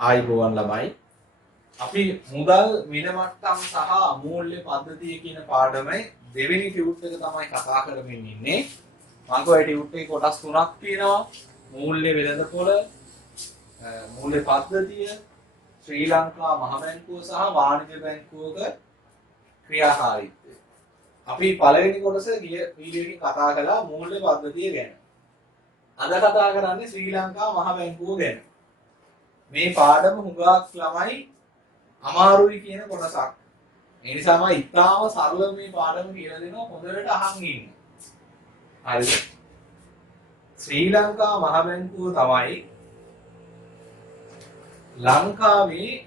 ආයිබෝවන් ළමයි අපි මුදල් මිල මට්ටම් සහ මූල්‍ය පද්ධතිය කියන පාඩමේ දෙවෙනි ටියුට් එක තමයි කතා කරමින් ඉන්නේ. මම ඔය ටියුට් එකේ කොටස් තුනක් තියෙනවා. මූල්‍ය වෙළඳපොළ, මූල්‍ය පද්ධතිය, ශ්‍රී ලංකා මහ බැංකුව සහ වාණිජ බැංකුවක ක්‍රියාකාරීත්වය. අපි පළවෙනි කොටස ගිය වීඩියෝ එකකින් කතා කළා මූල්‍ය පද්ධතිය ගැන. අද කතා කරන්නේ ශ්‍රී ලංකා මහ බැංකුව ගැන. මේ පාඩම හුඟක් ළමයි අමාරුයි කියන කොටසක්. ඒ නිසා මම ඉතාම සරල මේ පාඩම කියලා දෙනවා හොඳට අහන් ඉන්න. හරිද? ශ්‍රී ලංකා මහ බැංකුව තමයි ලංකාවේ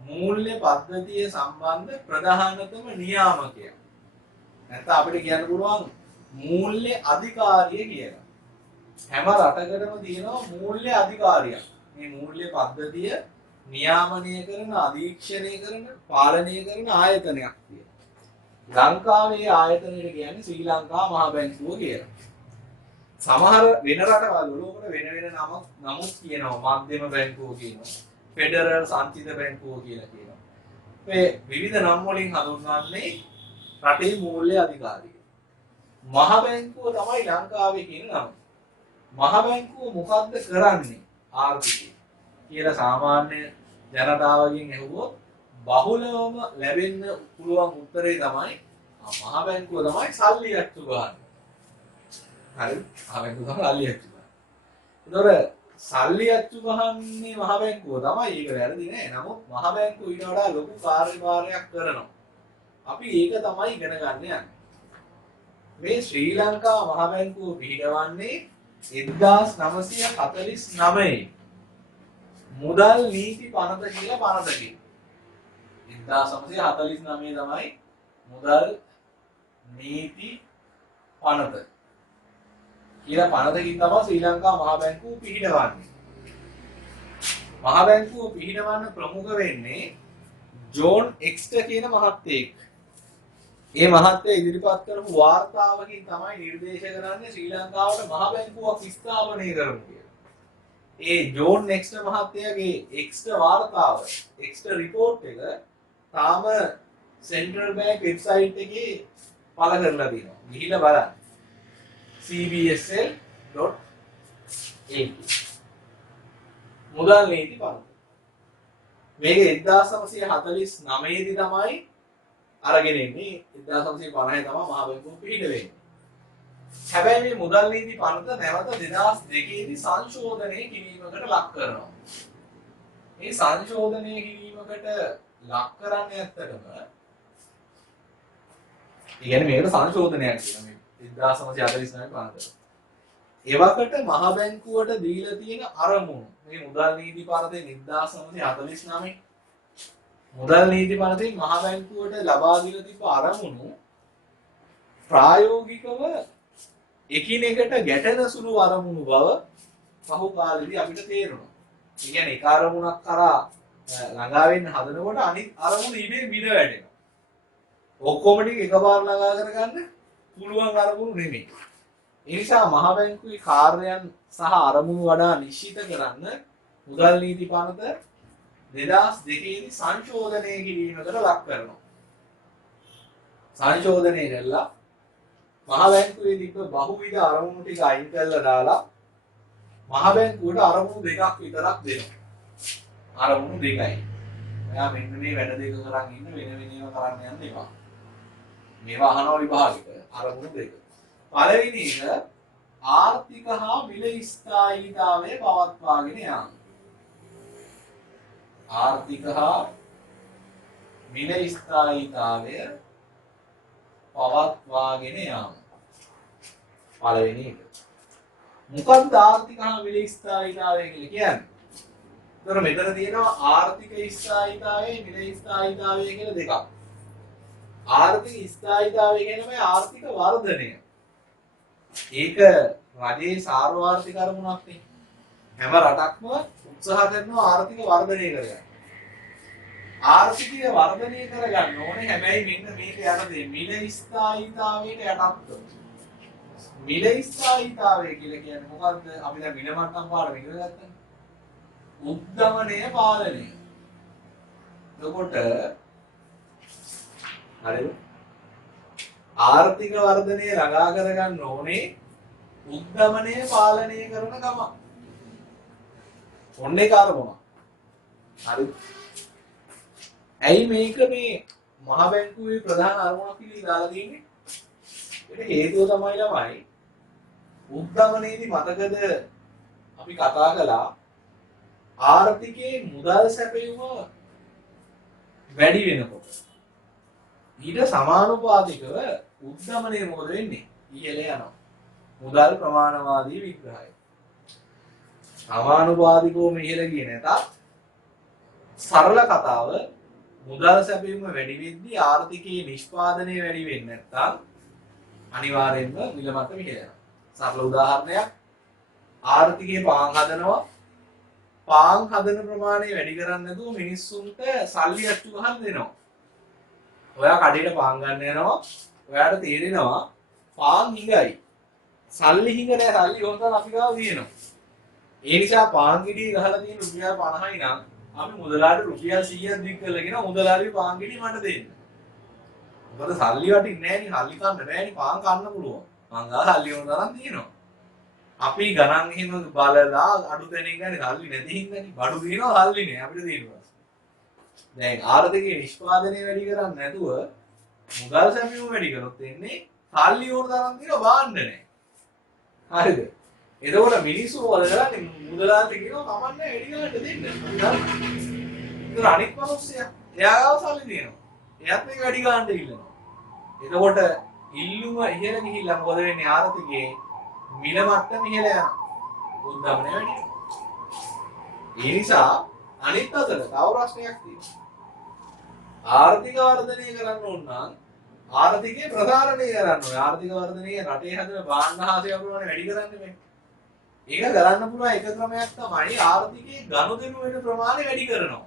මූල්‍ය පද්ධතිය සම්බන්ධ ප්‍රධානතම නියාමකයා. නැත්නම් අපිට කියන්න පුළුවන් මූල්‍ය අධිකාරිය කියලා. හැම රටකටම තියෙනවා මූල්‍ය අධිකාරියක්. මේ මූල්‍ය පද්ධතිය නියාමනය කරන, අධීක්ෂණය කරන, පාලනය කරන ආයතනයක් තියෙනවා. ලංකාවේ ආයතනයට කියන්නේ ශ්‍රී ලංකා මහ බැංකුව කියලා. සමහර වෙන රටවල් වල ඔකට වෙන වෙන නමුත් කියනවා. මධ්‍යම බැංකුව කියනවා. ෆෙඩරල් සංචිත බැංකුව කියලා කියනවා. මේ විවිධ නම් වලින් හඳුන්වන්නේ රටේ මූල්‍ය අධිකාරිය. මහ බැංකුව තමයි ලංකාවේ කියන නම. මහ බැංකුව මොකද්ද කරන්නේ ආර්ථිකය කියලා සාමාන්‍ය ජනතාවගෙන් ඇහුවොත් බහුලවම ලැබෙන්න පුළුවන් උත්තරේ තමයි මහ බැංකුව තමයි සල්ලි අච්චු ගන්න. හරි? මහ බැංකුව තමයි සල්ලි අච්චු ගන්න. ඒතොර සල්ලි අච්චු ගහන්නේ මහ බැංකුව තමයි. ඒක වැරදි නෑ. නමුත් මහ බැංකුව ඊට වඩා ලොකු කාර්යභාරයක් කරනවා. අපි ඒක තමයි ඉගෙන ගන්න යන්නේ. මේ ශ්‍රී ලංකා මහ බැංකුව පිහිටවන්නේ 1949 මුදල් නීති පනත කියලා පනතකින්. 1949 තමයි මුදල් නීති පනත කියලා පනතකින් තමයි ශ්‍රී ලංකා මහ බැංකුව පිහිටවන්නේ. මහ බැංකුව පිහිටවන්න ප්‍රමුඛ වෙන්නේ ජෝන් එක්ස්ටර් කියන මහත්තයෙක්. මේ මහත්තයා ඉදිරිපත් කරපු වාර්තාවකින් තමයි නිර්දේශ කරන්නේ ශ්‍රී ලංකාවට මහ බැංකුවක් ස්ථාපනය කරමු කියලා. ඒ ජෝන් එක්ස්ටර් මහත්තයාගේ එක්ස්ටර් වාර්තාව, එක්ස්ටර් රිපෝට් එක තාම සෙන්ට්‍රල් බැංක් වෙබ්සයිට් එකේ පළ කරලා තියෙනවා. ගිහිල්ලා බලන්න. cbsl.lk මුදල් නීති පනත. මේක 1949 දී තමයි අරගෙන ඉන්නේ. 1950 තමයි මහ බැංකුව පිහිට වෙන්නේ. හැබැයි මේ මුදල් නීති පනත නැවත 2002 දී සංශෝධනය කිරීමකට ලක් කරනවා. මේ සංශෝධනය කිරීමකට ලක් කරන්නේ ඇත්තටම කියන්නේ මේකට සංශෝධනයක් කියනවා මේ 1949 පනත. ඒවකට මහ බැංකුවට දීලා තියෙන අරමුණු මේ මුදල් නීති පනතේ 1949 මුදල් නීති පනතේ මහ බැංකුවට ලබා දීලා තිබ්බ අරමුණු ප්‍රායෝගිකව එකිනෙකට ගැටෙන සුළු අරමුණු බව පහු කාලෙදී අපිට තේරෙනවා. ඒ කියන්නේ එක අරමුණක් කරා ළඟා වෙන්න හදනකොට අනිත් අරමුණ ඉබේ මිද වැටෙනවා. ඔක්කොම ටික එකපාර ළඟා කරගන්න පුළුවන් අරමුණු නෙමෙයි. ඒ නිසා මහ බැංකුවේ කාර්යයන් සහ අරමුණු වඩා නිශ්චිත කරන්න මුදල් නීති පනත 2002 දී සංශෝධනය කිරීමකට ලක් කරනවා. සංශෝධනය කළා මහ බැංකුවේ තිබ්බ බහුවිධ අරමුණු ටික අයින් කරලා දාලා මහ බැංකුවට අරමුණු දෙකක් විතරක් දෙනවා. අරමුණු දෙකයි. එයා මෙන්න මේ වැඩ දෙක කරන් ඉන්න වෙන වෙනම කරන්න යන්න එපා. මේවා අහනවා විභාගෙට අරමුණු දෙක. පළවෙනි එක ආර්ථික හා මිල ස්ථායීතාවය පවත්වාගෙන යාම. ආර්ථික හා මිල ස්ථායීතාවය පවත්වාගෙන යාම. පළවෙනි එක. මොකක්ද ආර්ථික හා මිල ස්ථායීතාවය කියලා කියන්නේ? ඒතර මෙතන තියෙනවා ආර්ථික ස්ථායීතාවය, මිල ස්ථායීතාවය කියලා දෙකක්. ආර්ථික ස්ථායීතාවය කියන්නේ ආර්ථික වර්ධනය. ඒක රජයේ සාර්වත්‍රික අරමුණක් නේ. හැම රටක්ම උත්සාහ කරනවා ආර්ථික වර්ධනය කරගන්න. ආර්ථිකය වර්ධනය කරගන්න ඕනේ. හැබැයි මෙන්න මේක යටතේ මිල ස්ථායීතාවයට යටත්ව. මිල ස්ථායීතාවය කියලා කියන්නේ මොකද්ද? අපි දැන් මිල මට්ටම් පාඩම ඉගෙන ගත්තා. උද්ධමනය පාලනය. එතකොට හරිද? ආර්ථික වර්ධනය ළඟා කරගන්න ඕනේ උද්ධමනය පාලනය කරන ගම. ඔන්නේ කාරණා. හරිද? ඇයි මේක මේ මහ බැංකුවේ ප්‍රධාන අරමුණක් විදිහට දාලා තියෙන්නේ? ඒක හේතුව තමයි ළමයි උද්ධමනයේදී මතකද අපි කතා කළා ආර්ථිකයේ මුදල් සැපයුම වැඩි වෙනකොට ඊට සමානුපාතිකව උද්ධමනය මොකද වෙන්නේ? ඉහළ යනවා. මුදල් ප්‍රමාණවාදී විග්‍රහය. සමානුපාතිකව ඉහළ ගියේ නැතත් සරල කතාව මුදල් සැපයීම වැඩි වෙද්දී ආර්ථිකයේ නිෂ්පාදනය වැඩි වෙන්නේ නැත්නම් අනිවාර්යෙන්ම මිල මට්ටම ඉහළ යනවා. සරල උදාහරණයක් ආර්ථිකයේ පාන් හදනවා. පාන් හදන ප්‍රමාණය වැඩි කරන්නේ නැතුව මිනිස්සුන්ට සල්ලි අච්චු ගහන්න දෙනවා. ඔයා කඩේට පාන් ගන්න යනවා. ඔයාට තේරෙනවා පාන් හිඟයි. සල්ලි හිඟ නැහැ. සල්ලි හොතන අපි ගාව තියෙනවා. ඒ නිසා පාන් ගෙඩිය ගහලා තියෙන රුපියල් 50යි නම් අපි මුදලාට රුපියල් 100ක් දික් කරලාගෙන මුදලාගේ පාන් ගෙඩිය මට දෙන්න. මොකද සල්ලි වටින්නේ නැහැ නේ. සල්ලි කන්න බෑනේ. පාන් කන්න පුළුවන්. මං ගාව සල්ලි වුණ තරම් තියෙනවා. අපි ගණන් එහෙම බලලා අඩු දෙනින් ගන්නේ සල්ලි නැති හින්දානේ. බඩු දිනනවා සල්ලි නෑ අපිට දෙනවා. දැන් ආර්ථිකයේ නිෂ්පාදනය වැඩි කරන්නේ නැතුව මුදල් සැපයීම වැඩි කරොත් එන්නේ සල්ලි වුණ තරම් දිනව බාන්න නෑ. හරිද? එතකොට මිනිස්සු මොකද කරන්නේ? මුදලාට කියනවා කමන්නේ වැඩි ගන්නට දෙන්න. ඒතර අනිත් මිනිස්සයා එයාගාව සල්ලි දෙනවා. එයාත් මේක වැඩි ගන්නට ඉල්ලනවා. එතකොට ඉල්ලුම ඉහළ ගිහිල්ලා මොකද වෙන්නේ ආර්ථිකයේ මිල මට්ටම ඉහළ යනවා. උද්ධමනය වැඩි වෙනවා. ඒ නිසා අනිත් අතට තව ප්‍රශ්නයක් තියෙනවා. ආර්ථික වර්ධනය කරන්න ඕන නම් ආර්ථිකය ප්‍රසාරණය කරන්න ඕනේ. ආර්ථික වර්ධනය රටේ හැදෙන බාණ්ඩහාසය ප්‍රමාණය වැඩි කරන්න මේ. ඒක කරන්න පුළුවන් එක ක්‍රමයක් තමයි ආර්ථිකයේ ගනුදෙනු වෙන ප්‍රමාණය වැඩි කරනවා.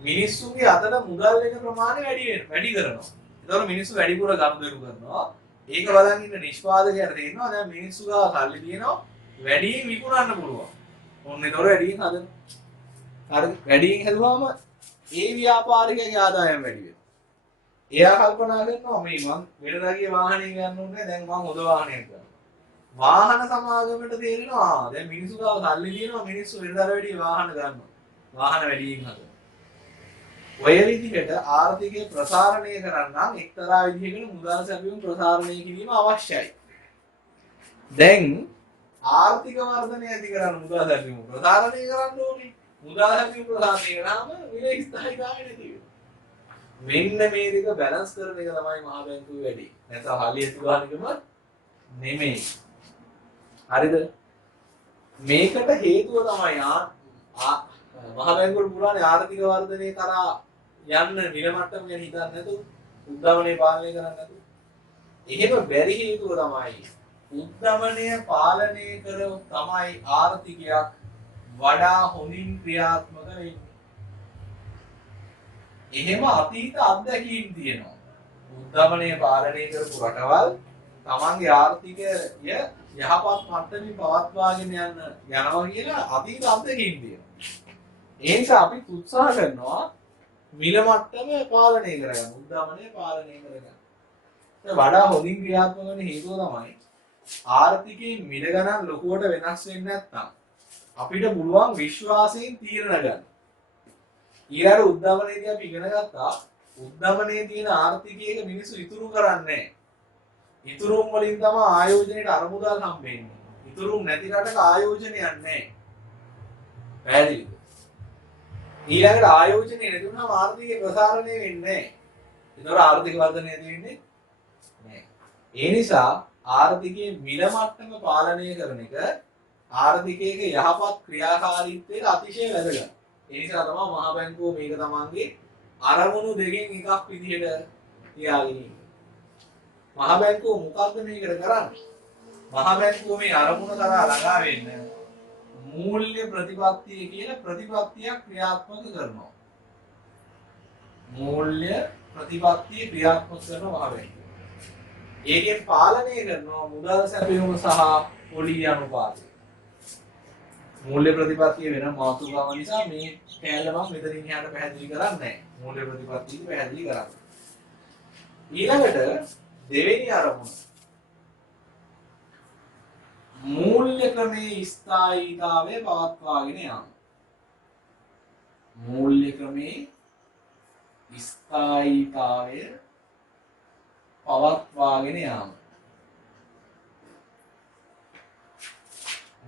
මිනිස්සුන්ගේ අතට මුදල් වෙන ප්‍රමාණය වැඩි කරනවා. ඒතකොට මිනිස්සු වැඩිපුර ගනුදෙනු කරනවා. ඒක බලන් ඉන්න නිෂ්පාදකයන්ට තේරෙනවා දැන් මිනිස්සු ගාව සල්ලි තියෙනවා වැඩියෙන් විකුණන්න පුළුවන්. ඔන්න ඒතකොට වැඩියෙන් හදන. හරි වැඩියෙන් හදුවාම ඒ ව්‍යාපාරිකයාගේ ආදායම වැඩි වෙනවා. එයා කල්පනා කරනවා මේ මං වෙනදාගේ වාහනේ ගන්න ඕනේ දැන් මං හොඳ වාහනයක් ගන්නවා. වාහන සමාගමට තේරෙනවා දැන් මිනිස්සු ගාව සල්ලි තියෙනවා මිනිස්සු වෙනදාට වැඩිය වාහන ගන්නවා. වාහන වැඩියෙන් හදනවා. ඔය විදිහට ආර්ථිකය ප්‍රසාරණය කරන්න එක්තරා විදිහකට මුදල් සැපයීම ප්‍රසාරණය කිරීම අවශ්‍යයි. දැන් ආර්ථික වර්ධනය ඇති කරන්න මුදල් සැපයීම ප්‍රසාරණය කරන්න ඕනේ. මුදල් සැපයීම ප්‍රසාරණය කරාම මිල ස්ථායීතාවය නැති වෙනවා. මෙන්න මේ දෙක බැලන්ස් කරන එක තමයි මහ බැංකුවේ වැඩි. නැත්නම් හලිය තුගානිකම නෙමෙයි. හරිද? මේකට හේතුව තමයි මහ බැංකුවට පුළුවන් ආර්ථික වර්ධනය කරා යන්න මිල මට්ටම ගැන හිතන්නේ නැතුව උද්ධමනය පාලනය කරන්නේ නැතුව. එහෙම බැරි හේතුව තමයි උද්ධමනය පාලනය කරොත් තමයි ආර්ථිකයක් වඩා හොඳින් ක්‍රියාත්මක වෙන්නේ. එහෙම අතීත අත්දැකීම් තියෙනවා. උද්ධමනය පාලනය කරපු රටවල් තමන්ගේ ආර්ථිකය යහපත් මට්ටමින් පවත්වාගෙන යනවා කියලා අතීත අත්දැකීම් තියෙනවා. ඒ නිසා අපි උත්සාහ කරනවා මිල මට්ටම පාලනය කරගන්න, උද්ධමනය පාලනය කරගන්න. ඒ වඩා හොඳින් ක්‍රියාත්මක වෙන හේතුව තමයි ආර්ථිකයේ මිල ගණන් ලොකුවට වෙනස් වෙන්නේ නැත්නම් අපිට පුළුවන් විශ්වාසයෙන් තීරණ ගන්න. ඊළඟ උද්ධමනයේදී අපි ඉගෙන ගත්තා උද්ධමනයේ තියෙන ආර්ථිකයක මිනිස්සු ඉතුරු කරන්නේ නැහැ. ඉතුරුම් වලින් තමයි ආයෝජනයේට අරමුදල් හම්බෙන්නේ. ඉතුරුම් නැති රටක ආයෝජනයක් නැහැ. පැහැදිලිද? ඊළඟට ආයෝජනය නැති වුණාම ආර්ථිකය ප්‍රසාරණය වෙන්නේ නැහැ. ඒතකොට ආර්ථික වර්ධනය වෙන්නේ නැහැ. ඒ නිසා ආර්ථිකයේ මිල මට්ටම පාලනය කරන එක ආර්ථිකයක යහපත් ක්‍රියාකාරීත්වයට අතිශය වැදගත්. ඒ නිසා තමයි මහ බැංකුව මේක තමන්ගේ අරමුණු දෙකෙන් එකක් විදිහට තියාගෙන ඉන්නේ. මහ බැංකුව මොකද්ද මේකට කරන්නේ? මහ බැංකුව මේ අරමුණ කරා ළඟා වෙන්න මූල්‍ය ප්‍රතිපත්තිය කියලා ප්‍රතිපත්තියක් ක්‍රියාත්මක කරනවා. මූල්‍ය ප්‍රතිපත්තිය ක්‍රියාත්මක කරනවා මහ බැංකුව. ඒකෙන් පාලනය කරනවා මුදල් සැපයීම සහ පොලි අනුපාතය. මූල්‍ය ප්‍රතිපත්තිය වෙන මාතෘකාව නිසා මේ කැලල මම මෙතනින් එහාට පැහැදිලි කරන්නේ නැහැ. මූල්‍ය ප්‍රතිපත්තිය පැහැදිලි කරන්නේ. ඊළඟට දෙවෙනි අරමුණ මූල්‍ය ක්‍රමයේ ස්ථායීතාවය පවත්වාගෙන යාම. මූල්‍ය ක්‍රමයේ ස්ථායීතාවය පවත්වාගෙන යාම.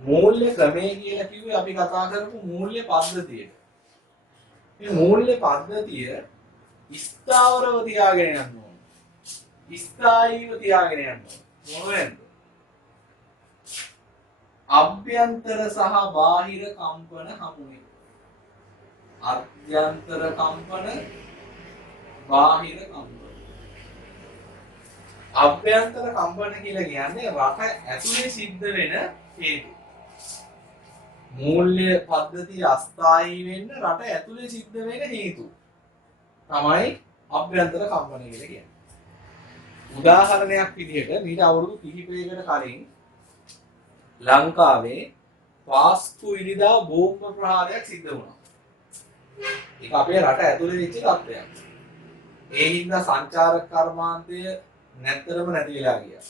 මූල්‍ය ක්‍රමය කියලා කිව්වේ අපි කතා කරපු මූල්‍ය පද්ධතියට. මේ මූල්‍ය පද්ධතිය ස්ථාවරව තියාගෙන යන්න ඕන. ස්ථායීව තියාගෙන යන්න ඕන. මොනවද? අභ්‍යන්තර සහ බාහිර කම්පන හමුවේ. අභ්‍යන්තර කම්පන බාහිර කම්පන. අභ්‍යන්තර කම්පන කියලා කියන්නේ රට ඇතුලේ සිද්ධ වෙන හේතු. මූල්‍ය පද්ධතිය අස්ථායී වෙන්න රට ඇතුලේ සිද්ධ වෙන හේතු තමයි අභ්‍යන්තර කම්පන කියලා කියන්නේ. උදාහරණයක් විදිහට මීට අවුරුදු කිහිපයකට කලින් ලංකාවේ පාස්කු ඉරිදා බෝම්බ ප්‍රහාරයක් සිද්ධ වුණා. ඒක අපේ රට ඇතුලේ වෙච්ච තත්ත්වයක්. ඒ හින්දා සංචාරක කර්මාන්තය නැත්තරම නැති වෙලා ගියා.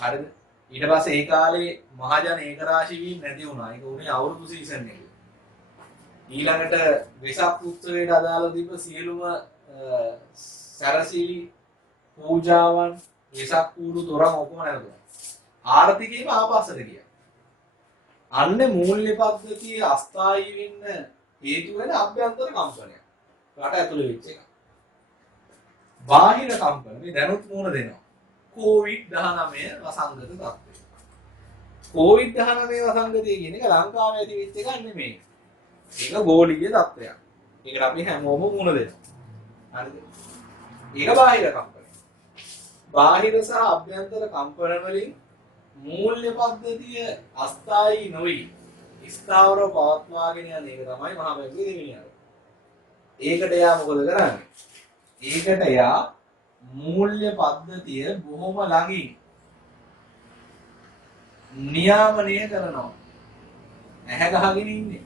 හරිද? ඊට පස්සේ ඒ කාලේ මහජන ඒකරාශී වීම නැති වුණා. ඒක උනේ අවුරුදු සීසන් එකේ. ඊළඟට වෙසක් උත්සවයට අදාළ දීප සියලුම සැරසිලි පූජාවන් වෙසක් කූඩු තොරන් ඔක්කොම නැවතුණා. ආර්ථිකයම ආපස්සට ගියා. අන්නේ මූල්‍ය පද්ධතිය අස්ථායී වෙන්න හේතු වෙන අභ්‍යන්තර කම්පනයක්. රට ඇතුලේ වෙච්ච එක. බාහිර කම්පන මේ දැනුත් මුණ දෙනවා. COVID-19 වසංගත තත්ත්වය. COVID-19 වසංගතය කියන එක ලංකාවේ ඇති වෙච්ච එකක් නෙමෙයි. ඒක ගෝලීය තත්ත්වයක්. ඒකට අපි හැමෝම මුණ දෙනවා. හරිද? ඒක බාහිර කම්පන. බාහිර සහ අභ්‍යන්තර කම්පන වලින් මූල්‍ය පද්ධතිය අස්ථායී නොවි ස්ථාවරව පවත්වාගෙන යන එක තමයි මහා බැංකුවේ දෙවෙනි අරමුණ. ඒකට යා මොකද කරන්නේ? ඒකට යා මූල්‍ය පද්ධතිය බොහොම ළඟින් නියාමනය කරනවා. ඇහැ ගහගෙන ඉන්නේ.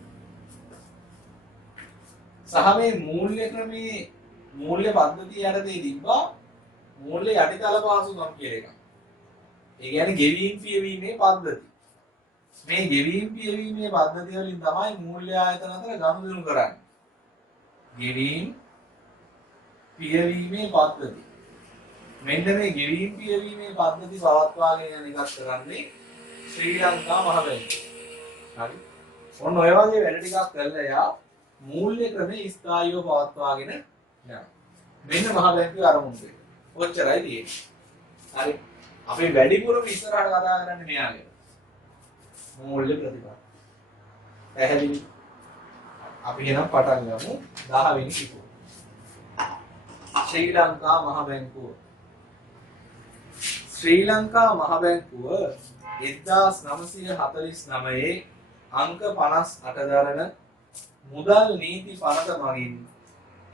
සහ මේ මූල්‍ය ක්‍රමයේ මූල්‍ය පද්ධතිය යටතේ තිබ්බා මූල්‍ය යටිතල පහසුකම් කියලා එකක්. ඒ කියන්නේ ගෙවීම් පියවීමේ පද්ධති. මේ ගෙවීම් පියවීමේ පද්ධතිය වලින් තමයි මූල්‍ය ආයතන අතර ගනුදෙනු කරන්නේ. ගෙවීම් පියවීමේ පද්ධති. මෙන්න මේ ගෙවීම් පියවීමේ පද්ධති පවත්වාගෙන යන එකක් කරන්නේ ශ්‍රී ලංකා මහ බැංකුව. හරි. ඔන්න ඔය වගේ වැඩ ටිකක් කරලා යා මූල්‍ය ක්‍රමයේ ස්ථායීව පවත්වාගෙන යනවා. මෙන්න මහ බැංකුවේ අරමුණ දෙක. ඔච්චරයි තියෙන්නේ. හරි. අපි වැඩිපුරම ඉස්සරහට කතා කරන්නේ මෙයාගේ. මූල්‍ය ප්‍රතිපද. පැහැදිලි. අපි එහෙනම් පටන් ගමු 10 වෙනි කිපුව. ශ්‍රී ලංකා මහ බැංකුව. ශ්‍රී ලංකා මහ බැංකුව 1949 අංක 58 දරන මුදල් නීති පනත මගින්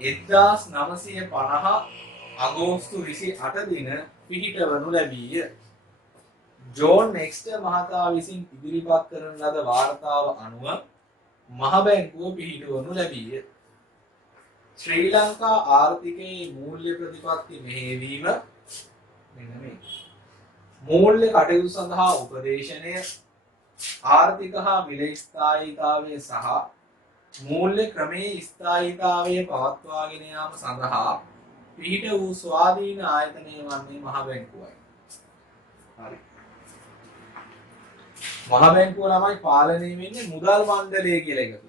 1950 අගෝස්තු 28 දින පිහිටවනු ලැබීය. ජෝන් නෙක්ස්ටර් මහතා විසින් ඉදිරිපත් කරන ලද වාර්තාව අනුව මහ බැංකුව පිහිටවනු ලැබීය. ශ්‍රී ලංකා ආර්ථිකයේ මූල්‍ය ප්‍රතිපත්ති මෙහෙයවීම මෙන්න මේ. මූල්‍ය කටයුතු සඳහා උපදේශනය, ආර්ථික හා මිල ස්ථායීතාවය සහ මූල්‍ය ක්‍රමයේ ස්ථායීතාවය පවත්වාගෙන යාම සඳහා පිහිට වූ ස්වාධීන ආයතනය වන්නේ මහ බැංකුවයි. හරි. මහ බැංකුව ළමයි පාලනය වෙන්නේ මුදල් මණ්ඩලය කියලා එකතු.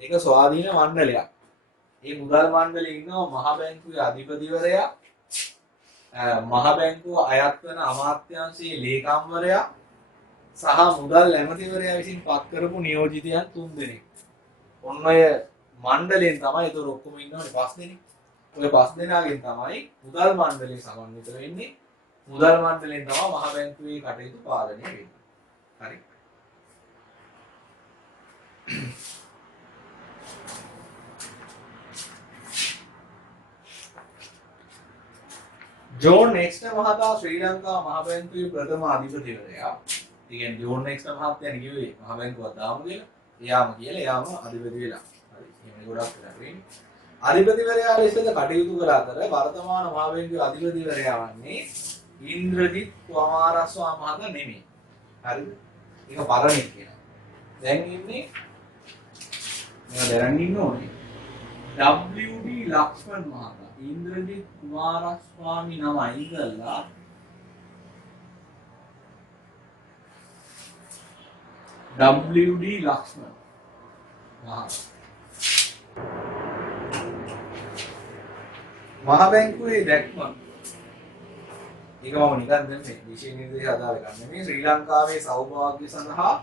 ඒක ස්වාධීන මණ්ඩලයක්. මේ මුදල් මණ්ඩලයේ ඉන්නවා මහ බැංකුවේ අධිපතිවරයා, මහ බැංකුව අයත් වන අමාත්‍යාංශයේ ලේකම්වරයා සහ මුදල් ඇමතිවරයා විසින් පත් කරපු නියෝජිතයන් 3 දෙනෙක්. ඔන්න ඔය මණ්ඩලයෙන් තමයි ඒක ඔක්කොම ඉන්නවනේ 5 දෙනෙක්. ඔය 5 දෙනාගෙන් තමයි මුදල් මණ්ඩලය සමන්විත වෙන්නේ. මුදල් මණ්ඩලයෙන් තමයි මහ බැංකුවේ කටයුතු පාලනය වෙන්නේ. හරි. ජෝන් නෙක්ස්ටර් මහතා ශ්‍රී ලංකා මහ බැංකුවේ ප්‍රථම අධිපතිවරයා. ඒ කියන්නේ ජෝන් එක්ස්ට්‍රා මහත්තයන් කිව්වේ මහ බැංකුවක් දාමු කියලා. එයාම කියලා එයාම අධිපති වෙලා. හරි. එහෙම ගොඩක් වෙලා තියෙන්නේ. අධිපතිවරයා ලෙසද කටයුතු කළ අතර වර්තමාන මහ බැංකුවේ අධිපතිවරයා වන්නේ ඉන්ද්‍රජිත් කුමාරස්වාමි මහතා නෙමෙයි. හරිද? ඒක පරණික් කියනවා. දැන් ඉන්නේ මම දැනන් ඉන්න ඕනේ. WD ලක්ෂ්මන් මහතා ඉන්ද්‍රජිත් කුමාරස්වාමි නමයි ඉඳලා WD ලක්ෂ්මන් මහ බැංකුවේ දැක්ම ඒක මම නිකන් දෙන්නේ විශේෂ නිර්දේශ අදාළ ගන්න මේ ශ්‍රී ලංකාවේ සෞභාග්‍ය සඳහා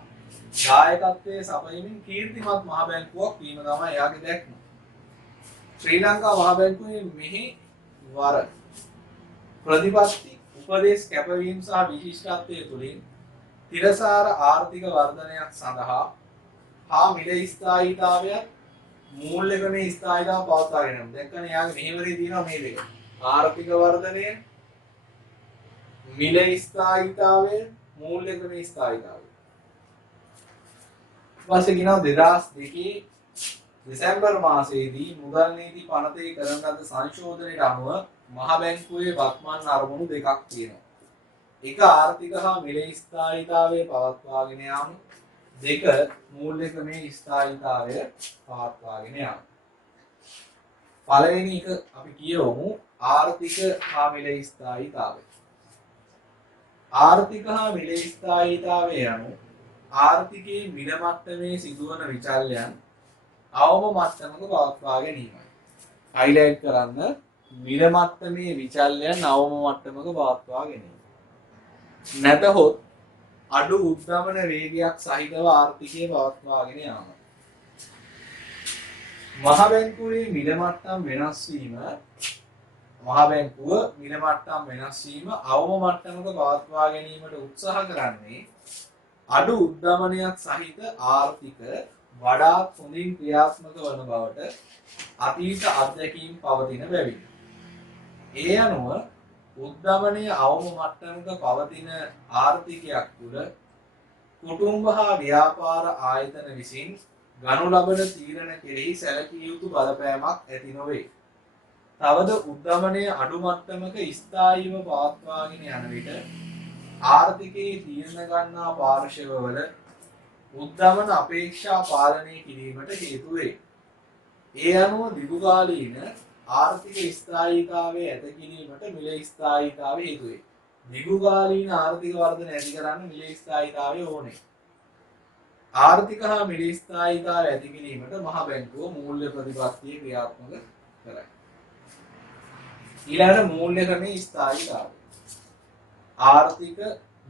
දායකත්වයේ සපයමින් කීර්තිමත් මහ බැංකුවක් වීම තමයි එයාගේ දැක්ම. ශ්‍රී ලංකා මහ බැංකුවේ මෙහි වර ප්‍රතිපත්ති උපදේශ කැපවීම සහ විශිෂ්ටත්වයේ තුලින් තිරසාර ආර්ථික වර්ධනයක් සඳහා හා මිල ස්ථායීතාවයත් මූල්‍යගමේ ස්ථායීතාව පවත්වාගෙන යනවා. දැක්කනේ යාගේ මෙහෙවරේ තියෙනවා මේ දෙක. ආර්ථික වර්ධනය, මිල ස්ථායීතාවය, මූල්‍යගමේ ස්ථායීතාවය. ඊපස්සේ කියනවා 2002 දෙසැම්බර් මාසයේදී මුදල් නීති පනතේ කරන ලද සංශෝධනයට අනුව මහ බැංකුවේ වත්මන් අරමුණු දෙකක් තියෙනවා. එක ආර්ථික හා මිල ස්ථායීතාවය පවත්වාගෙන යාම, දෙක මූල්‍යගමේ ස්ථායීතාවය පවත්වාගෙන යාම. පළවෙනි එක අපි කියවමු ආර්ථික හා මිල ස්ථායීතාවය. ආර්ථික හා මිල ස්ථායීතාවය යනු ආර්ථිකයේ මිල මට්ටමේ සිදුවන විචල්යන් අවම මට්ටමක පවත්වා ගැනීමයි. හයිලයිට් කරන්න මිල මට්ටමේ විචල්යන් අවම මට්ටමක පවත්වා ගැනීම. නැතහොත් අඩු උද්දමන වේගයක් සහිතව ආර්ථිකය පවත්වාගෙන යාම. මහ බැංකුවේ මිල මට්ටම් වෙනස් වීම මහ බැංකුව මිල මට්ටම් වෙනස් වීම අවම මට්ටමක පවත්වා ගැනීමට උත්සාහ කරන්නේ අඩු උද්දමනයක් සහිත ආර්ථික වඩාත් හොඳින් ක්‍රියාත්මක වන බවට අතීත අත්දැකීම් පවතින බැවින්. ඒ අනුව උද්දමනය අවම මට්ටමක පවතින ආර්ථිකයක් තුළ කුටුම්බ හා ව්‍යාපාර ආයතන විසින් ගනු ලබන තීරණ කෙරෙහි සැලකිය යුතු බලපෑමක් ඇති නොවේ. තවද උද්දමනය අඩු මට්ටමක ස්ථායීව පවත්වාගෙන යන විට ආර්ථිකයේ තීරණ ගන්නා පාර්ශවවල උද්දමන අපේක්ෂා පාලනය කිරීමට හේතු වේ. ඒ අනුව දීර්ඝකාලීන ආර්ථික ස්ථායීතාවය ඇති කිරීමට මිල ස්ථායීතාවය හේතු වේ. දීර්ඝකාලීන ආර්ථික වර්ධනය ඇති කරන්න මිල ස්ථායීතාවය ඕනේ. ආර්ථික හා මිල ස්ථායීතාවය ඇති කිරීමට මහ බැංකුව මූල්‍ය ප්‍රතිපත්තිය ක්‍රියාත්මක කරයි. ඊළඟ මූල්‍යගමේ ස්ථායීතාවය. ආර්ථික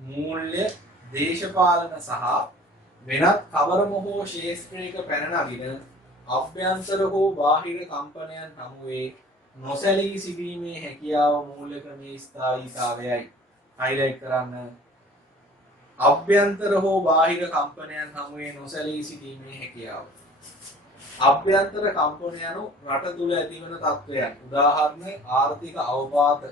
මූල්‍ය දේශපාලන සහ වෙනත් කවරම හෝ ශේෂ්ත්‍රයක පැන නගින අභ්‍යන්තර හෝ බාහිර කම්පනයන් හමුවේ නොසැලී සිටීමේ හැකියාව මූල්‍යගමේ ස්ථායීතාවයයි. හයිලයිට් කරන්න. අභ්‍යන්තර හෝ බාහිර කම්පනයන් හමුවේ නොසැලී සිටීමේ හැකියාව. අභ්‍යන්තර කම්පන යනු රට තුළ ඇතිවන තත්ත්වයන්. උදාහරණ ආර්ථික අවපාත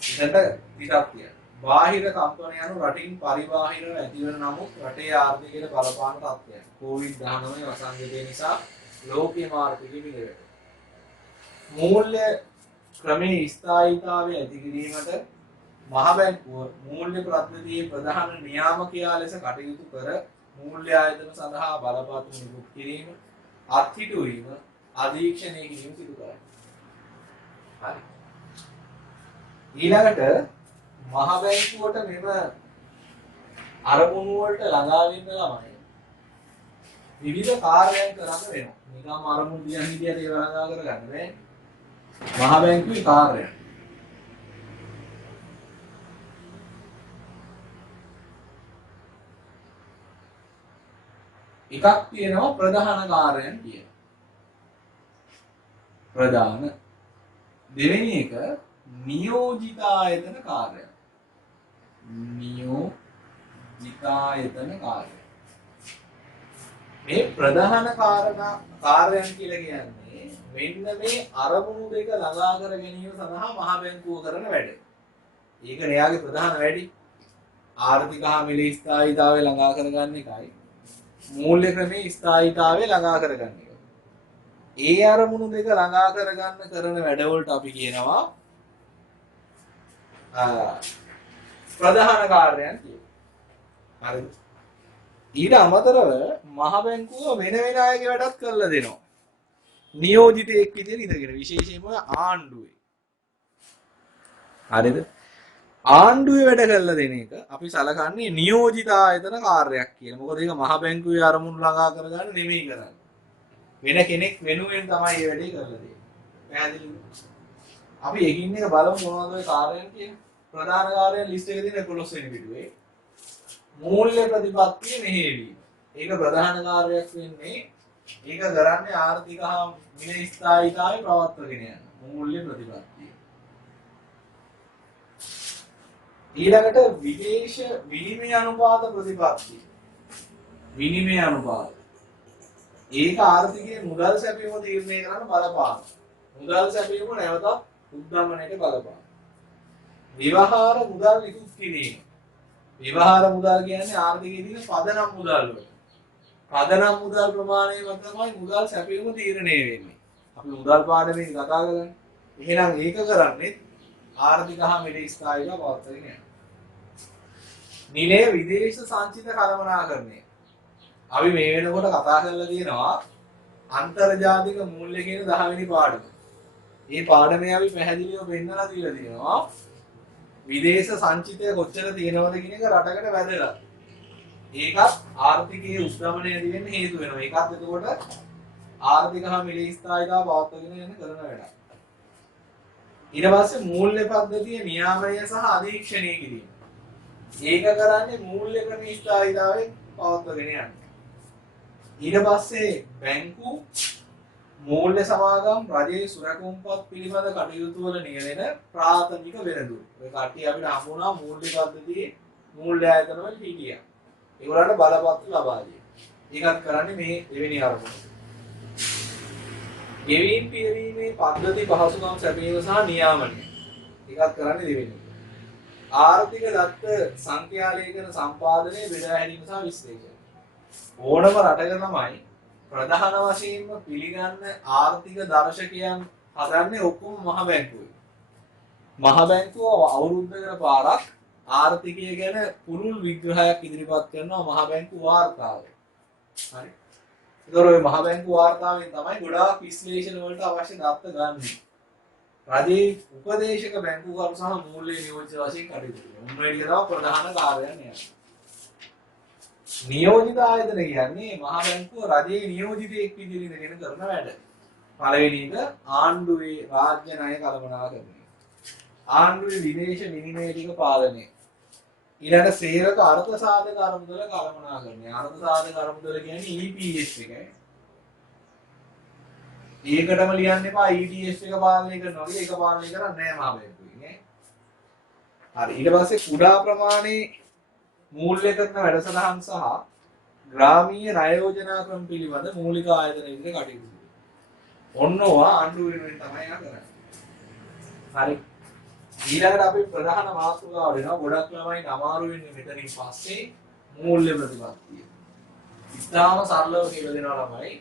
ඉහත විතක්තිය. බාහිර කම්පන යනු රටින් පරිබාහිරව ඇතිවන නමුත් රටේ ආර්ථිකයට බලපාන තත්ත්වයන්. COVID-19 වසංගතය නිසා ලෝකීය ආර්ථිකය පිළිවෙත. මූල්‍ය ක්‍රමයේ ස්ථායීතාවය ඇති කිරීමට මහ බැංකුව මූල්‍ය ප්‍රතිනිධියේ ප්‍රධාන නියාමකයා ලෙස කටයුතු කර මූල්‍ය ආයතන සඳහා බලපත්‍ර නිකුත් කිරීම, අත්හිටුවීම, අධීක්ෂණය කිරීම සිදු කරයි. හරි. ඊළඟට මහ බැංකුවට මෙම අරමුණු වලට ළඟා වෙන්න ළමයි විවිධ කාර්යයන් කරන්න වෙනවා. නිකම්ම අරමුණු දියන් හිටියට ඒව ළඟා කරගන්න බෑ. මහ බැංකුවේ කාර්යයන් එකක් තියෙනවා ප්‍රධාන කාර්යයන් කියන. ප්‍රධාන දෙවෙනි එක නියෝජිත ආයතන කාර්යයන්. නියෝජිත ආයතන කාර්යයන්. මේ ප්‍රධාන කාර්යයන් කියලා කියන්නේ මෙන්න මේ අරමුණු දෙක ළඟා කර ගැනීම සඳහා මහ බැංකුව කරන වැඩ. ඒක එයාගේ ප්‍රධාන වැඩි. ආර්ථික හා මිල ස්ථායීතාවය ළඟා කරගන්න එකයි මූල්‍ය ක්‍රමයේ ස්ථායීතාවය ළඟා කරගන්න එක. ඒ අරමුණු දෙක ළඟා කරගන්න කරන වැඩවලට අපි කියනවා ප්‍රධාන කාර්යයන් කියලා. හරිද? ඊට අමතරව මහ බැංකුව වෙන වෙන අයගේ වැඩත් කරලා දෙනවා. නියෝජිතයෙක් විදිහට ඉඳගෙන විශේෂයෙන්ම ආණ්ඩුවේ. හරිද? ආණ්ඩුවේ වැඩ කරලා දෙන එක අපි සලකන්නේ නියෝජිත ආයතන කාර්යයක් කියලා. මොකද ඒක මහ බැංකුවේ අරමුණු ළඟා කරගන්න නෙමෙයි කරන්නේ. වෙන කෙනෙක් වෙනුවෙන් තමයි මේ වැඩේ කරලා දෙන්නේ. පැහැදිලිද? අපි එකින් එක බලමු මොනවද ඔය කාර්යයන් කියන්නේ. ප්‍රධාන කාර්යයන් ලිස්ට් එකේ තියෙන 11 වෙනි පිටුවේ මූල්‍ය ප්‍රතිපත්තිය මෙහෙයවීම. ඒක ප්‍රධාන කාර්යයක් වෙන්නේ. ඒක කරන්නේ ආර්ථික හා මිල ස්ථායීතාවය පවත්වාගෙන යන මූල්‍ය ප්‍රතිපත්තිය. ඊළඟට විදේශ විනිමය අනුපාත ප්‍රතිපත්තිය. විනිමය අනුපාත. ඒක ආර්ථිකයේ මුදල් සැපයීම තීරණය කරන්න බලපාන. මුදල් සැපයීම නැවතත් උද්දමනයට බලපාන. විවහාර මුදල් නිකුත් කිරීම. විවහාර මුදල් කියන්නේ ආර්ථිකයේ තියෙන පදනම් මුදල් වල. පදනම් මුදල් ප්‍රමාණය මත තමයි මුදල් සැපයීම තීරණය වෙන්නේ. අපි මුදල් පාඩමේ කතා කරන්නේ. එහෙනම් ඒක කරන්නේ ආර්ථික හා මිල ස්ථායීව පවත්වාගෙන යනවා. නිලයේ විදේශ සංචිත කළමනාකරණය. අපි මේ වෙනකොට කතා කරලා තියෙනවා අන්තර්ජාතික මූල්‍ය කියන 10 වෙනි පාඩම. මේ පාඩමේ අපි පැහැදිලිව පෙන්නලා දීලා තියෙනවා විදේශ සංචිතය කොච්චර තියෙනවද කියන එක රටකට වැදගත්. ඒකත් ආර්ථිකයේ උද්දමනය දෙන්න හේතු වෙනවා. ඒකත් එතකොට ආර්ථික හා මිල ස්ථායීතාව පවත්වාගෙන යන කරන වැඩක්. ඊට පස්සේ මූල්‍ය පද්ධතිය නියාමනය සහ අධීක්ෂණය කිරීම. ඒක කරන්නේ මූල්‍ය ක්‍රම ස්ථායීතාවයෙන් පවත්වාගෙන යන්න. ඊට පස්සේ බැංකු මූල්‍ය සමාගම් රජයේ සුරකුම්පත් පිළිබඳ කටයුතු වල නියැලෙන ප්‍රාථමික වෙළඳුන්. ඔය කට්ටිය අපිට හම්බුණා මූල්‍ය පද්ධතියේ මූල්‍ය ආයතන වල හිටියා. ඒගොල්ලන්ට බලපත්‍ර ලබා දෙනවා. ඒකත් කරන්නේ මේ දෙවෙනි අරමුණ. ගෙවීම් පියවීමේ පද්ධති පහසුකම් සැපයීම සහ නියාමනය. ඒකත් කරන්නේ දෙවෙනි. ආර්ථික දත්ත සංඛ්‍යාලේඛන සම්පාදනය බෙදා හැරීම සහ විශ්ලේෂණය. ඕනම රටක තමයි ප්‍රධාන වශයෙන්ම පිළිගන්න ආර්ථික දර්ශකයන් හදන්නේ ඔක්කොම මහ බැංකුවේ. මහ බැංකුව අවුරුද්දකට පාරක් ආර්ථිකය ගැන පුළුල් විග්‍රහයක් ඉදිරිපත් කරනවා මහ බැංකු වාර්තාවේ. හරි. ඒතර ඔය මහ බැංකු වාර්තාවෙන් තමයි ගොඩාක් විශ්ලේෂණ වලට අවශ්‍ය දත්ත ගන්න. රජයේ උපදේශක බැංකුවරු සහ මූල්‍ය නියෝජ්‍ය වශයෙන් කටයුතු කරනවා. උන්වහන්සේ තමයි ප්‍රධාන කාර්යයන් යන්නේ. නියෝජිත ආයතන කියන්නේ මහ බැංකුව රජයේ නියෝජිතයෙක් විදිහට ඉඳගෙන කරන වැඩ. පළවෙනි එක ආණ්ඩුවේ රාජ්‍ය ණය කළමනාකරණය. ආණ්ඩුවේ විදේශ විනිමය ටික පාලනය. ඊළඟ සේවක අර්ථ සාධක අරමුදල කළමනාකරණය. අර්ථ සාධක අරමුදල කියන්නේ EPS එකයි. ඒකටම ලියන්න එපා ETS එක පාලනය කරනවා කියලා. ඒක පාලනය කරන්නේ නැහැ මහ බැංකුවේ නේ. හරි. ඊට පස්සේ කුඩා ප්‍රමාණයේ මූල්‍ය කරන වැඩසටහන් සහ ග්‍රාමීය ණය යෝජනා ක්‍රම පිළිබඳ මූලික ආයතන විදිහට කටයුතු කරනවා. ඔන්නවා ආණ්ඩුව වෙනුවෙන් තමයි කරන්නේ. හරි. ඊළඟට අපි ප්‍රධාන මාතෘකාව වෙනවා ගොඩක් ළමයි අමාරු වෙන්නේ මෙතනින් පස්සේ මූල්‍ය ප්‍රතිපත්තිය. ඉතාලම සරලව කියලා දෙනවා ළමයි.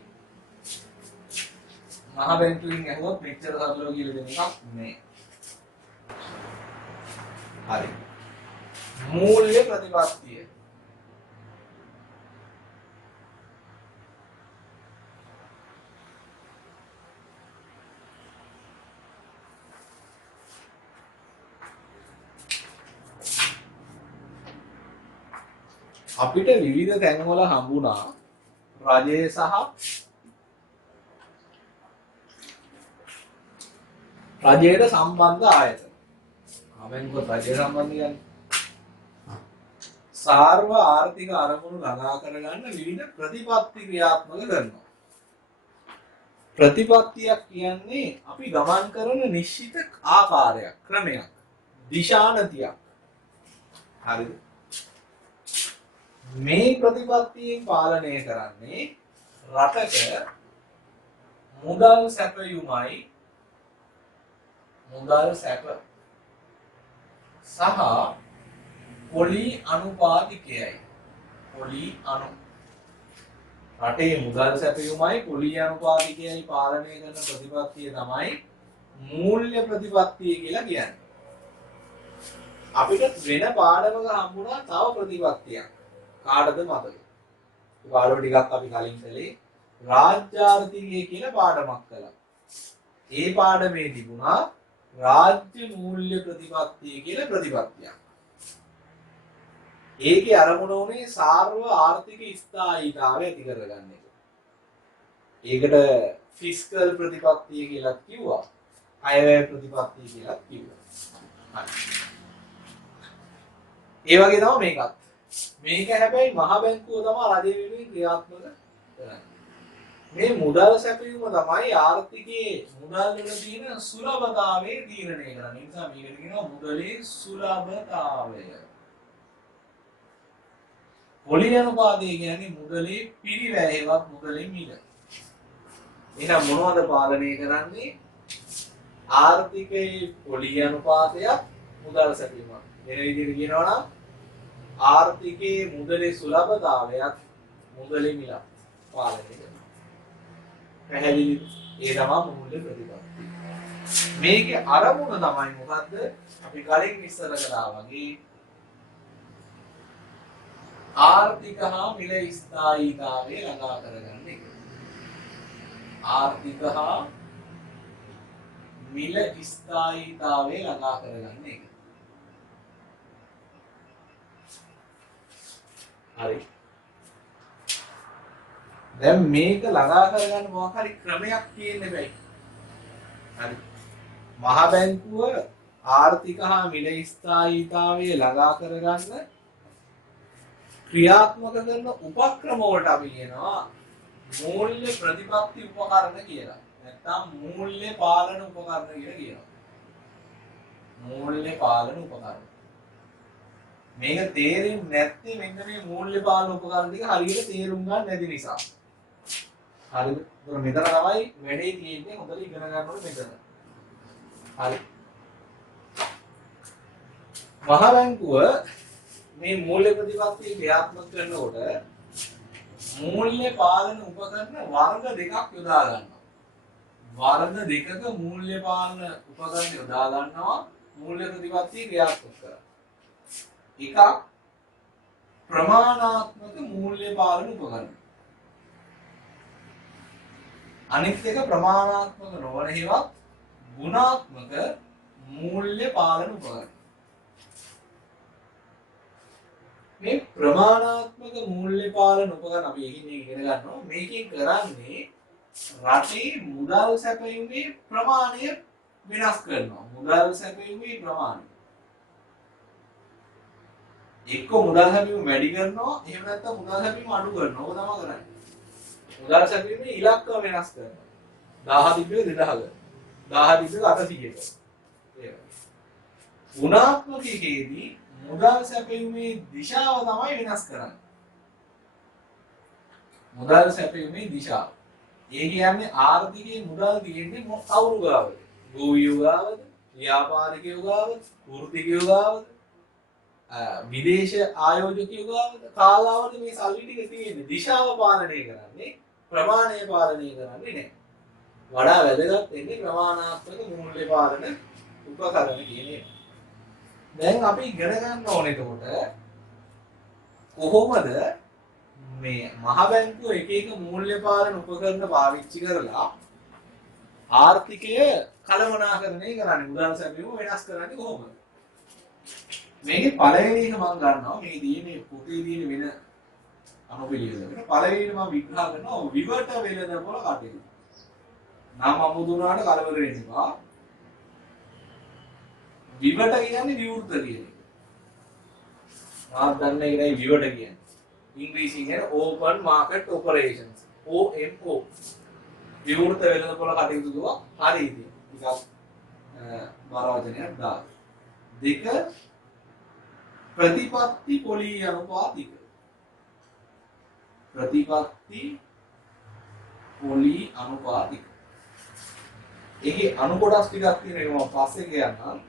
මහ බැංකුවෙන් ඇහුවොත් මෙච්චර සරලව කියලා දෙන එකක් නෑ. හරි. මූල්‍ය ප්‍රතිපත්තිය. අපිට විවිධ තැන්වල හම්බුණා රජය සහ රජයට සම්බන්ධ ආයතන. ආවෙන්කොත් රජය සම්බන්ධ කියන්නේ සාර්ව ආර්ථික අරමුණු ළඟා කරගන්න විවිධ ප්‍රතිපත්ති ක්‍රියාත්මක කරනවා. ප්‍රතිපත්තියක් කියන්නේ අපි ගමන් කරන නිශ්චිත ආකාරයක්, ක්‍රමයක්, දිශානතියක්. හරිද? මේ ප්‍රතිපත්තියෙන් පාලනය කරන්නේ රටක මුදල් සැපයුමයි මුදල් සැප සහ පොලි අනුපාතිකයයි. පොලි අනු රටේ මුදල් සැපයුමයි පොලි අනුපාතිකයයි පාලනය කරන ප්‍රතිපත්තිය තමයි මූල්‍ය ප්‍රතිපත්තිය කියලා කියන්නේ. අපිට වෙන පාඩමක හම්බුණා තව ප්‍රතිපත්තියක්. කාටද මතක? පාඩම ටිකක් අපි කලින් කළේ රාජ්‍යාර්ථිකය කියලා පාඩමක් කළා. ඒ පාඩමේ තිබුණා රාජ්‍ය මූල්‍ය ප්‍රතිපත්තිය කියලා ප්‍රතිපත්තියක්. ඒකේ අරමුණ උනේ සාර්ව ආර්ථික ස්ථායීතාවය ඇති කරගන්න එක. ඒකට ෆිස්කල් ප්‍රතිපත්තිය කියලා කිව්වා. අයවැය ප්‍රතිපත්තිය කියලා කිව්වා. හරි. ඒ වගේ තමයි මේකත්. මේක හැබැයි මහ බැංකුව තමයි රජය වෙනුවෙන් ක්‍රියාත්මක කරන්නේ. මේ මුදල් සැපයීම තමයි ආර්ථිකයේ මුදල් වල තියෙන සුලභතාවය තීරණය කරන්නේ. ඒ නිසා මේකට කියනවා මුදලේ සුලභතාවය. පොලි අනුපාතය කියන්නේ මුදලේ පිරිවැයවත් මුදලේ මිල. එහෙනම් මොනවද පාලනය කරන්නේ? ආර්ථිකයේ පොලි අනුපාතයක් මුදල් සැපයීම. වෙන විදිහට කියනවා නම් ආර්ථිකයේ මුදලේ සුලභතාවයත් මුදලේ මිලත් පාලනය කරනවා. පැහැදිලි? ඒ තමයි මූල්‍ය ප්‍රතිපත්තිය. මේකේ අරමුණ තමයි මොකද්ද? අපි කලින් විස්තර කළා වගේ ආර්ථික හා මිල ස්ථායීතාවය ළඟා කරගන්න එක. ආර්ථික හා මිල ස්ථායීතාවය ළඟා කරගන්න එක. හරි. දැන් මේක ළඟා කරගන්න මොකක් හරි ක්‍රමයක් තියෙන්න බෑ. හරි. මහ බැංකුව ආර්ථික හා මිල ස්ථායීතාවය ළඟා කරගන්න ක්‍රියාත්මක කරන උපක්‍රම වලට අපි කියනවා මූල්‍ය ප්‍රතිපත්ති උපකරණ කියලා. නැත්නම් මූල්‍ය පාලන උපකරණ කියලා කියනවා. මූල්‍ය පාලන උපකරණ. මේක තේරෙන්නේ නැත්නම් මෙන්න මේ මූල්‍ය පාලන උපකරණ ටික හරියට තේරුම් ගන්න නැති නිසා. හරිද? ඒක මෙතන තමයි වැඩේ තියෙන්නේ. හොඳට ඉගෙන ගන්න ඕනේ මෙතන. හරි. මහ බැංකුව මේ මූල්‍ය ප්‍රතිපත්තිය ක්‍රියාත්මක කරනකොට මූල්‍ය පාලන උපකරණ වර්ග දෙකක් යොදා ගන්නවා. වර්ග දෙකක මූල්‍ය පාලන උපකරණ යොදා ගන්නවා මූල්‍ය ප්‍රතිපත්තිය ක්‍රියාත්මක කරලා. එකක් ප්‍රමාණාත්මක මූල්‍ය පාලන උපකරණ. අනිත් එක ප්‍රමාණාත්මක නොවන හේවත් ගුණාත්මක මූල්‍ය පාලන උපකරණ. මේ ප්‍රමාණාත්මක මූල්‍ය පාලන උපකරණ අපි එකින් එක ඉගෙන ගන්නවා. මේකෙන් කරන්නේ රටේ මුදල් සැපයීමේ ප්‍රමාණය වෙනස් කරනවා. මුදල් සැපයීමේ ප්‍රමාණය. එක්ක මුදල් සැපයීම වැඩි කරනවා, එහෙම නැත්නම් මුදල් සැපයීම අඩු කරනවා. ඕක තමයි කරන්නේ. මුදල් සැපයීමේ ඉලක්ක වෙනස් කරනවා. 1000 තිබ්බේ 2000. 1000 තිබ්බේ 800කට. ඒ වගේ. ගුණාත්මකයේදී මුදල් සැපයීමේ දිශාව තමයි වෙනස් කරන්නේ. මුදල් සැපයීමේ දිශාව. ඒ කියන්නේ ආර්ථිකයේ මුදල් තියෙන්නේ කවුරු ගාවද? ගෝවියෝ ගාවද? ව්‍යාපාරිකයෝ ගාවද? වෘත්තිකයෝ ගාවද? විදේශ ආයෝජකයෝ ගාවද? කාලාවද මේ සල්ලි ටික තියෙන්නේ? දිශාව පාලනය කරන්නේ ප්‍රමාණය පාලනය කරන්නේ නැහැ. වඩා වැදගත් වෙන්නේ ප්‍රමාණාත්මක මූල්‍ය පාලන උපකරණ කියන එක. දැන් අපි ඉගෙන ගන්න ඕනේ එතකොට කොහොමද මේ මහ බැංකුව එක එක මූල්‍ය පාලන උපකරණ පාවිච්චි කරලා ආර්ථිකය කළමනාකරණය කරන්නේ මුදල් සැපයීම වෙනස් කරන්නේ කොහොමද? මේකේ පළවෙනි එක මම ගන්නවා මේ දිනේ පොතේ දින වෙන අනුපිළිවෙලකට පළවෙනි මම විග්‍රහ කරනවා විවට වෙළඳපොළ කටයුතු. නම් අමුදුනාට කලබල වෙන්න එපා. විවට කියන්නේ විවෘත කියන එක. මාත් දන්නේ ඒකයි විවට කියන්නේ. ඉංග්‍රීසියෙන් කියන open market operations. OMO. විවෘත වෙළඳපොළ කටයුතු දුවා හරි ඉතින්. ටිකක් බර වචනයක් දාන්න. දෙක ප්‍රතිපත්ති පොලි අනුපාතික. ප්‍රතිපත්ති පොලි අනුපාතික. ඒකේ අනු කොටස් ටිකක් තියෙනවා මම පස්සේ කියන්නම්.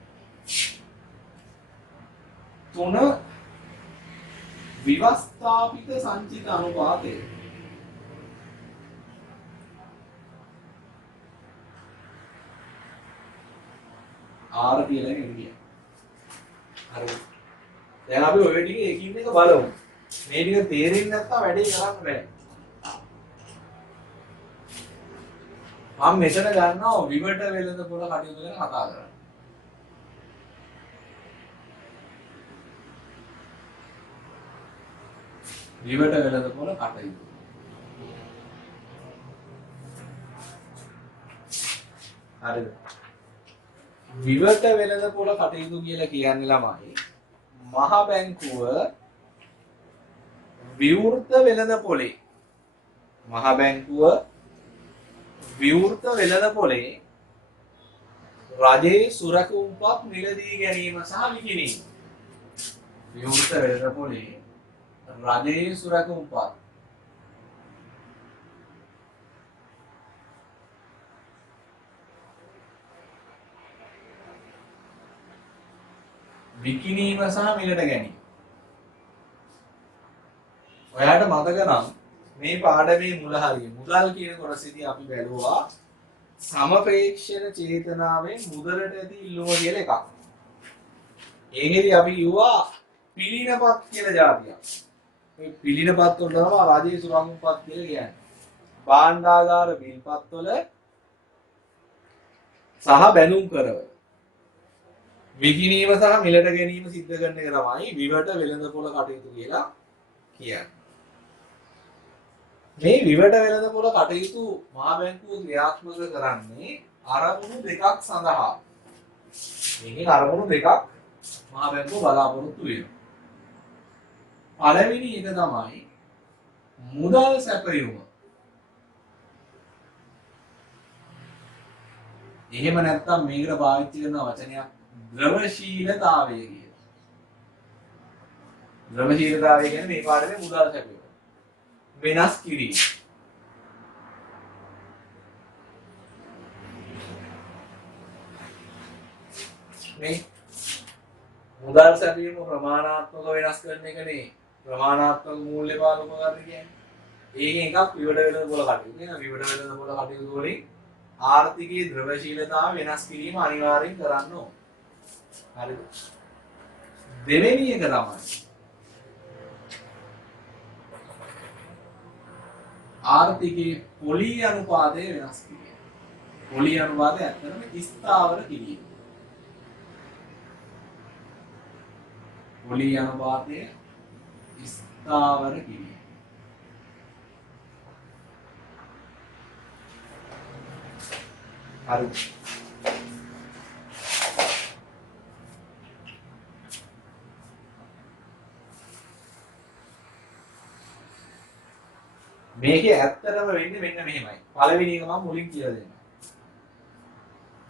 3 විවස්ථාපිත සංචිත අනුපාතය. R කියලා කියන්නේ. හරි. දැන් අපි ඔය ටික එකින් එක බලමු. මේ ටික තේරෙන්නේ නැත්නම් වැඩේ කරන්න බෑ. මම මෙතන ගන්නවා විවට වෙළඳ පොළ කටයුතු ගැන කතා කරන්න. විවට වෙළඳ පොළ කටයුතු. හරිද? විවට වෙළඳ පොළ කටයුතු කියලා කියන්නේ ළමයි මහ බැංකුව විවෘත වෙළඳ පොලේ මහ බැංකුව විවෘත වෙළඳ පොලේ රජයේ සුරකුම්පත් මිලදී ගැනීම සහ විකිණීම. විවෘත වෙළඳ පොලේ රජයේ සුරකුම්පත් විකිණීම සහ මිලට ගැනීම. ඔයාලට මතක නම් මේ පාඩමේ මුල හරිය මුදල් කියන කොටසේදී අපි බැලුවා සමපේක්ෂණ චේතනාවෙන් මුදලට ඇති ඉල්ලුම කියලා එකක්. ඒකෙදි අපි කිව්වා පිළිනපත් කියලා જાතියක්. මේ පිළිනපත් වල තමයි රාජ්‍ය සුරංගපත් කියලා කියන්නේ. භාණ්ඩාගාර බිල්පත් වල සහ බැඳුම් කරවල විකිණීම සහ මිලට ගැනීම සිද්ධ කරන එක තමයි විවට වෙළඳ පොළ කටයුතු කියලා කියන්නේ. මේ විවට වෙළඳ පොළ කටයුතු මහා බැංකුව ක්‍රියාත්මක කරන්නේ අරමුණු දෙකක් සඳහා. මේකේ අරමුණු දෙකක් මහා බැංකුව බලාපොරොත්තු වෙනවා. පළවෙනි එක තමයි මුදල් සැපයුම. එහෙම නැත්නම් මේකට පාවිච්චි කරන වචනයක් ද්‍රවශීලතාවය කියලා. ද්‍රවශීලතාවය කියන්නේ මේ පාඩමේ මුදල් සැපයුම. වෙනස් කිරීම. මේ මුදල් සැපයීම ප්‍රමාණාත්මක වෙනස් කරන එකනේ ප්‍රමාණාත්මක මූල්‍ය පාලක උපකරණ කියන්නේ. ඒකෙන් එකක් විවට වෙළඳ පොළ කටයුතු. කියන විවට වෙළඳ පොළ කටයුතු වලින් ආර්ථිකයේ ද්‍රවශීලතාව වෙනස් කිරීම අනිවාර්යෙන් කරන්න ඕන. හරිද? දෙවෙනි එක තමයි ආර්ථිකයේ පොලී අනුපාතය වෙනස් කිරීම. පොලී අනුපාතය ඇත්තටම ස්ථාවර කිරීම. පොලී අනුපාතය ස්ථාවර කිරීම. හරි. මේකේ ඇත්තටම වෙන්නේ මෙන්න මෙහෙමයි. පළවෙනි එක මම මුලින් කියලා දෙන්නම්.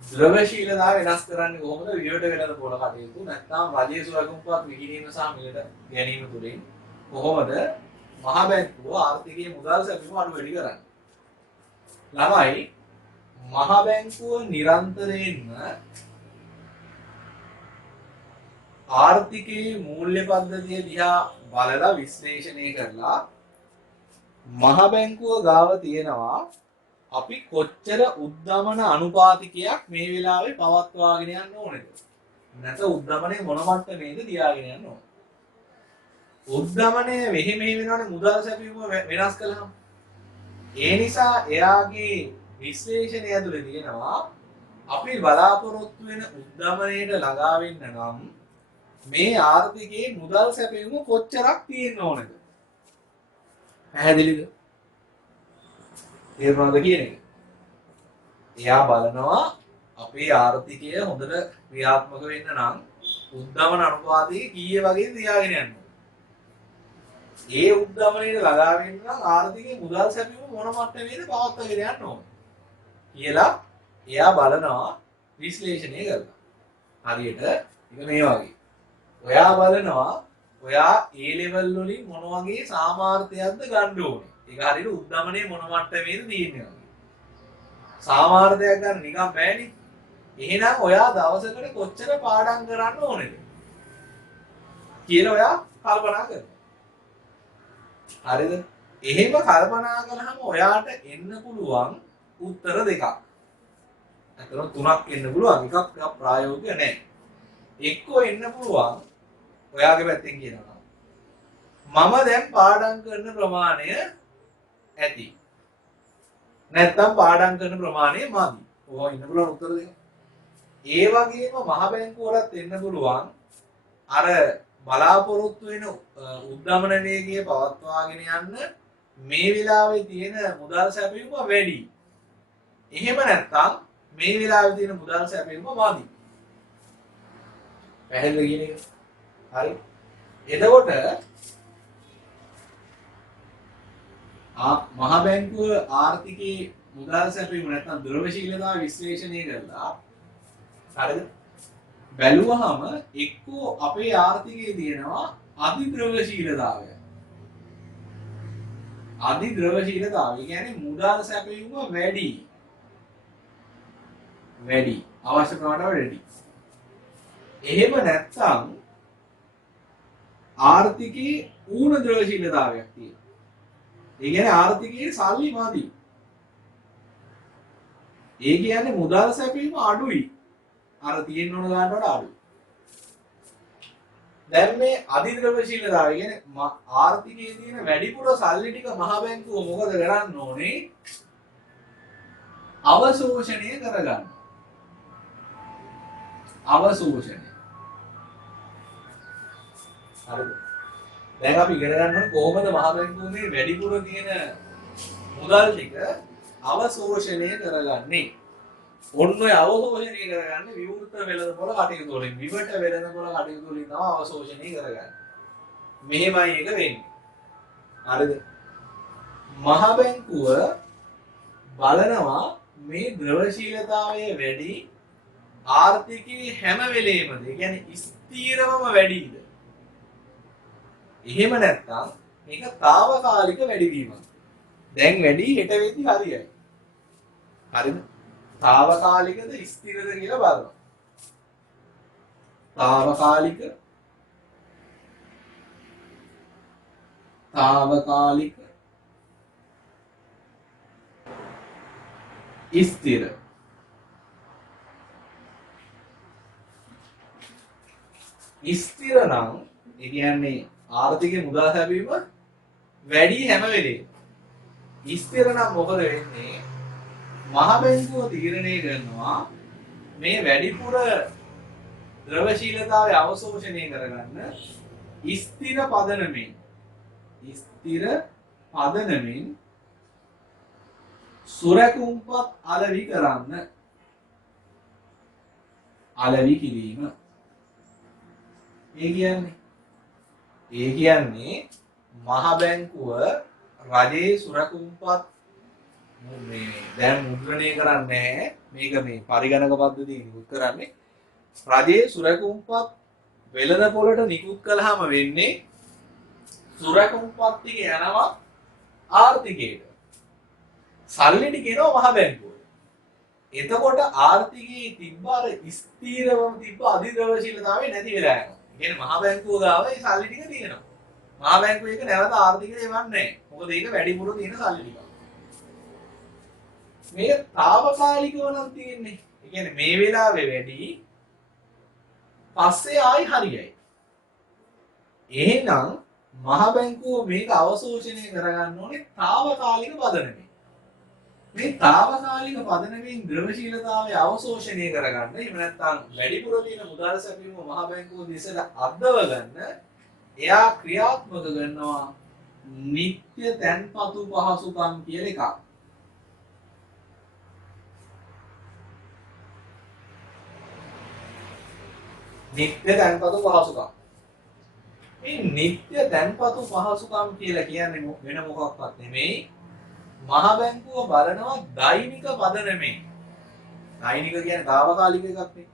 ද්‍රවශීලතාව වෙනස් කරන්නේ කොහොමද? විවට වෙළඳ පොළ කටයුතු නැත්නම් රජයේ සුරකුම්පත් විකිණීම සහ මිලට ගැනීම තුලින් කොහොමද මහ බැංකුව ආර්ථිකයේ මුදල් සැපයීම අඩු වැඩි කරන්නේ? ළමයි මහ බැංකුව නිරන්තරයෙන්ම ආර්ථිකයේ මූල්‍ය පද්ධතිය දිහා බලලා විශ්ලේෂණය කරලා මහ බැංකුව ගාව තියෙනවා අපි කොච්චර උද්දමන අනුපාතිකයක් මේ වෙලාවේ පවත්වාගෙන යන්න ඕනේද? නැත්නම් උද්දමනය මොන මට්ටමේද තියාගෙන යන්න ඕන? උද්දමනය මෙහෙ වෙනවනේ මුදල් සැපයීම වෙනස් කළාම. ඒ නිසා එයාගේ විශ්ලේෂණය ඇතුලේ තියෙනවා අපි බලාපොරොත්තු වෙන උද්දමනයට ළඟා වෙන්න නම් මේ ආර්ථිකයේ මුදල් සැපයීම කොච්චරක් තියෙන්න ඕනද? පැහැදිලිද? තේරුණාද කියන එක? එයා බලනවා අපේ ආර්ථිකය හොඳට ක්‍රියාත්මක වෙන්න නම් උද්දමන අනුපාතයේ කීයේ වගේ තියාගෙන යන්න ඕනේ. ඒ උද්දමනයට ළඟා වෙන්න නම් ආර්ථිකයේ මුදල් සැපයීම මොන මට්ටමේද පවත්වාගෙන යන්න ඕනේ කියලා එයා බලනවා විශ්ලේෂණය කරලා. හරියට ඒක මේ වගේ. ඔයා බලනවා ඔයා A level වලින් මොන වගේ සාමාර්ථයක්ද ගන්න ඕනේ. ඒක හරියට උද්දමනයේ මොන මට්ටමේද තියෙන්නේ වගේ. සාමාර්ථයක් ගන්න නිකන් බෑනේ. එහෙනම් ඔයා දවසකට කොච්චර පාඩම් කරන්න ඕනේද කියලා ඔයා කල්පනා කරනවා. හරිද? එහෙම කල්පනා කළාම ඔයාට එන්න පුළුවන් උත්තර දෙකක්. අතන තුනක් එන්න පුළුවන්. එකක් ප්‍රායෝගික නැහැ. එක්කෝ එන්න පුළුවන් ඔයාගේ පැත්තෙන් කියනවා. මම දැන් පාඩම් කරන ප්‍රමාණය ඇති. නැත්තම් පාඩම් කරන ප්‍රමාණය මදි. ඔය ඉන්න පුළුවන් උත්තර දෙක. ඒ වගේම මහ බැංකුවලත් එන්න පුළුවන් අර බලාපොරොත්තු වෙන උද්දමන වේගය පවත්වාගෙන යන්න මේ වෙලාවේ තියෙන මුදල් සැපයුම වැඩි. එහෙම නැත්තම් මේ වෙලාවේ තියෙන මුදල් සැපයුම මදි. පැහැදිලි කියන එක. හරි. එතකොට මහ බැංකුව ආර්ථිකයේ මුදල් සැපයීම නැත්නම් ද්‍රව්‍යශීලතාව විශ්ලේෂණය කරලා හරිද බැලුවහම එක්කෝ අපේ ආර්ථිකයේ තියෙනවා අධිද්‍රව්‍යශීලතාවය. අධිද්‍රව්‍යශීලතාවය කියන්නේ මුදල් සැපයීම වැඩි අවශ්‍ය ප්‍රමාණයට වැඩි. එහෙම නැත්නම් ආර්ථිකයේ ඌන ද්‍රව්‍යශීලතාවයක් තියෙනවා. ඒ කියන්නේ ආර්ථිකයේ සල්ලි මදි. ඒ කියන්නේ මුදල් සැපීම අඩුයි. අර තියෙන්න ඕන ගන්න වඩා අඩුයි. දැන් මේ අධිද්‍රව්‍යශීලතාවය කියන්නේ ආර්ථිකයේ තියෙන වැඩිපුර සල්ලි ටික මහ බැංකුව මොකද කරන්න ඕනේ? අවශෝෂණය කරගන්න. අවශෝෂණය. හරිද? දැන් අපි ඉගෙන ගන්න ඕනේ කොහොමද මහ බැංකුවේ වැඩිපුර තියෙන මුදල් ටික අවශෝෂණය කරගන්නේ. ඔන්න ඔය අවශෝෂණය කරගන්නේ විවෘත වෙළඳපොළ කටයුතු වලින්. විවට වෙළඳපොළ කටයුතු වලින් තමයි අවශෝෂණය කරගන්නේ. මෙහෙමයි එක වෙන්නේ. හරිද? මහ බැංකුව බලනවා මේ ද්‍රවශීලතාවය වැඩි ආර්ථිකයේ හැම වෙලේමද. ඒ කියන්නේ ස්ථීරවම වැඩිද? එහෙම නැත්නම් මේක తాවකාලික වැඩිවීමක්. දැන් වැඩි හෙට වෙද්දි හරියයි. හරිද? తాවකාලිකද ස්ථිරද කියලා බලනවා. తాවකාලික ස්ථිර. ස්ථිර නම් ඒ කියන්නේ ආර්ථිකයේ මුදල් හැබීම වැඩි හැම වෙලේම. ස්ථිර නම් මොකද වෙන්නේ? මහ බැංකුව තීරණය කරනවා මේ වැඩිපුර ද්‍රවශීලතාවය අවශෝෂණය කරගන්න ස්ථිර පදනමින් සුරකුම්පත් අලෙවි කිරීම. ඒ කියන්නේ මහ බැංකුව රජයේ සුරකුම්පත් මේ දැන් මුද්‍රණය කරන්නේ මේක මේ පරිගණක පද්ධතිය නිකුත් කරන්නේ රජයේ සුරකුම්පත් වෙළඳපොළට නිකුත් කළාම වෙන්නේ සුරකුම්පත් ටික යනවා ආර්ථිකයට. සල්ලි ටික එනවා මහ බැංකුවට. එතකොට ආර්ථිකයේ තිබ්බ අර ස්ථීරවම තිබ්බ අධිද්‍රව්‍යශීලතාවය නැති වෙලා යනවා. කියන්නේ මහ බැංකුව ගාව ඒ සල්ලි ටික තියෙනවා. මහ බැංකුව එක නැවත ආර්ථිකයට එවන්නේ නැහැ. මොකද ඒක වැඩිපුර තියෙන සල්ලි ටික. මේක తాවකාලිකව නම් තියෙන්නේ. ඒ කියන්නේ මේ වෙලාවේ වැඩි පස්සේ ආයි හරියයි. එහෙනම් මහ බැංකුව මේක අවශෝෂණය කරගන්න ඕනේ తాවකාලික පදනමෙන්. මේ తాවකාලික පදනමෙන් ද්‍රවශීලතාවය අවශෝෂණය කරගන්න. එහෙම නැත්නම් වැඩිපුර තියෙන මුදල් සැපයීම මහ බැංකුව දිසට අද්දව ගන්න එයා ක්‍රියාත්මක කරනවා නිත්‍ය තැන්පතු පහසුකම් කියලා එකක්. නිත්‍ය තැන්පතු පහසුකම්. මේ නිත්‍ය තැන්පතු පහසුකම් කියලා කියන්නේ වෙන මොකක්වත් නෙමෙයි. මහ බැංකුව බලනවා දෛනික පදනමෙන්. දෛනික කියන්නේ తాවකාලික එකක් නේ.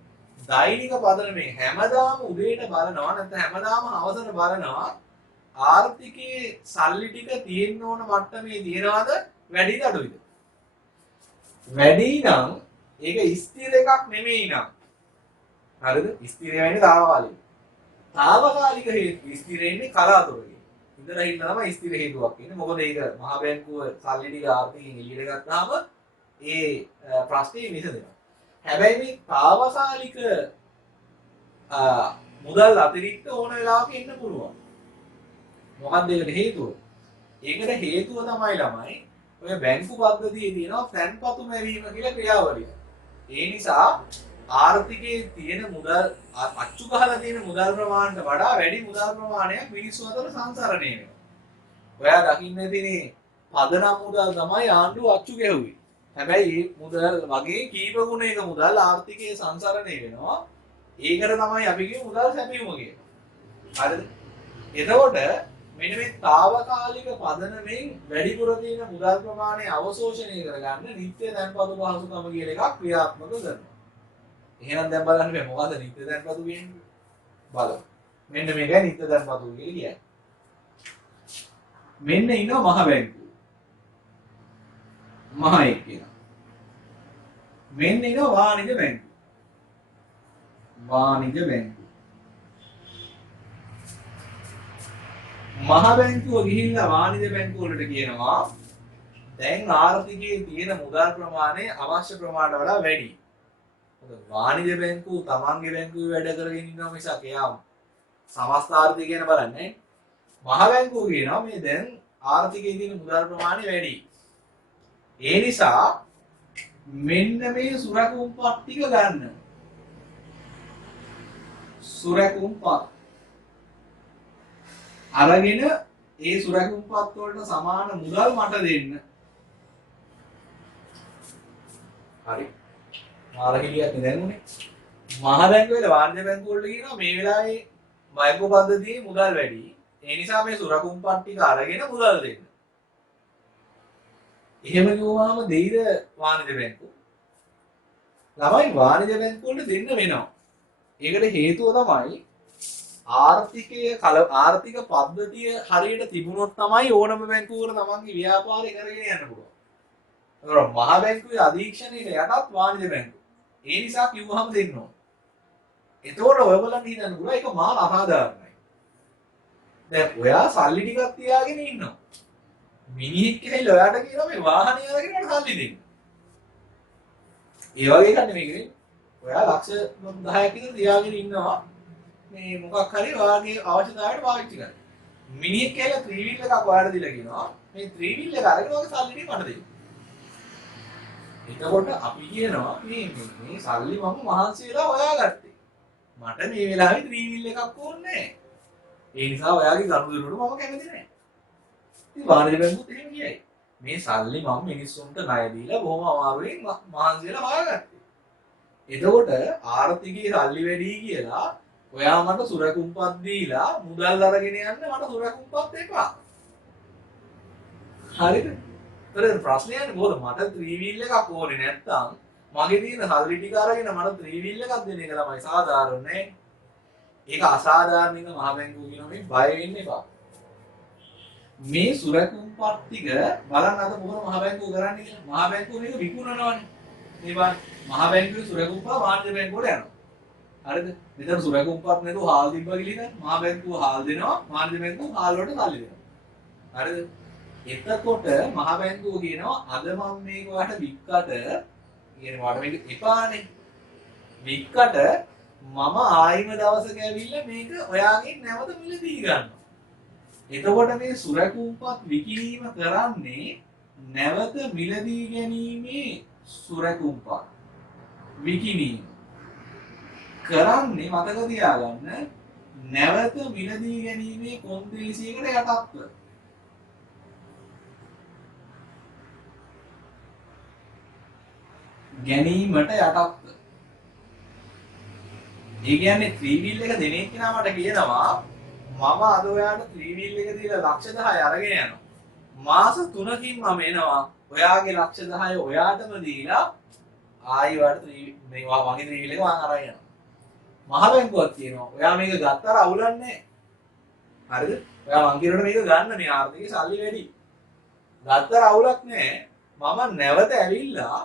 දෛනික පදනමෙන් හැමදාම උදේට බලනවා නැත්නම් හැමදාම හවසට බලනවා ආර්ථිකයේ සල්ලි ටික තියෙන්න ඕන මට්ටමේ තියනවාද වැඩිද අඩුයිද? වැඩි නම් ඒක ස්ථිර එකක් නෙමෙයි නම්. හරිද? ස්ථිර වෙන්නේ తాවකාලික. తాවකාලික හේතු ස්ථිර වෙන්නේ කලාතුරකින්. ඉඳලා හිටලා තමයි ස්ථිර හේතුවක් ඉන්නේ. මොකද ඒක මහ බැංකුව සල්ලි ටික ආර්ථිකයෙන් එළියට ගත්තාම ඒ ප්‍රශ්නේ විසඳෙනවා. හැබැයි මේ తాවකාලික මුදල් අතිරික්ත ඕන වෙලාවක ඉන්න පුළුවන්. මොකක්ද ඒකට හේතුව? ඒකට හේතුව තමයි ළමයි ඔය බැංකු පද්ධතියේ තියෙනවා තැන්පතු මැරීම කියලා ක්‍රියාවලිය. ඒ නිසා ආර්ථිකයේ තියෙන මුදල් අච්චු ගහලා තියෙන මුදල් ප්‍රමාණයට වඩා වැඩි මුදල් ප්‍රමාණයක් මිනිස්සු අතර සංසරණය වෙනවා. ඔයා දකින්න තියෙන්නේ පදනම් මුදල් තමයි ආණ්ඩුව අච්චු ගැහුවේ. හැබැයි මේ මුදල් වගේ කීප ගුණයක මුදල් ආර්ථිකයේ සංසරණය වෙනවා. ඒකට තමයි අපි කියන්නේ මුදල් සැපයුම කියලා. හරිද? එතකොට මෙන්න මේ తాවකාලික පදනමෙන් වැඩිපුර තියෙන මුදල් ප්‍රමාණය අවශෝෂණය කරගන්න නිත්‍ය තැන්පතු පහසුකම කියන එකක් ක්‍රියාත්මක කරනවා. එහෙනම් දැන් බලන්න මේ මොකද්ද නිත්‍ය තැන්පතු කියන්නේ? බලමු. මෙන්න මේකයි නිත්‍ය තැන්පතු කියන්නේ. මෙන්න ඉන්නවා මහ බැංකුව. මහ එක කියනවා. මෙන්න ඉන්නවා වාණිජ බැංකුව. වාණිජ බැංකුව. මහ බැංකුව ගිහිල්ලා වාණිජ බැංකුව වලට කියනවා දැන් ආර්ථිකයේ තියෙන මුදල් ප්‍රමාණය අවශ්‍ය ප්‍රමාණයට වඩා වැඩි. මොකද වාණිජ බැංකුව තමන්ගේ බැංකුවේ වැඩ කරගෙන ඉන්නවා මිසක් එයා සමස්ත ආර්ථිකය ගැන බලන්නේ නැහැ. මහ බැංකුව කියනවා මේ දැන් ආර්ථිකයේ තියෙන මුදල් ප්‍රමාණය වැඩි. ඒ නිසා මෙන්න මේ සුරකුම්පත් ටික ගන්න. සුරකුම්පත් අරගෙන ඒ සුරකුම්පත් වලට සමාන මුදල් මට දෙන්න. හරි. මාරහිලියක් නෙදන්නේ. මහ බැංකුවේ වාණිජ බැංකුව වලට කියනවා මේ වෙලාවේ මයික්‍රෝ පද්ධතියේ මුදල් වැඩි. ඒ නිසා මේ සුරකුම්පත් ටික අරගෙන මුදල් දෙන්න. එහෙම කිව්වම දෙයිද වාණිජ බැංකුව? ළමයි වාණිජ බැංකුව වලට දෙන්න වෙනවා. ඒකට හේතුව තමයි ආර්ථික පද්ධතිය හරියට තිබුණොත් තමයි ඕනම බැංකුවකට තමන්ගේ ව්‍යාපාරය කරගෙන යන්න පුළුවන්. ඒතකොට මහ බැංකුවේ අධීක්ෂණයට යටත් වාණිජ බැංකුව. ඒ නිසා කිව්වහම දෙන්න ඕන. එතකොට ඔයගොල්ලන් හිතන්න පුළුවන් ඒක මහා අසාධාරණයි. දැන් ඔයා සල්ලි ටිකක් තියාගෙන ඉන්නවා. මිනිහෙක් කියලා ඔයාට කියනවා මේ වාහනය අරගෙන මට සල්ලි දෙන්න. ඒ වගේ එකක් නෙමෙයි කියන්නේ. ඔයා ලක්ෂ 10ක් විතර තියාගෙන ඉන්නවා. මේ මොකක් හරි ඔයාගේ අවශ්‍යතාවයට පාවිච්චි කරන්න. මිනිහෙක් කියලා ත්‍රිවිල් එකක් ඔයාලට දීලා කියනවා මේ ත්‍රිවිල් එක අරගෙන ඔයාගේ සල්ලි ටික මට දෙන්න. එතකොට අපි කියනවා මේ සල්ලි මම මහන්සි වෙලා හොයාගත්තේ. මට මේ වෙලාවේ ත්‍රිවිල් එකක් ඕනේ නැහැ. ඒ නිසා ඔයාගේ ගනුදෙනුවට මම කැමති නැහැ. ඉතින් වාණිජ බැංකුවත් එහෙම කියයි. මේ සල්ලි මම මිනිස්සුන්ට ණය දීලා බොහොම අමාරුවෙන් මහන්සි වෙලා හොයාගත්තේ. එතකොට ආර්ථිකයේ සල්ලි වැඩි කියලා ඔයා මට සුරකුම්පත් දීලා මුදල් අරගෙන යන්න මට සුරකුම්පත් එපා. හරිද? ඒතර ප්‍රශ්නය යන්නේ මොකද මට ත්‍රිවිල් එකක් ඕනේ නැත්තම් මගේ තියෙන සල්ලි ටික අරගෙන මට ත්‍රිවිල් එකක් දෙන එක තමයි සාධාරණ නේ. ඒක අසාධාරණ එක මහ බැංකුව කියනවා මේ බය වෙන්න එපා. මේ සුරකුම්පත් ටික බලන්න අද මොකද මහ බැංකුව කරන්නේ කියලා. මහ බැංකුව මේක විකුණනවානේ. මේ බලන්න මහ බැංකුවේ සුරකුම්පත් වාණිජ බැංකුවට යනවා. හරිද? මෙතන සුරකුම්පත් නේද හාල් තිබ්බා කියලා ඉතින් මහ බැංකුව හාල් දෙනවා වාණිජ බැංකුව හාල් වලට සල්ලි දෙනවා. හරිද? එතකොට මහ බැංකුව කියනවා අද මම මේක ඔයාලට වික්කට කියන්නේ මට මේක එපානේ. වික්කට මම ආයිම දවසක ඇවිල්ලා මේක ඔයාගෙන් නැවත මිලදී ගන්නවා. එතකොට මේ සුරකුම්පත් විකිණීම කරන්නේ නැවත මිලදී ගැනීමේ සුරකුම්පත් විකිණීම කරන්නේ මතක තියාගන්න නැවත මිලදී ගැනීමේ කොන්දේසියකට යටත්ව. ගැනීමට යටත්ව. ඒ කියන්නේ ත්‍රිවිල් එක දෙන එක්කෙනා මට කියනවා මම අද ඔයාලට ත්‍රිවිල් එක දීලා ලක්ෂ 10 අරගෙන යනවා. මාස 3කින් මම එනවා. ඔයාගේ ලක්ෂ 10 ඔයාටම දීලා ආයි වට මේවා වගේ ත්‍රිවිල් එක මම අරන් යනවා. මහ බැංකුවක් කියනවා ඔයා මේක ගත්තර අවුලන්නේ නැහැ. හරිද? ඔයා මං කියනකොට මේක ගන්න මේ ආර්ථිකයේ සල්ලි වැඩි. ගත්තර අවුලක් නැහැ. මම නැවත ඇවිල්ලා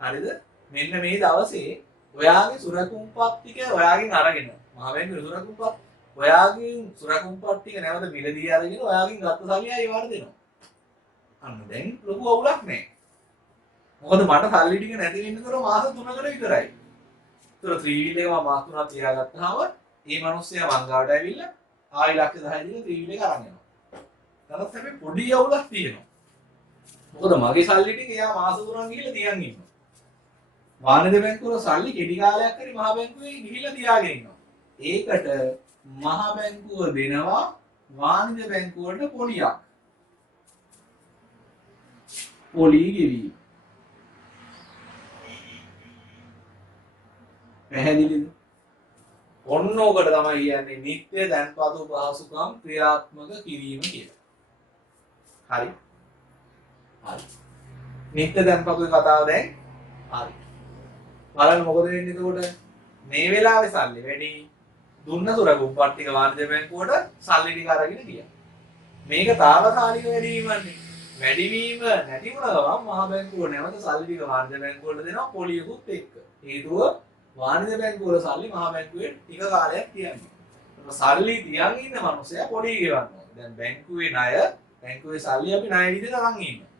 හරිද? මෙන්න මේ දවසේ ඔයාගේ සුරකුම්පත් ටික ඔයාගෙන් අරගෙන මහ බැංකුවේ සුරකුම්පත් ඔයාගේ සුරකුම්පත් ටික නැවත මිලදී අරගෙන ඔයාගෙන් ගත්ත සල්ලි ආයෙ වාර දෙනවා. අන්න දැන් ලොකු අවුලක් නැහැ. මොකද මට සල්ලි ටික නැති වෙන්නතර මාස 3කට විතරයි. ඒතර 3 wheel එක මම මාස 3ක් තියාගත්තාම මේ මිනිස්සයා මං ගාවට ඇවිල්ලා ආයෙ ලක්ෂ 10 දීලා 3 wheel එක අරන් යනවා. තරත් හැබැයි පොඩි අවුලක් තියෙනවා. මොකද මගේ සල්ලි ටික එයා මාස 3ක් ගිහිල්ලා තියන් ඉන්නවා. වාණිජ බැංකුවල සල්ලි කෙටි කාලයක් හරි මහ බැංකුවේ ගිහිල්ලා තියාගෙන ඉන්නවා. ඒකට මහ බැංකුව දෙනවා වාණිජ බැංකුවට පොලියක්. පොලි ගෙවි. පැහැදිලිද? ඔන්න ඕකට තමයි කියන්නේ නිත්‍ය දැන්පතු පහසුකම් ක්‍රියාත්මක කිරීම කියලා. හරි. හරි. නිත්‍ය දැන්පතුේ කතාව දැන් හරි. බලන්න මොකද වෙන්නේ එතකොට? මේ වෙලාවේ සල්ලි වැඩි දුන්න සුරකුම්පත් ටික වාණිජ බැංකුවට සල්ලි ටික අරගෙන ගියා. මේක తాවකාලික වැඩිවීමන්නේ. වැඩිවීම නැති වුණ ගමන් මහ බැංකුව නැවත සල්ලි ටික වාණිජ බැංකුවට දෙනවා පොලියකුත් එක්ක. හේතුව වාණිජ බැංකුවල සල්ලි මහ බැංකුවේ ටික කාලයක් තියන්නේ. ඒක සල්ලි තියන් ඉන්න මිනිස්සයා පොලිය ගෙවනවා. දැන් බැංකුවේ ණය බැංකුවේ සල්ලි අපි ණය විදිහට අරන් ඉන්නවා.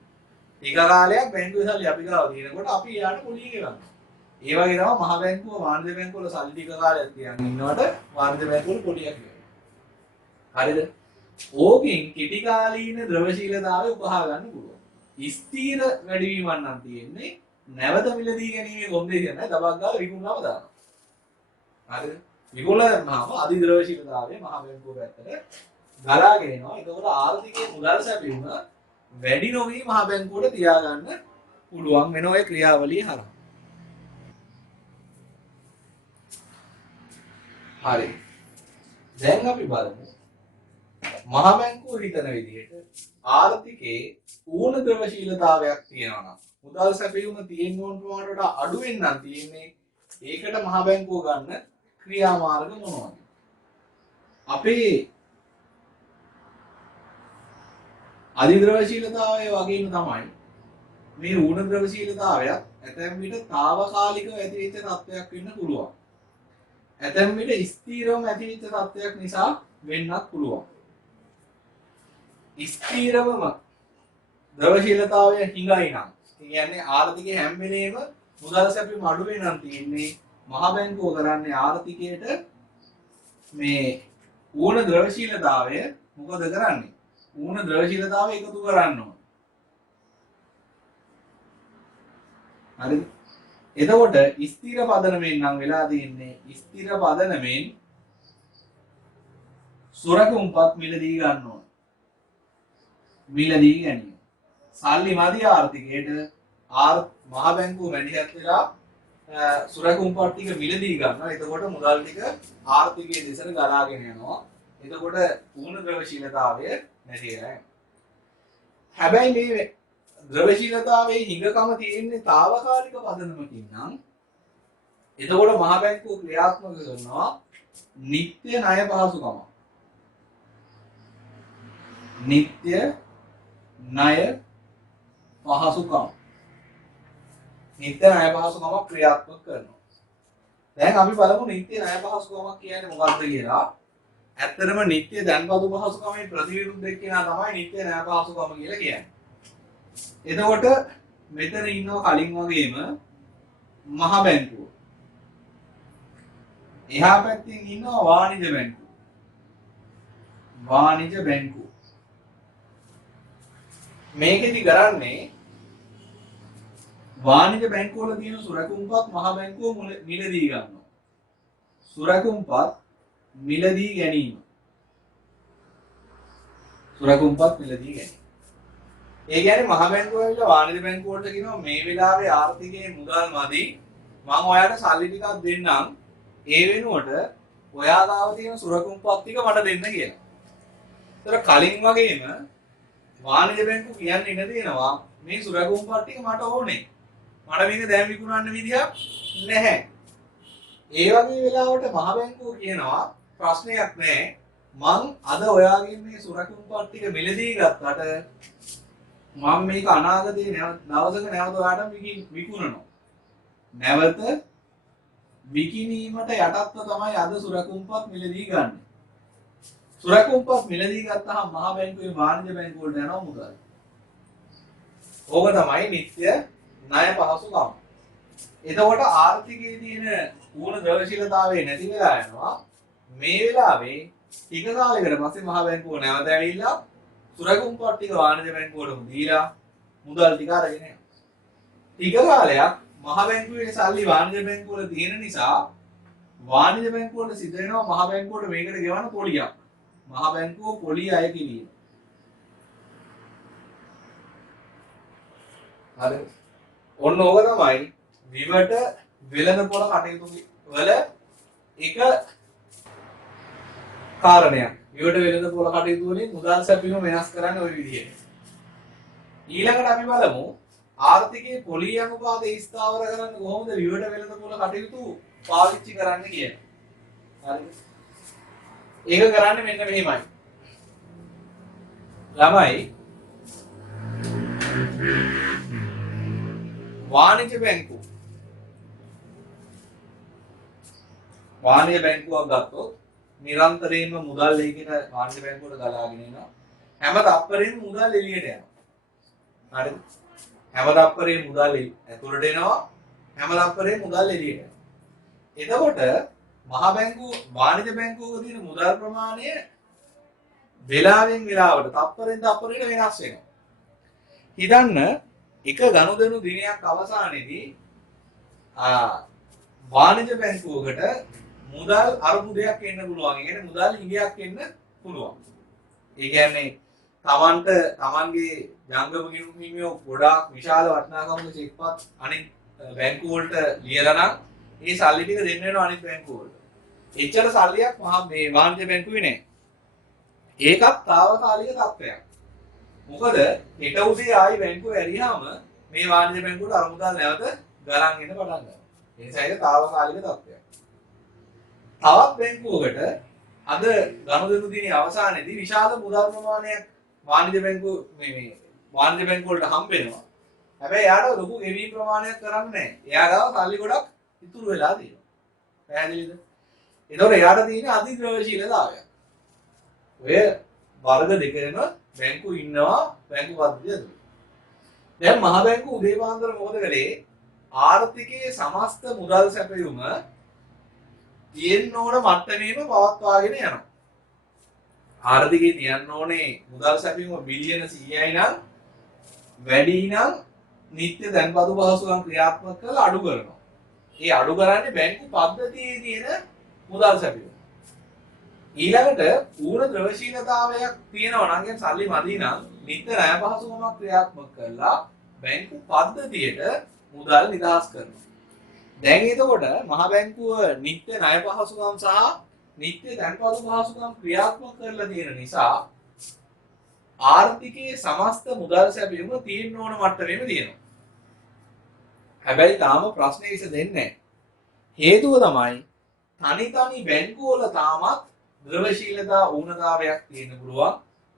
ටික කාලයක් බැංකුවේ සල්ලි අපි ගාව තියෙනකොට අපි යාට පොලිය ගෙවනවා. ඒ වගේ තමයි මහ බැංකුව වාණිජ බැංකුවල සල්ලි ටික කාලයක් තියන් ඉන්නවට වාණිජ බැංකුවල පොලියක් ගෙවනවා. හරිද? ඕකෙන් කෙටි කාලීන ද්‍රවශීලතාවය උකහා ගන්න පුළුවන්. ස්ථීර වැඩිවීමක් නම් තියෙන්නේ නැවත මිලදී ගැනීමේ කොන්දේ කියන්නේ දබක් ගාලා විකුණනම දානවා. හරිද? විකුණනම අධි ද්‍රවශීලතාවය මහ බැංකුව පැත්තට ගලාගෙන එනවා. ඒකවල ආර්ථිකයේ මුදල් සැපයීම වැඩි නොවි මහ බැංකුවට තියාගන්න පුළුවන් වෙන ඔය ක්‍රියාවලිය හරහා. හරි. දැන් අපි බලමු මහ බැංකුව හිතන විදිහට ආර්ථිකයේ ඌන ද්‍රවශීලතාවයක් තියෙනවා නම් මුදල් සැපයීම තියෙන ඕන ප්‍රමාණයට වඩා අඩු වෙන්නම් තියෙන්නේ. ඒකට මහ බැංකුව ගන්න ක්‍රියාමාර්ග මොනවද? අපේ අධි ද්‍රවශීලතාවය වගේම තමයි මේ ඌන ද්‍රවශීලතාවයක් ඇතැම් විට తాවකාලිකව ඇතිවෙච්ච තත්ත්වයක් වෙන්න පුළුවන්. ඇතැම් විට ස්ථීරවම ඇතිවෙච්ච තත්ත්වයක් නිසා වෙන්නත් පුළුවන්. ස්ථීරවම ද්‍රවශීලතාවය හිඟයි නම් කියන්නේ ආර්ථිකයේ හැම වෙලේම මුදල් සැපීම අඩු වෙනනම් තියෙන්නේ මහ බැංකුව කරන්නේ ආර්ථිකයට මේ ඌන ද්‍රවශීලතාවය මොකද කරන්නේ? ඌන ද්‍රවශීලතාවය එකතු කරන්න ඕන. හරිද? එතකොට ස්ථිර පදනමෙන් නම් වෙලා තියෙන්නේ ස්ථිර පදනමෙන් සුරකුම්පත් මිලදී ගන්න ඕන. මිලදී ගැනීම. සල්ලි මදි ආර්ථිකයට මහ බැංකුව මැදිහත් වෙලා සුරකුම්පත් ටික මිලදී ගන්නවා. එතකොට මුදල් ටික ආර්ථිකයේ දෙසට ගලාගෙන යනවා. එතකොට ඌන ද්‍රවශීලතාවය නැති වෙනවා. හැබැයි මේ ද්‍රවශීලතාවයේ හිඟකම තියෙන්නේ తాවකාලික පදනමකින් නම් එතකොට මහ බැංකුව ක්‍රියාත්මක කරනවා නිත්‍ය ණය පහසුකම. නිත්‍ය ණය පහසුකම්. නිත්‍ය ණය පහසුකම ක්‍රියාත්මක කරනවා. දැන් අපි බලමු නිත්‍ය ණය පහසුකමක් කියන්නේ මොකක්ද කියලා. ඇත්තටම නිත්‍ය දැන්පතු පහසුකමේ ප්‍රතිවිරුද්ධ එක්කෙනා තමයි නිත්‍ය ණය පහසුකම කියලා කියන්නේ. එතකොට මෙතන ඉන්නවා කලින් වගේම මහ බැංකුව. එහා පැත්තෙන් ඉන්නවා වාණිජ බැංකුව. වාණිජ බැංකුව. මේකෙදි කරන්නේ වාණිජ බැංකුවල තියෙන සුරකුම්පත් මහ බැංකුව මිලදී ගන්නවා. සුරකුම්පත් මිලදී ගැනීම. සුරකුම්පත් මිලදී ගැනීම. ඒ කියන්නේ මහ බැංකුව ඇවිල්ලා වාණිජ බැංකුවට කියනවා මේ වෙලාවේ ආර්ථිකයේ මුදල් මදි මම ඔයාලට සල්ලි ටිකක් දෙන්නම් ඒ වෙනුවට ඔයා ගාව තියෙන සුරකුම්පත් ටික මට දෙන්න කියලා. ඒතර කලින් වගේම වාණිජ බැංකුව කියන්නේ ඉන්න දෙනවා මේ සුරකුම්පත් ටික මට ඕනේ. මට මේක දැන් විකුණන්න විදියක් නැහැ. ඒ වගේ වෙලාවට මහ බැංකුව කියනවා ප්‍රශ්නයක් නැහැ. මං අද ඔයාගෙන් මේ සුරකුම්පත් ටික මිලදී ගත්තට මම මේක අනාගතයේ දවසක නැවත ඔයාලට විකුණනවා. නැවත විකිණීමට යටත්ව තමයි අද සුරකුම්පත් මිලදී ගන්න. සුරකුම්පත් මිලදී ගත්තාම මහ බැංකුවේ වාණිජ බැංකුව වලට යනවා මුදල්. ඕක තමයි නිත්‍ය ණය පහසුකම්. එතකොට ආර්ථිකයේ තියෙන පූර්ණ ද්‍රවශීලතාවය නැති වෙලා යනවා. මේ වෙලාවේ ටික කාලයකට පස්සේ මහ බැංකුව නැවත ඇවිල්ලා සුරකුම්පත් ටික වාණිජ බැංකුවටම දීලා මුදල් ටික අරගෙන යනවා. ටික කාලයක් මහ බැංකුවේ සල්ලි වාණිජ බැංකුව වල තියෙන නිසා වාණිජ බැංකුව වල සිද්ධ වෙනවා මහ බැංකුවට මේකට ගෙවන පොලියක්. මහ බැංකුව පොලිය අය කිරීම. හරි. ඔන්න ඕක තමයි විවට වෙළඳපොළ කටයුතු වල එක කාරණයක්. විවට වෙළඳපොළ කටයුතු වලින් මුදල් සැපීම වෙනස් කරන්න ওই විදිහට. ඊළඟට අපි බලමු ආර්ථිකයේ පොලී අනුපාතය ස්ථාවර කරන්න කොහොමද විවට වෙළඳපොළ කටයුතු පාවිච්චි කරන්න කියලා. හරිද? ඒක කරන්නේ මෙන්න මෙහෙමයි. ළමයි වාණිජ බැංකුවක් ගත්තොත් නිරන්තරයෙන්ම මුදල් ඒකට වාණිජ බැංකුවට ගලාගෙන එනවා. හැම තප්පරෙම මුදල් එළියට යනවා. හරිද? හැම තප්පරෙම මුදල් ඇතුළට එනවා. හැම තප්පරෙම මුදල් එළියට යනවා. එතකොට මහ බැංකුව වාණිජ බැංකුවක තියෙන මුදල් ප්‍රමාණය වෙලාවෙන් වෙලාවට තප්පරෙන් තප්පරයට වෙනස් වෙනවා. හිතන්න එක ගනුදෙනු දිනයක් අවසානයේදී වාණිජ බැංකුවකට මුදල් අර්බුදයක් එන්න පුළුවන්. ඒ කියන්නේ මුදල් හිඟයක් එන්න පුළුවන්. ඒ කියන්නේ තමන්ගේ ජංගම ගිණුම් හිමියෝ ගොඩාක් විශාල වටිනාකමක චෙක්පත් අනිත් බැංකුව වලට ලියලා නම් ඒ සල්ලි ටික දෙන්න වෙනවා අනිත් බැංකුව වලට. එච්චර සල්ලියක් මේ වාණිජ බැංකුවේ නැහැ. ඒකත් తాවකාලික තත්ත්වයක්. මොකද හෙට උදේ ආයි බැංකුව ඇරියාම මේ වාණිජ බැංකුවට අර මුදල් නැවත ගලන් එන්න පටන් ගන්නවා. ඒ නිසා ඒක తాවකාලික තත්ත්වයක්. තවත් බැංකුවකට අද ගනුදෙනු දිනේ අවසානයේදී විශාල මුදල් ප්‍රමාණයක් වාණිජ බැංකුව වාණිජ බැංකුව වලට හම්බ වෙනවා. හැබැයි යාට ලොකු ගෙවීම් ප්‍රමාණයක් කරන්නේ නැහැ. එයා ගාව සල්ලි ගොඩක් ඉතුරු වෙලා තියෙනවා. පැහැදිලිද? ඒතකොට එයාට තියෙන අධිද්‍රව්‍යශීලතාවය. ඔය වර්ග දෙකේම බැංකු ඉන්නවා බැංකු පද්ධතිය ඇතුළේ. දැන් මහ බැංකුව උදේ පාන්දර මොකද කළේ? ආර්ථිකයේ සමස්ත මුදල් සැපයුම තියෙන්න ඕන මට්ටමේම පවත්වාගෙන යනවා. ආර්ථිකයේ තියන්න ඕනේ මුදල් සැපයුම බිලියන 100යි නම් වැඩි නම් නිත්‍ය දැන්පතු පහසුකම් ක්‍රියාත්මක කරලා අඩු කරනවා. ඒ අඩු කරන්නේ බැංකු පද්ධතියේ තියෙන මුදල් සැපයුම. ඊළඟට පූර්ණ ද්‍රවශීලතාවයක් තියෙනවා නම් සල්ලි මදි නම් නිත්‍ය ණය පහසුකමක් ක්‍රියාත්මක කරලා බැංකු පද්ධතියට මුදල් නිදහස් කරනවා. දැන් එතකොට මහ බැංකුව නිත්‍ය ණය පහසුකම් සහ නිත්‍ය දැන්පතු පහසුකම් ක්‍රියාත්මක කරලා තියෙන නිසා ආර්ථිකයේ සමස්ත මුදල් සැපයුම තියෙන්න ඕන මට්ටමේම තියෙනවා. හැබැයි තාම ප්‍රශ්නේ විසඳෙන්නේ නැහැ. හේතුව තමයි තනි බැංකුවල තාමත් ද්‍රවශීලතා ඌනතාවයක් තියෙන්න පුළුවන්.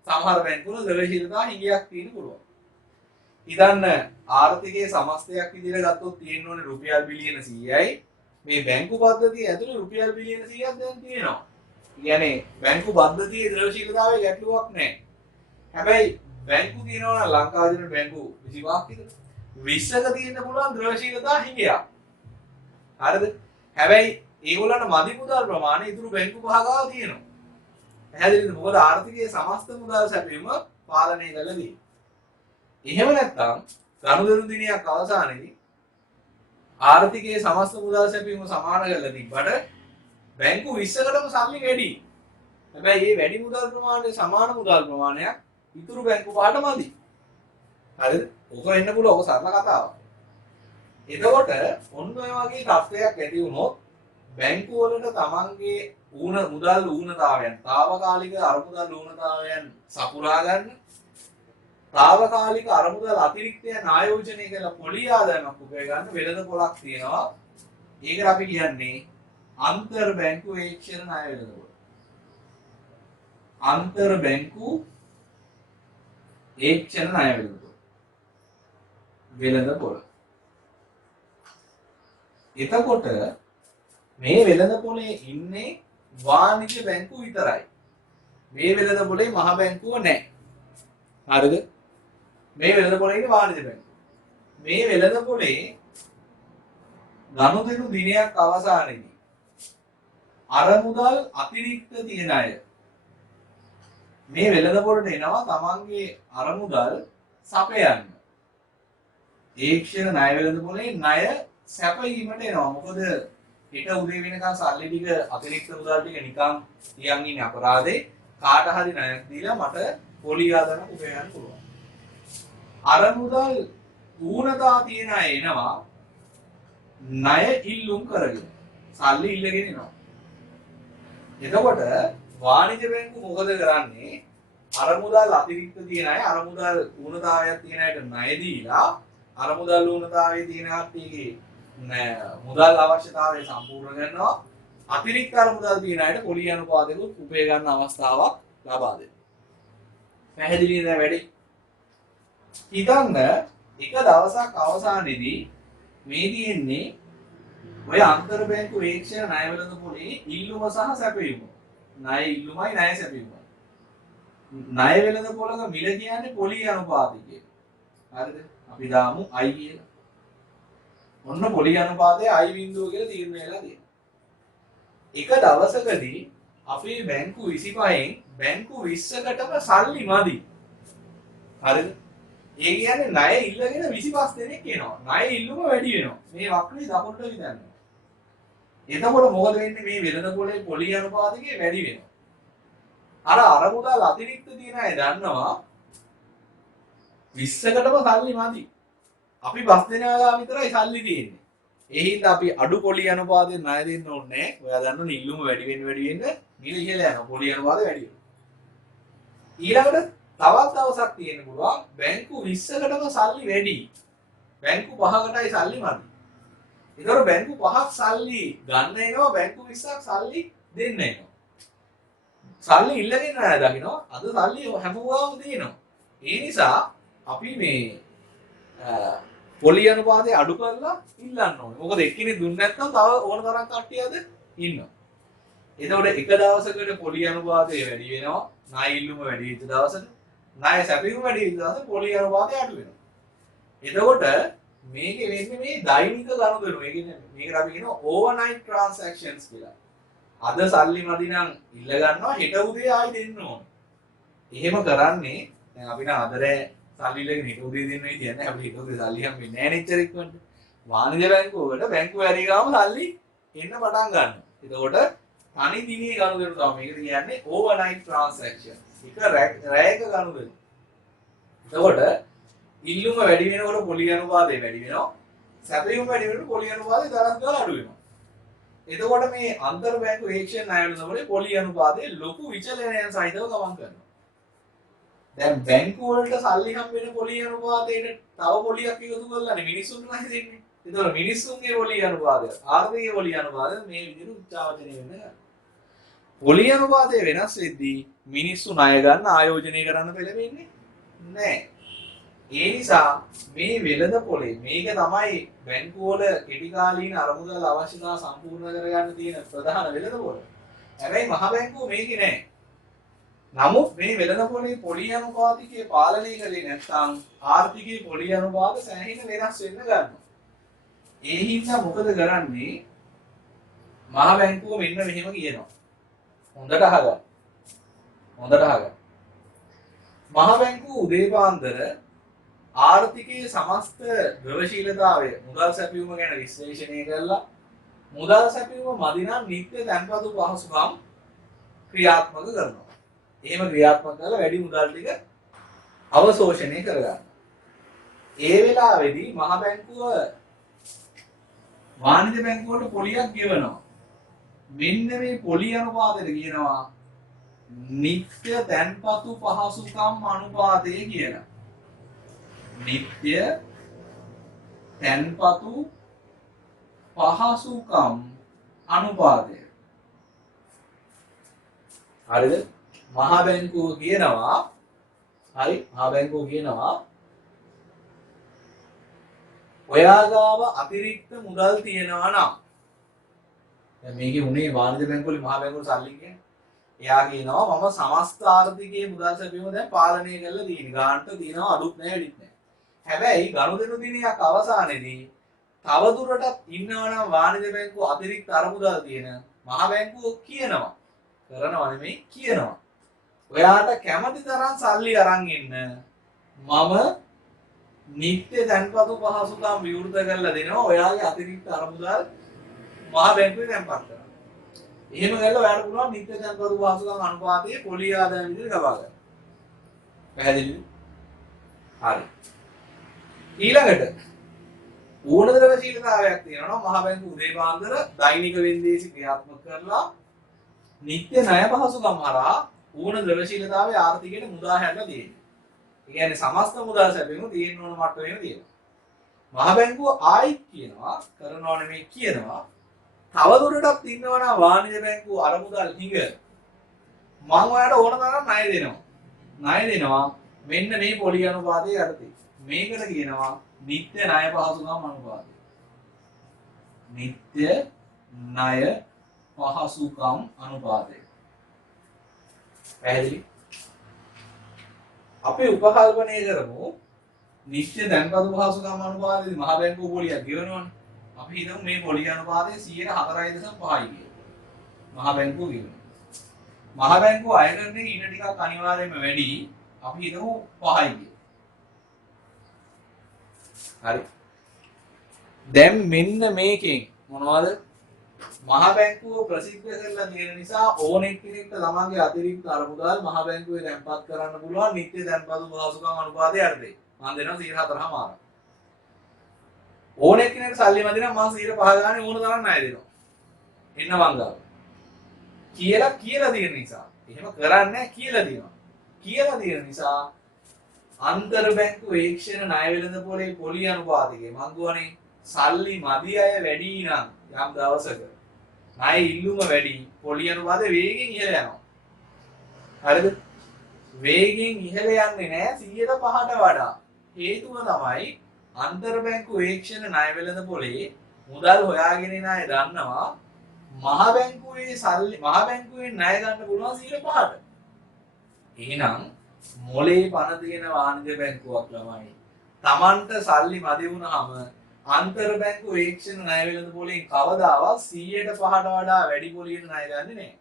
සමහර බැංකුවල ද්‍රවශීලතා හිඟයක් තියෙන්න පුළුවන්. ඉතින් ආර්ථිකයේ සමස්තයක් විදිහට ගත්තොත් තියෙන්න ඕනේ රුපියල් බිලියන 100යි. මේ බැංකු පද්ධතිය ඇතුලේ රුපියල් බිලියන 100ක් දැන් තියෙනවා. කියන්නේ බැංකු පද්ධතියේ ද්‍රවශීලතාවයේ ගැටලුවක් නැහැ. හැබැයි බැංකු තියෙනවා නම් ලංකාවේ තියෙන බැංකු 25ක් විතර 20ක තියෙන්න පුළුවන් ද්‍රවශීලතා හිඟයක්. හරිද? හැබැයි ඒගොල්ලන්ට මදි මුදල් ප්‍රමාණය ඉතුරු බැංකු පහගාව තියෙනවා. පැහැදිලිද? මොකද ආර්ථිකයේ සමස්ත මුදල් සැපයීම පාලනය කරලා තියෙනවා. එහෙම නැත්නම් ගනුදෙනු දිනයක් අවසානයේදී ආර්ථිකයේ සමස්ත මුදල් සැපයීම සමාන කරලා තිබ්බට බැංකු 20කටම සල්ලි වැඩි. හැබැයි මේ වැඩි මුදල් ප්‍රමාණය සමාන මුදල් ප්‍රමාණයක් ඉතුරු බැංකු පහට මදි. හරිද? ඔක වෙන්න පුළුවන්. ඔක සරල කතාවක්. එතකොට ඔන්න ඔය වගේ තත්ත්වයක් ඇති වුණොත් බැංකු වලට තමන්ගේ මුදල් ඌනතාවයන්, తాවකාලික අරමුදල් ඌනතාවයන් සපුරා ගන්න, తాවකාලික අරමුදල් අතිරික්තයන් ආයෝජනය කරලා පොලි ආදායමක් උපය ගන්න වෙළඳපොළක් තියෙනවා. ඒකට අපි කියන්නේ අන්තර් බැංකු ඒක්ෂණ ණය වෙළඳපොළ. අන්තර් බැංකු ඒක්ෂණ ණය වෙළඳපොළ. එතකොට මේ වෙළඳපොලේ ඉන්නේ වාණිජ බැංකු විතරයි. මේ වෙළඳපොලේ මහ බැංකුව නැහැ. හරිද? මේ වෙළඳපොලේ ඉන්නේ වාණිජ බැංකුව. මේ වෙළඳපොලේ ගනුදෙනු දිනයක් අවසානයේදී අරමුදල් අතිරික්ත තියෙන අය මේ වෙළඳපොලට එනවා තමන්ගේ අරමුදල් සපයන්න. ඒ ක්ෂණ ණය වෙළඳපොලේ ණය සැපයීමට එනවා. මොකද හෙට උදේ වෙනකන් සල්ලි ටික අතිරික්ත මුදල් ටික නිකන් තියන් ඉන්නේ අපරාධේ. කාට හරි ණයක් දීලා මට පොලි ආදනක් උපයන්න පුළුවන්. අරමුදල් ඌනතා තියන අය එනවා ණය ඉල්ලුම් කරගෙන. සල්ලි ඉල්ලගෙන එනවා. එතකොට වාණිජ බැංකුව මොකද කරන්නේ? අරමුදල් අතිරික්ත තියෙන අය අරමුදල් ඌනතාවයක් තියෙන අයට ණය දීලා අරමුදල් ඌනතාවයේ තියෙන කට්ටියගේ මුදල් අවශ්‍යතාවය සම්පූර්ණ කරනවා. අතිරික්ත අරමුදල් තියෙන අයට පොලි අනුපාතයකුත් උපය ගන්න අවස්ථාවක් ලබා දෙනවා. පැහැදිලි නේද වැඩි? හිතන්න එක දවසක් අවසානයේදී මේ තියෙන්නේ ඔය අන්තර් බැංකු වේක්ෂණ ණය වෙළඳපොලේ ඉල්ලුම සහ සැපයීම. ණය ඉල්ලුමයි ණය සැපයීමයි. ණය වෙළඳපොලක මිල කියන්නේ පොලි අනුපාතය කියලා. හරිද? අපි දාමු I කියලා. ඔන්න පොලි අනුපාතය I බිඳුව කියලා තීරණය වෙලා තියෙනවා. එක දවසකදී අපේ බැංකු 25න් බැංකු 20කටම සල්ලි මදි. හරිද? ඒ කියන්නේ ණය ඉල්ලගෙන 25 දෙනෙක් එනවා. ණය ඉල්ලුම වැඩි වෙනවා. මේ වක්‍රේ දකුණට විදන්නේ. එතකොට මොකද වෙන්නේ? මේ වෙළඳපොලේ පොලි අනුපාතකේ වැඩි වෙනවා. අර අරමුදල් අතිරික්ත තියෙන අය දන්නවා 20කටම සල්ලි මදි. අපි බස් දෙනා ගාව විතරයි සල්ලි තියෙන්නේ. ඒ හින්දා අපි අඩු පොලි අනුපාතයෙන් ණය දෙන්න ඕනේ නැහැ. ඔයා දන්නවනේ ඉල්ලුම වැඩි වෙන්න මිල ඉහළ යනවා. පොලි අනුපාතය වැඩි වෙනවා. ඊළඟට තවත් දවසක් තියෙන්න පුළුවන් බැංකු 20කටම සල්ලි වැඩි. බැංකු 5කටයි සල්ලි මදි. ඒතකොට බැංකු 5ක් සල්ලි ගන්න එනවා බැංකු 20ක් සල්ලි දෙන්න එනවා. සල්ලි ඉල්ලගෙන නෑ දකින්නවා. අද සල්ලි හැමෝම දෙනවා. ඒ නිසා අපි මේ පොලි අනුපාතය අඩු කරලා ඉල්ලන්න ඕනේ. මොකද එක්කෙනෙක් දුන්නේ නැත්නම් තව ඕන තරම් කට්ටියද ඉන්නවා. එතකොට එක දවසකට පොලි අනුපාතය වැඩි වෙනවා. ණය ඉල්ලුම වැඩි වෙච්ච දවසට ණය සැපයීම වැඩි වෙච්ච දවසට පොලි අනුපාතය අඩු වෙනවා. එතකොට මේකේ වෙන්නේ මේ දෛනික ගනුදෙනු. ඒ කියන්නේ මේකට අපි කියනවා ඕවර්නයිට් ට්‍රාන්සැක්ෂන්ස් කියලා. අද සල්ලි මදි නම් ඉල්ල ගන්නවා හෙට උදේ ආයි දෙන්න ඕනේ. එහෙම කරන්නේ දැන් අපි නම් අදරේ සල්ලි ඉල්ලගෙන හෙට උදේ දෙන්න කියන්නේ අපි හෙට උදේ සල්ලි හම්බෙන්නේ නැහැ නෙච්චර ඉක්මනට. වාණිජ බැංකුවකට බැංකුව ඇරි ගාම සල්ලි එන්න පටන් ගන්නවා. එතකොට තනි දිනේ ගනුදෙනු තමයි මේකට කියන්නේ ඕවර්නයිට් ට්‍රාන්සැක්ෂන්. එක රැයක ගනුදෙනු. එතකොට ඉල්ලුම වැඩි වෙනකොට පොලි අනුපාතය වැඩි වෙනවා. සැපයීම වැඩි වෙනකොට පොලි අනුපාතය තරම් ගාලා අඩු වෙනවා. එතකොට මේ අන්තර් බැංකු වේක්ෂණ ණය වෙළඳපොලේ පොලි අනුපාතයේ ලොකු විචලනයන් සහිතව ගමන් කරනවා. දැන් බැංකු වලට සල්ලි හම්බෙන පොලි අනුපාතයට තව පොලියක් එකතු කරලානේ මිනිස්සුන්ට නැති දෙන්නේ. එතකොට මිනිස්සුන්ගේ පොලි අනුපාතය ආර්ථික පොලි අනුපාතය මේ විදිහට උච්චාවචනය වෙනවා. පොලි අනුපාතය වෙනස් වෙද්දී මිනිස්සු ණය ගන්න ආයෝජනය කරන්න පෙළඹෙන්නේ නැහැ. ඒ නිසා මේ වෙළඳපොලේ මේක තමයි බැංකු වල කෙටි කාලීන අරමුදල් අවශ්‍යතාව සම්පූර්ණ කරගන්න තියෙන ප්‍රධාන වෙළඳපොල. හැබැයි මහ බැංකුව මේකේ නැහැ. නමුත් මේ වෙළඳපොලේ පොලි අනුපාතිකය පාලනය කරේ නැත්නම් ආර්ථිකයේ පොලි අනුපාත සෑහෙන වෙනස් වෙන්න ගන්නවා. ඒ හින්දා මොකද කරන්නේ? මහ බැංකුව මෙන්න මෙහෙම කියනවා. හොඳට අහගන්න. මහ බැංකුව උදේපාන්දර ආර්ථිකයේ සමස්ත ද්‍රවශීලතාවය මුදල් සැපයීම ගැන විශ්ලේෂණය කරලා මුදල් සැපයීම මදි නම් නිත්‍ය තැන්පතු පහසුකම් ක්‍රියාත්මක කරනවා. එහෙම ක්‍රියාත්මක කරලා වැඩි මුදල් ටික අවශෝෂණය කරගන්නවා. ඒ වෙලාවේදී මහ බැංකුව වාණිජ බැංකුවට පොලියක් ගෙවනවා. මෙන්න මේ පොලි අනුපාතයට කියනවා නිත්‍ය තැන්පතු පහසුකම් අනුපාතය කියලා. නිත්‍ය තැන්පතු පහසුකම් අනුපාතය. හරිද? මහ බැංකුව කියනවා ඔයා ගාව අතිරික්ත මුදල් තියෙනවා නම් දැන් මේකේ උනේ වාණිජ බැංකුවලේ මහ බැංකුවල සල්ලි කියන්නේ එයා කියනවා මම සමස්ත ආර්ථිකයේ මුදල් සැපයීම දැන් පාලනය කරලා තියෙන. ගාන්ට තියෙනවා අඩුත් නැහැ වැඩිත් නැහැ. හැබැයි ගනුදෙනු දිනයක් අවසානයේදී තව දුරටත් ඉන්නවා නම් වාණිජ බැංකුව අතිරික්ත අරමුදල් තියෙන මහ බැංකුව කියනවා. කරනවා නෙමෙයි කියනවා. ඔයාට කැමති තරම් සල්ලි අරන් ඉන්න. මම නිත්‍ය තැන්පතු පහසුකම් විවෘත කරලා දෙනවා. ඔයාගේ අතිරික්ත අරමුදල් මහ බැංකුවේ තැන්පත් කරනවා. එහෙම කරලා ඔයාලට පුළුවන් නිත්‍ය තැන්පතු පහසුකම් අනුපාතයේ පොලී ආදායම විදිහට ලබා ගන්න. පැහැදිලිද? හරි. ඊළඟට ඕන ද්‍රවශීලතාවයක් තියෙනවා නම් මහ බැංකුව උදේ පාන්දර දෛනික වෙන්දේසි ක්‍රියාත්මක කරලා නිත්‍ය ණය පහසුකම් හරහා ඕන ද්‍රවශීලතාවයේ ආර්ථිකයට මුදා හැරලා තියෙනවා. ඒ කියන්නේ සමස්ත මුදල් සැපයීම තියෙන ඕන මට්ටමේම තියෙනවා. මහ බැංකුව ආයිත් කියනවා කරනවා නෙමෙයි කියනවා තවදුරටත් ඉන්නවා නම් වාණිජ බැංකුව අරමුදල් හිඟ මම ඔයාලට ඕන තරම් ණය දෙනවා. ණය දෙනවා මෙන්න මේ පොලි අනුපාතයේ යටතේ. මේකට කියනවා නිත්‍ය ණය පහසුකම් අනුපාතය. නිත්‍ය ණය පහසුකම් අනුපාතය. පැහැදිලි? අපි උපකල්පනය කරමු නිත්‍ය තැන්පතු පහසුකම් අනුපාතයේදී මහ බැංකුව පොලියක් ගෙවනවනේ. අපි හිතමු මේ පොලිය අනුපාතය 4.5යි කියලා. මහ බැංකුව ගෙවනවා. මහ බැංකුව අය කරන එක ඊට ටිකක් අනිවාර්යයෙන්ම වැඩි. අපි හිතමු 5යි කියලා. හරි. දැන් මෙන්න මේකෙන් මොනවද? මහ බැංකුව ප්‍රසිද්ධ කරලා තියෙන නිසා ඕනෙක් කෙනෙක්ට ළමගේ අතිරික්ත අරමුදල් මහ බැංකුවේ තැන්පත් කරන්න පුළුවන් නිත්‍ය තැන්පතු පහසුකම් අනුපාතය යටතේ. මම දෙනවා 4.5. ඕනෙක් කෙනෙක්ට සල්ලි මදි නම් මම 5 ගානේ ඕන තරම් ණය දෙනවා. එන්න වංගාව. කියලා තියෙන නිසා. එහෙම කරන්නේ නැහැ කියලා දිනවා. කියලා තියෙන නිසා අන්තර් බැංකු ඒක්ෂණ ණය වෙළඳපොලේ පොලි අනුපාතකේ මං ගුවනේ සල්ලි මදි අය වැඩි නම් යම් දවසක ණය ඉල්ලුම වැඩි පොලි අනුපාතය වේගෙන් ඉහළ යනවා. හරිද? වේගෙන් ඉහළ යන්නේ නැහැ 100ට වඩා. හේතුව තමයි අන්තර් බැංකු ඒක්ෂණ ණය වෙළඳපොලේ මුදල් හොයාගෙන ඉන අය දන්නවා මහ බැංකුවේ ණය ගන්න පුළුවන් 105ට. එහෙනම් මොලේ පණ තියෙන වාණිජ බැංකුවක් ළමයි. Tamanට සල්ලි මදි වුණාම අන්තර් බැංකු ඒක්ෂණ ණය වෙළඳපොලෙන් කවදාවත් 100ට 5ට වඩා වැඩි පොලියෙන් ණය ගන්නේ නැහැ.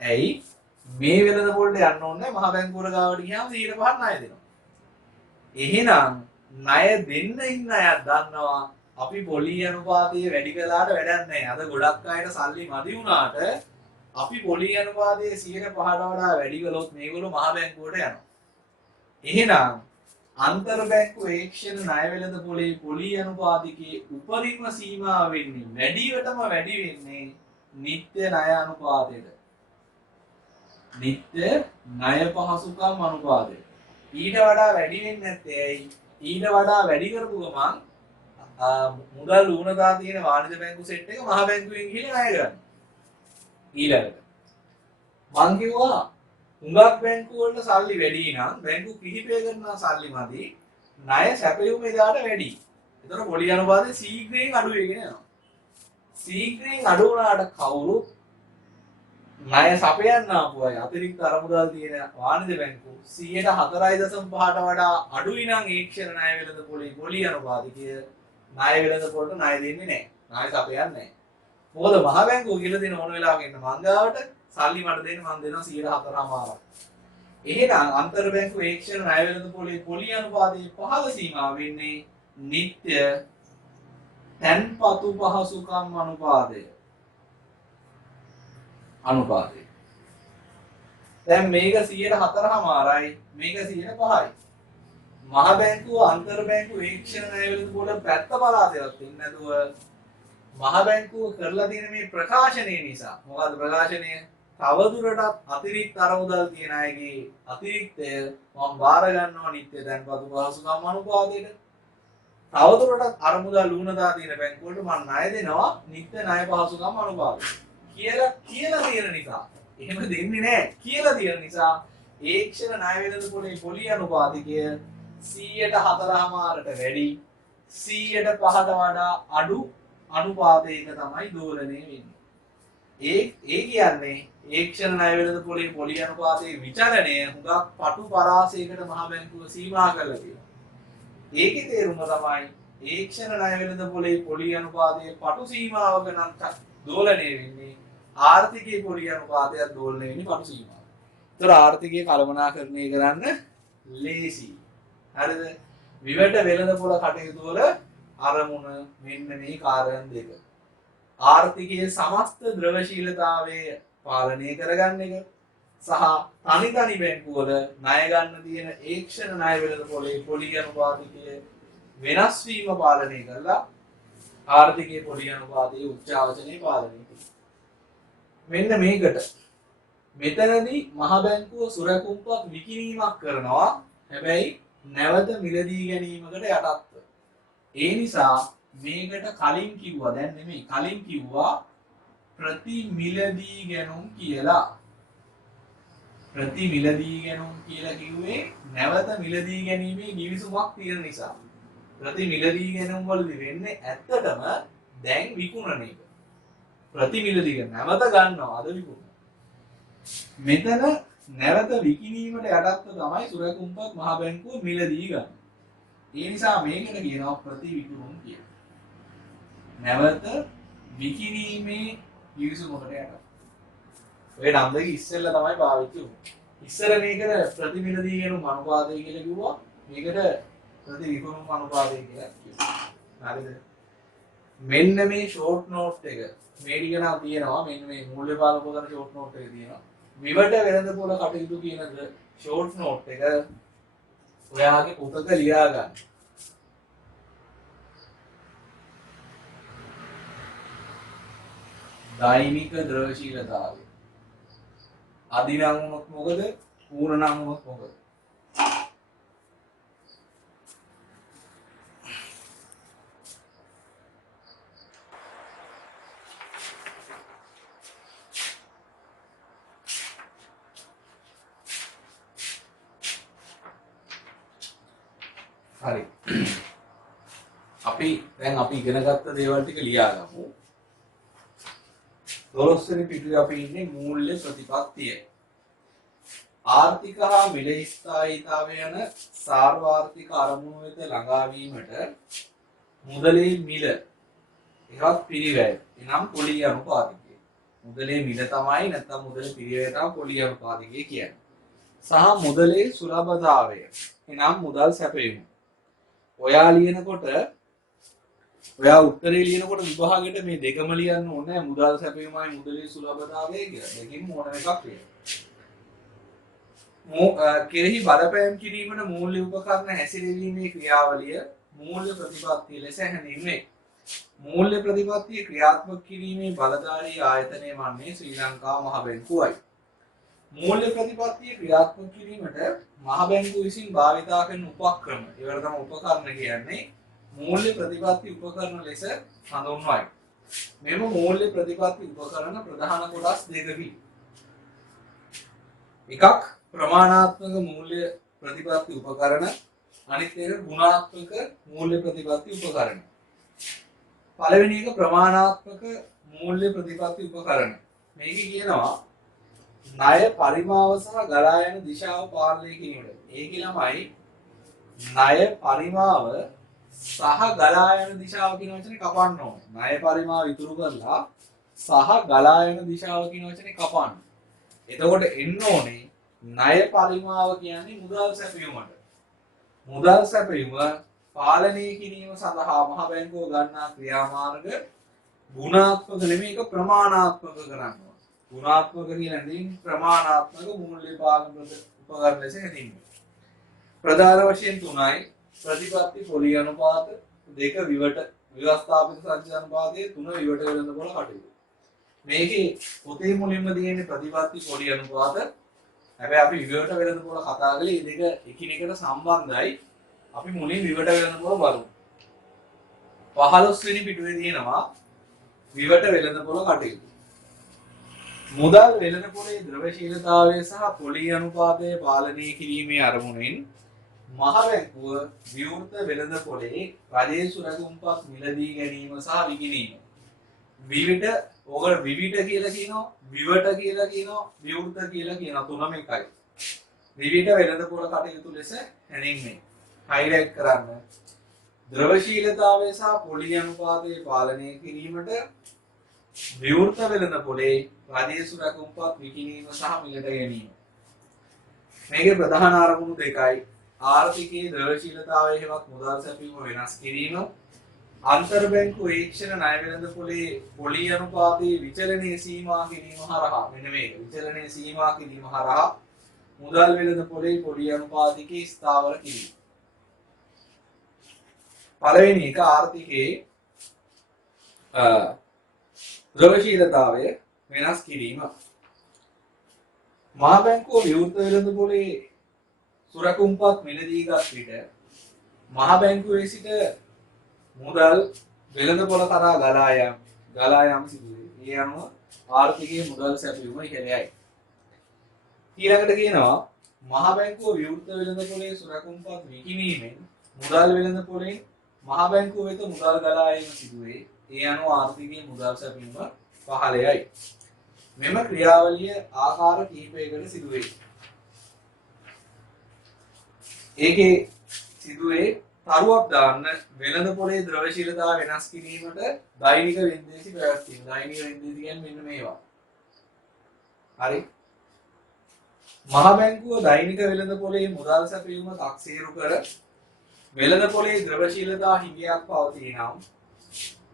ඇයි? මේ වෙළඳපොලට යන්න ඕනේ මහ බැංකුවර ගාවට ගියාම 105ට ණය දෙනවා. එහෙනම් ණය දෙන්න ඉන්න අය දන්නවා අපි පොලි අනුපාතය වැඩි කළාට වැඩක් නැහැ. අද ගොඩක් අයට සල්ලි මදි වුණාට අපි පොලි අනුපාතයේ 105ට වඩා වැඩි කළොත් මේගොල්ලෝ මහ බැංකුවට යනවා. එහෙනම් අන්තර් බැංකු ඒක්ෂණ ණය වෙළඳපොලේ පොලි අනුපාතිකයේ උපරිම සීමාව වෙන්නේ වැඩිවටම වැඩි වෙන්නේ නිත්‍ය ණය අනුපාතයට. නිත්‍ය ණය පහසුකම් අනුපාතයට. ඊට වඩා වැඩි වෙන්නේ නැත්තේ ඇයි? ඊට වඩා වැඩි කරපු ගමන් මුදල් ඌනදා තියෙන වාණිජ බැංකු සෙට් එක මහ බැංකුවෙන් ගිහින් ණය ගන්න. ඊළඟට මං කිව්වා හුඟක් බැංකු වල සල්ලි වැඩි නම් බැංකු කිහිපයකට නම් සල්ලි මදි ණය සැපයුම එදාට වැඩි. ඒතර පොලි අනුපාතය ශීඝ්‍රයෙන් අඩු වෙගෙන යනවා. ශීඝ්‍රයෙන් අඩු වුණාට කවුරුත් ණය සපයන්න ආපු අය අතිරික්ත අරමුදල් තියෙන වාණිජ බැංකු 4.5ට වඩා අඩුයි නම් ඒක්ෂණ ණය වෙළඳපොලේ පොලි අනුපාතිකය ණය වෙළඳපොලට ණය දෙන්නේ නැහැ. ණය සපයන්නේ නැහැ. මොකද මහ බැංකුව කියලා දෙන ඕන වෙලාවක ඉන්න මංගාවට සල්ලි මට දෙන්න මම දෙනවා 4.5. එහෙනම් අන්තර් බැංකු ඒක්ෂණ ණය වෙළඳපොලේ පොලි අනුපාතයේ පහළ සීමාව වෙන්නේ නිත්‍ය තැන්පතු පහසුකම් අනුපාතය. දැන් මේක 4.5යි මේක 5යි. මහ බැංකුව අන්තර් බැංකු ඒක්ෂණ ණය වෙළඳපොල පැත්ත බලාදෙවත් ඉන්නේ නැතුව මහ බැංකුව කරලා තියෙන මේ ප්‍රකාශනය නිසා මොකද ප්‍රකාශනය තවදුරටත් අතිරික්ත අරමුදල් තියන අයගේ අතිරික්තය මම බාර ගන්නවා නිත්‍ය තැන්පතු පහසුකම් අනුපාතයට. තවදුරටත් අරමුදල් ඌනදා තියෙන බැංකු වලට මම ණය දෙනවා නිත්‍ය ණය පහසුකම් අනුපාතයට. කියලා තියෙන නිසා එහෙම දෙන්නේ නැහැ. කියලා තියෙන නිසා ඒක්ෂණ ණය වෙළඳපොලේ පොලි අනුපාතිකය 104.5ට වැඩි 105ට වඩා අඩු අනුපාතයක තමයි දෝලණය වෙන්නේ. ඒ කියන්නේ ඒ ක්ෂණ ණය වෙළඳපොලේ පොලි අනුපාතයේ විචලනය හුඟක් පටු පරාසයකට මහ බැංකුව සීමා කරලා තියෙනවා. ඒකේ තේරුම තමයි ඒ ක්ෂණ ණය වෙළඳපොලේ පොලි අනුපාතයේ පටු සීමාවක නම් දෝලණය වෙන්නේ ආර්ථිකයේ පොලි අනුපාතයක් දෝලණය වෙන්නේ පටු සීමාව. ඒතර ආර්ථිකයේ කළමනාකරණය කරන්න ලේසි. හරිද? විවට වෙළඳපොළ කටයුතු වල අරමුණ මෙන්න මේ කාරණා දෙක. ආර්ථිකයේ සමස්ත ද්‍රවශීලතාවය පාලනය කරගන්න එක සහ තනි තනි බැංකු වල ණය ගන්න තියෙන ඒක්ෂණ ණය වෙළඳපොලේ පොලි අනුපාතයේ වෙනස් වීම පාලනය කරලා ආර්ථිකයේ පොලි අනුපාතයේ උච්චාවචනයේ පාලනය කරනවා. මෙන්න මේකට මෙතනදී මහ බැංකුව සුරකුම්පක් විකිණීමක් කරනවා. හැබැයි නැවත මිලදී ගැනීමකට යටත්ව. ඒ නිසා මේකට කලින් කිව්වා දැන් නෙමෙයි කලින් කිව්වා ප්‍රතිමිලදී ගැනුම් කියලා. ප්‍රතිමිලදී ගැනුම් කියලා කිව්වේ නැවත මිලදී ගැනීමේ ගිවිසුමක් තියෙන නිසා. ප්‍රතිමිලදී ගැනුම් වලදී වෙන්නේ ඇත්තටම දැන් විකුණන එක. ප්‍රතිමිලදී නැවත ගන්නවා අද විකුණන. මෙතන නැවත විකිණීමට යටත්ව තමයි සුරකුම්පත් මහ බැංකුව මිලදී ගන්න. ඒ නිසා මේකට කියනවා ප්‍රතිවිකුණුම් කියලා. නැවත විකිණීමේ ගිවිසුමකට යටත්ව. ඔය නම් දෙක ඉස්සෙල්ලා තමයි පාවිච්චි වුනේ. ඉස්සර මේකට ප්‍රතිමිලදී ගැනුම් අනුපාතය කියලා කිව්වා. මේකට ප්‍රතිවිකුණුම් අනුපාතය කියලා කිව්වා. හරිද? මෙන්න මේ ෂෝට් නෝට් එක මේ ටික නම් තියෙනවා. මෙන්න මේ මූල්‍ය පාලක කරන ෂෝට් නෝට් එක තියෙනවා. විවට වෙළඳපොළ කටයුතු කියනද ෂෝට් නෝට් එක ඔයාගේ පොතක ලියා ගන්න. දෛනික ද්‍රවශීලතාවය. අදි නම් වුණොත් මොකද? පූර්ණ නම් වුණොත් මොකද? හරි. අපි ඉගෙන ගත්ත දේවල් ටික ලියා ගමු. 12 වෙනි පිටුවේ අපි ඉන්නේ මූල්‍ය ප්‍රතිපත්තිය. ආර්ථික හා මිල ස්ථායීතාවය යන සාර්වාර්ථික අරමුණු වෙත ළඟා වීමට මුදලේ මිල එකක් පිරිවැය. එනම් පොලි අනුපාතිකය. මුදලේ මිල තමයි නැත්නම් මුදලේ පිරිවැය තමයි පොලි අනුපාතිකය කියන්නේ. සහ මුදලේ සුලභතාවය. එනම් මුදල් සැපයීම. ඔයා ලියනකොට ඔයා උත්තරේ ලියනකොට විභාගෙට මේ දෙකම ලියන්න ඕනේ මුදල් සැපයීමයි මුදලේ සුලභතාවය කියලා. දෙකකින් ඕන එකක් ලියන්න. කෙරෙහි බලපෑම් කිරීමට මූල්‍ය උපකරණ හැසිරවීමේ ක්‍රියාවලිය මූල්‍ය ප්‍රතිපත්තිය ලෙස හැඳින්වේ. මූල්‍ය ප්‍රතිපත්තිය ක්‍රියාත්මක කිරීමේ බලධාරී ආයතනය වන්නේ ශ්‍රී ලංකා මහ බැංකුවයි. මූල්‍ය ප්‍රතිපත්තිය ක්‍රියාත්මක කිරීමට මහ බැංකුව විසින් භාවිතා කරන උපක්‍රම ඒවට තමයි උපකරණ කියන්නේ මූල්‍ය ප්‍රතිපත්ති උපකරණ ලෙස හඳුන්වයි. මෙම මූල්‍ය ප්‍රතිපත්ති උපකරණ ප්‍රධාන කොටස් දෙකකි. එකක් ප්‍රමාණාත්මක මූල්‍ය ප්‍රතිපත්ති උපකරණ අනිත් එක ගුණාත්මක මූල්‍ය ප්‍රතිපත්ති උපකරණ. පළවෙනි එක ප්‍රමාණාත්මක මූල්‍ය ප්‍රතිපත්ති උපකරණ. මේක කියනවා ණය පරිමාව සහ ගලා යන දිශාව පාලනය කිරීමට. ඒක ළමයි ණය පරිමාව සහ ගලා යන දිශාව කියන වචනේ කපන්න ඕනේ. ණය පරිමාව ඉතුරු කරලා සහ ගලා යන දිශාව කියන වචනේ කපන්න. එතකොට එන්න ඕනේ ණය පරිමාව කියන්නේ මුදල් සැපයීමට. මුදල් සැපයීම පාලනය කිරීම සඳහා මහ බැංකුව ගන්නා ක්‍රියාමාර්ග ගුණාත්මක නෙමෙයි ඒක ප්‍රමාණාත්මක කරනවා. ගුණාත්මක කියන්නේ ප්‍රමාණාත්මක මූල්‍ය පාලන උපකරණ ලෙස හැදින්වෙනවා. ප්‍රධාන වශයෙන් තුනයි ප්‍රතිපත්ති පොලි අනුපාත, දෙක විවට ව්‍යවස්ථාපිත සංචය අනුපාතය, තුන විවට වෙළඳපොළ කටයුතු. මේකේ පොතේ මුලින්ම තියෙන්නේ ප්‍රතිපත්ති පොලි අනුපාත. හැබැයි අපි විවට වෙළඳපොළ කතා කරලා මේ දෙක එකිනෙකට සම්බන්ධයි. අපි මුලින් විවට වෙළඳපොළ බලමු. 15 වෙනි පිටුවේ තියෙනවා විවට වෙළඳපොළ කටයුතු. මුදල් වෙළඳපොලේ ද්‍රවශීලතාවය සහ පොලි අනුපාතය පාලනය කිරීමේ අරමුණෙන් මහ බැංකුව විවෘත වෙළඳපොලේ රජයේ සුරකුම්පත් මිලදී ගැනීම සහ විකිණීම විවිධ ඕකට විවිධ කියලා කියනවා, විවට කියලා කියනවා, විවෘත කියලා කියනවා. තුනම එකයි. විවිධ වෙළඳපොළ කටයුතු ලෙස හැඳින්වේ. හයිලයිට් කරන්න. ද්‍රවශීලතාවය සහ පොලි අනුපාතය පාලනය කිරීමට විවෘත වෙළඳපොලේ රජයේ සුරකුම්පත් විකිණීම සහ මිලට ගැනීම. මේකේ ප්‍රධාන අරමුණු දෙකයි. ආර්ථිකයේ ද්‍රවශීලතාවය හෙවත් මුදල් සැපයීම වෙනස් කිරීම. අන්තර් බැංකු ඒක්ෂණ ණය වෙළඳපොලේ පොලි අනුපාතයේ විචලනයේ සීමා කිරීම හරහා මෙන්න මේක විචලනයේ සීමා කිරීම හරහා මුදල් වෙළඳපොලේ පොලි අනුපාතිකයේ ස්ථාවර කිරීම. පළවෙනි එක ආර්ථිකයේ ද්‍රවශීලතාවය වෙනස් කිරීම. මහා බැංකුව විවෘත වෙළඳපොලේ සුරකුම්පත් මිලදීගත් විට මහා බැංකුවේ සිට මුදල් වෙළඳපොළ කරා ගලා යාම සිදුවේ. ඒ අනුව ආර්ථිකයේ මුදල් සැපයීම ඉහළයි. ඊළඟට කියනවා මහා බැංකුව විවෘත වෙළඳපොලේ සුරකුම්පත් විකිණීමෙන් මුදල් වෙළඳපොලෙන් මහා බැංකුව වෙත මුදල් ගලා යාම සිදුවේ. ඒ අනුව ආර්ථිකයේ මුදල් සැපයීම පහළයි. මෙම ක්‍රියාවලිය ආකාර කිහිපයකට සිදුවේ. ඒකේ සිදුවේ තරුවක් දාන්න වෙළඳපොලේ ද්‍රවශීලතාව වෙනස් කිරීමට දෛනික වෙන්දේසි පැවැත්වීම. දෛනික වෙන්දේසි කියන්නේ මෙන්න මේවා. හරි. මහා බැංකුව දෛනික වෙළඳපොලේ මුදල් සැපයීම තක්සේරු කර වෙළඳපොලේ ද්‍රවශීලතා හිමියක් පවතී නම්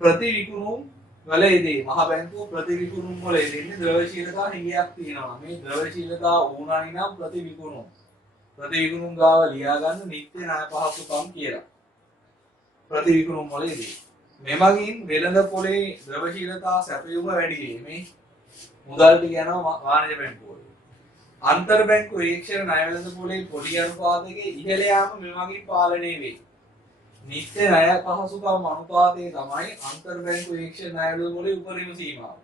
ප්‍රතිවිකුණුම් වලදී මහා බැංකුව ප්‍රතිවිකුණුම් වල යෙදෙන්නේ ද්‍රවශීලතා හිමියක් තියෙනවා. මේ ද්‍රවශීලතා ඌණයි නම් ප්‍රතිවිකුණුම් ගාව ලියා ගන්න නිත්‍ය ණය පහසුකම් කියලා. ප්‍රතිවිකුණුම් වල යෙදී. මෙමගින් වෙළඳපොලේ ද්‍රවශීලතා සැපයීම වැඩි වීමේ මුදල් ටික යනවා වාණිජ බැංකුවල. අන්තර් බැංකු ඒක්ෂණ ණය වෙළඳපොලේ පොලි අනුපාතයේ ඉහළ යාම මෙමගින් පාලනය වේ. නිත්‍ය ණය පහසුකම් අනුපාතය තමයි අන්තර් බැංකු ඒක්ෂණ ණය වෙළඳපොලේ උපරිම සීමාව.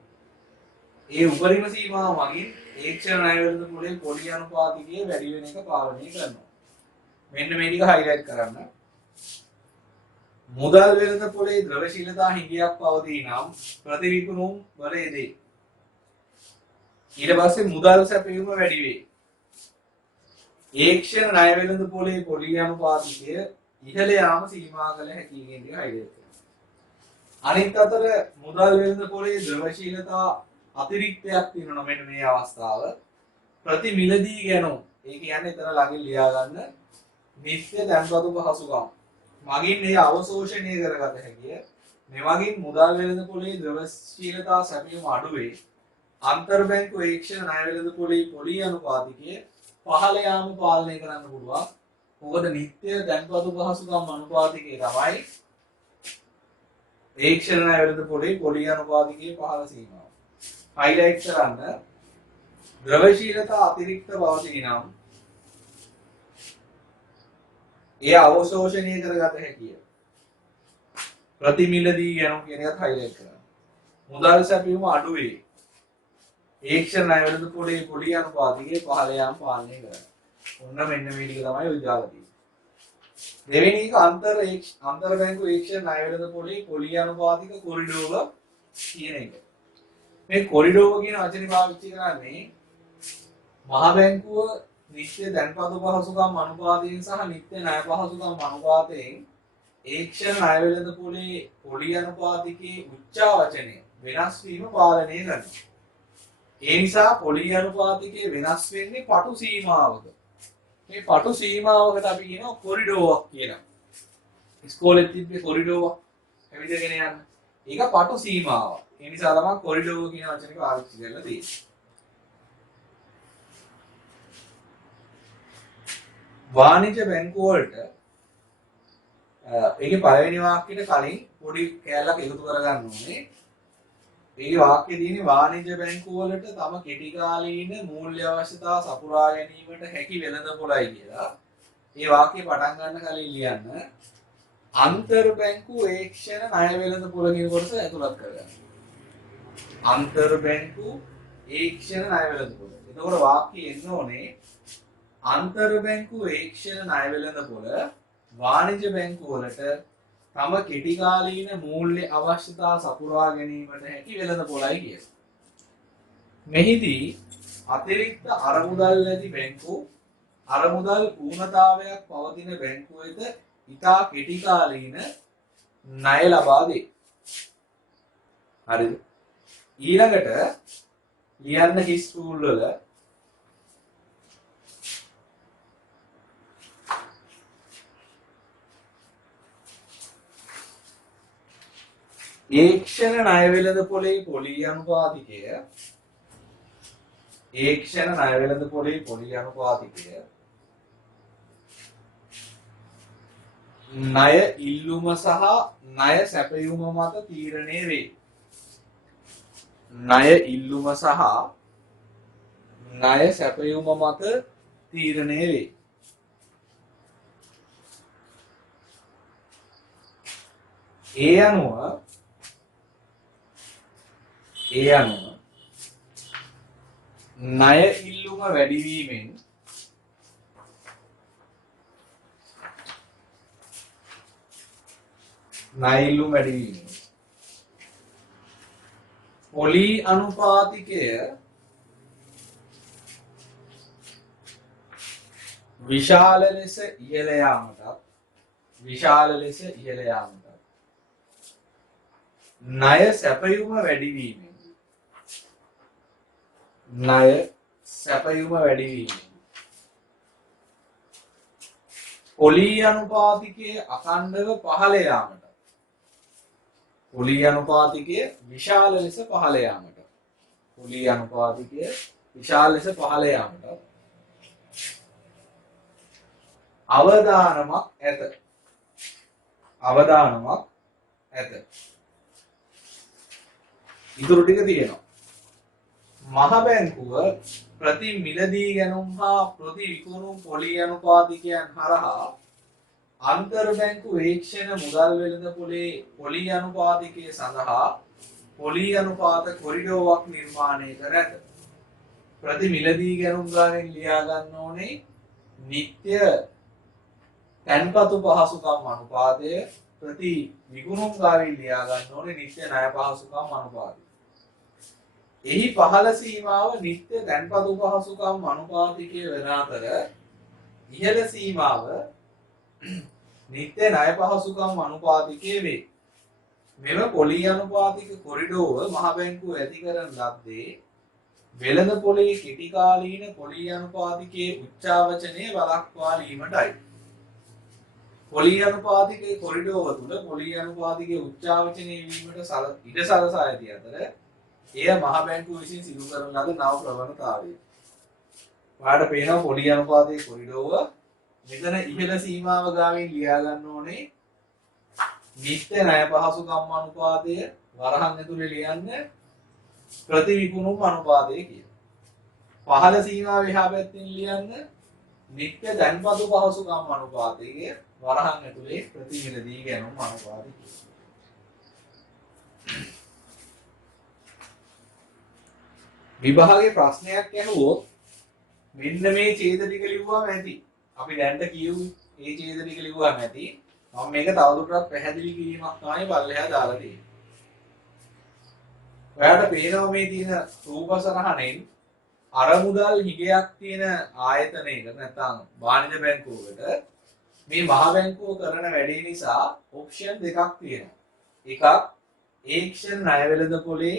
ඒ උපරිම සීමාව මගින් ඒක්ෂණ ණය වෙළඳපොලේ පොලි අනුපාතිකය වැඩි වෙන එක පාලනය කරනවා. මෙන්න මේ ටික හයිලයිට් කරන්න. මුදල් වෙළඳපොලේ ද්‍රවශීලතා හිඟයක් පවතී නම් ප්‍රතිවිකුණුම් වල යෙදේ. ඊට පස්සේ මුදල් සැපයීම වැඩි වේ. ඒක්ෂණ ණය වෙළඳපොලේ පොලි අනුපාතිකය ඉහළ යාම සීමා කළ හැකි කියන එක හයිලයිට් කරනවා. අනිත් අතර මුදල් වෙළඳපොලේ ද්‍රවශීලතා අතිරික්තයක් තියෙනවා මෙන්න මේ අවස්ථාව. ප්‍රති මිලදී ගැනුම්. ඒ කියන්නේ එතන ළඟින් ලියා ගන්න නිත්‍ය තැන්පතු පහසුකම්. මගින් මේ අවශෝෂණය කරගත හැකිය. මෙවගින් මුදල් වෙළඳපොලේ ද්‍රවශීලතා සැපයීම අඩු වේ. අන්තර් බැංකු ඒක්ෂණ ණය වෙළඳපොලේ පොලි අනුපාතිකය පහළ යාම පාලනය කරන්න පුළුවන්. මොකද නිත්‍ය තැන්පතු පහසුකම් අනුපාතිකය තමයි ඒක්ෂණ ණය වෙළඳපොලේ පොලි අනුපාතිකයේ පහළ සීමාව. හයිලයිට් කරන්න. ද්‍රවශීලතා අතිරික්ත පවතී නම් එය අවශෝෂණය කරගත හැකිය. ප්‍රතිමිලදී ගැනුම් කියන එකත් හයිලයිට් කරන්න. මුදල් සැපයීම අඩු වේ. ඒක්ෂණ ණය වෙළඳපොලේ පොලි අනුපාතිකයේ පහළ යාම පාලනය කරන්න. ඔන්න මෙන්න මේ ටික තමයි ඔය දාලා තියෙන්නේ. දෙවෙනි එක අන්තර් බැංකු ඒක්ෂණ ණය වෙළඳපොලේ පොලි අනුපාතික කොරිඩෝව කියන එක. මේ කොරිඩෝව කියන වචනේ පාවිච්චි කරන්නේ මහා බැංකුව නිත්‍ය තැන්පතු පහසුකම් අනුපාතයෙන් සහ නිත්‍ය ණය පහසුකම් අනුපාතයෙන් ඒක්ෂණ ණය වෙළඳපොලේ පොලි අනුපාතිකයේ උච්චාවචනය වෙනස් වීම පාලනය කරනවා. ඒ නිසා පොලි අනුපාතිකයේ වෙනස් වෙන්නේ පටු සීමාවක. මේ පටු සීමාවකට අපි කියනවා කොරිඩෝවක් කියලා. ඉස්කෝලේ තිබ්බේ කොරිඩෝවක් ඇවිදගෙන යන්න. ඒක පටු සීමාවක්. ඒ නිසා තමයි කොරිඩෝව කියන වචනේ පාවිච්චි කරලා තියෙන්නේ. වාණිජ බැංකුව වලට ඒකේ පළවෙනි වාක්‍යෙට කලින් පොඩි කැලලක් එකතු කරගන්න ඕනේ. මේ වාක්‍යයේ තියෙන්නේ වාණිජ බැංකුව වලට තම කෙටි කාලීන මූල්‍ය අවශ්‍යතා සපුරා ගැනීමට හැකි වෙළඳපොළයි කියලා. මේ වාක්‍යය පටන් ගන්න කලින් ලියන්න අන්තර් බැංකු ඒක්ෂණ ණය වෙළඳපොළ කියන කොටස ඇතුළත් කරගන්න. අන්තර් බැංකු ඒක්ෂණ ණය වෙළඳපොළ. එතකොට වාක්‍යය එන්න ඕනේ අන්තර් බැංකු ඒක්ෂණ ණය වෙළඳපොළ වාණිජ බැංකු වලට තම කෙටි කාලීන මූල්‍ය අවශ්‍යතා සපුරා ගැනීමට හැකි වෙළඳපොළයි කියනවා. මෙහිදී අතිරික්ත අරමුදල් ඇති බැංකු අරමුදල් ඌනතාවයක් පවතින බැංකු වෙත ඉතා කෙටි කාලීන ණය ලබා දෙයි. හරිද? ඊළඟට ලියන්න හිස් රූල් වල ඒක්ෂණ ණය වෙළඳපොලේ පොලී අනුපාතිකය ඒක්ෂණ ණය වෙළඳපොලේ පොලී අනුපාතිකය ණය ඉල්ලුම සහ ණය සැපයුම මත තීරණය වේ. ණය ඉල්ලුම සහ ණය සැපයුම මත තීරණය වේ. ඒ අනුව ණය ඉල්ලුම වැඩිවීමෙන් පොලී අනුපාතිකය විශාල ලෙස ඉහළ යාමටත් ණය සැපයුම වැඩිවීමෙන් පොලී අනුපාතිකය අඛණ්ඩව පහළ යාමට පොලී අනුපාතිකය විශාල ලෙස පහළ යාමට අවදානමක් ඇත. ඉතුරු ටික තියෙනවා. මහ බැංකුව ප්‍රති මිලදී ගැනුම් හා ප්‍රති විකුණුම් පොලී අනුපාතිකයන් හරහා අන්තර් බැංකු ඒක්ෂණ මුදල් වෙළඳපොලේ පොලී අනුපාතිකය සඳහා පොලී අනුපාත කොරිඩෝවක් නිර්මාණය කර ඇත. ප්‍රති මිලදී ගැනුම් ගානෙන් ලියා ගන්න ඕනේ නිත්‍ය තැන්පතු පහසුකම් අනුපාතය, ප්‍රති විකුණුම් ගානෙන් ලියා ගන්න ඕනේ නිත්‍ය ණය පහසුකම් අනුපාතය. එහි පහළ සීමාව නිත්‍ය තැන්පතු පහසුකම් අනුපාතිකය වන අතර ඉහළ සීමාව නිත්‍ය ණය පහසුකම් අනුපාතිකය වේ. මෙම පොලී අනුපාතික කොරිඩෝව මහ බැංකුව ඇති කරන ලද්දේ වෙළඳපොලේ කෙටි කාලීන පොලී අනුපාතිකයේ උච්චාවචනය වළක්වා දීමටයි. පොලී අනුපාතිකයේ කොරිඩෝව තුළ පොලී අනුපාතිකයේ උච්චාවචනය වීමට ඉඩ සලසා ඇති අතර එය මහ බැංකුව විසින් සිදු කරන ලද නව ප්‍රවණතාවය. ඔයාලට පේනවා පොලී අනුපාතයේ කොරිඩෝව මෙතන ඉහළ සීමාව ගාමින් ලියා ගන්න ඕනේ නිත්‍ය ණය පහසුකම් අනුපාතය වරහන් ඇතුලේ ලියන්න ප්‍රති විකුණුම් අනුපාතය කියලා. පහළ සීමාව එහා පැත්තෙන් ලියන්න නිත්‍ය තැන්පතු පහසුකම් අනුපාතය වරහන් ඇතුලේ ප්‍රති මිලදී ගැනුම් අනුපාතය කියලා. විභාගයේ ප්‍රශ්නයක් ඇහුවොත් මෙන්න මේ ඡේද ටික ලිව්වම ඇති. අපි දැන්ට කියුවේ මේ ඡේද ටික ලිව්වම ඇති. මම මේක තවදුරටත් පැහැදිලි කිරීමක් තමයි පල්ලෙහා දාලා තියෙන්නේ. ඔයාලට පේනවා මේ තියෙන රූප සරහනෙන් අරමුදල් හිගයක් තියෙන ආයතනයක නැත්නම් වාණිජ බැංකුවකට මේ මහ බැංකුව කරන වැඩේ නිසා ඔප්ෂන් දෙකක් තියෙනවා. එකක් ඒක්ෂණ ණය වෙළඳපොලේ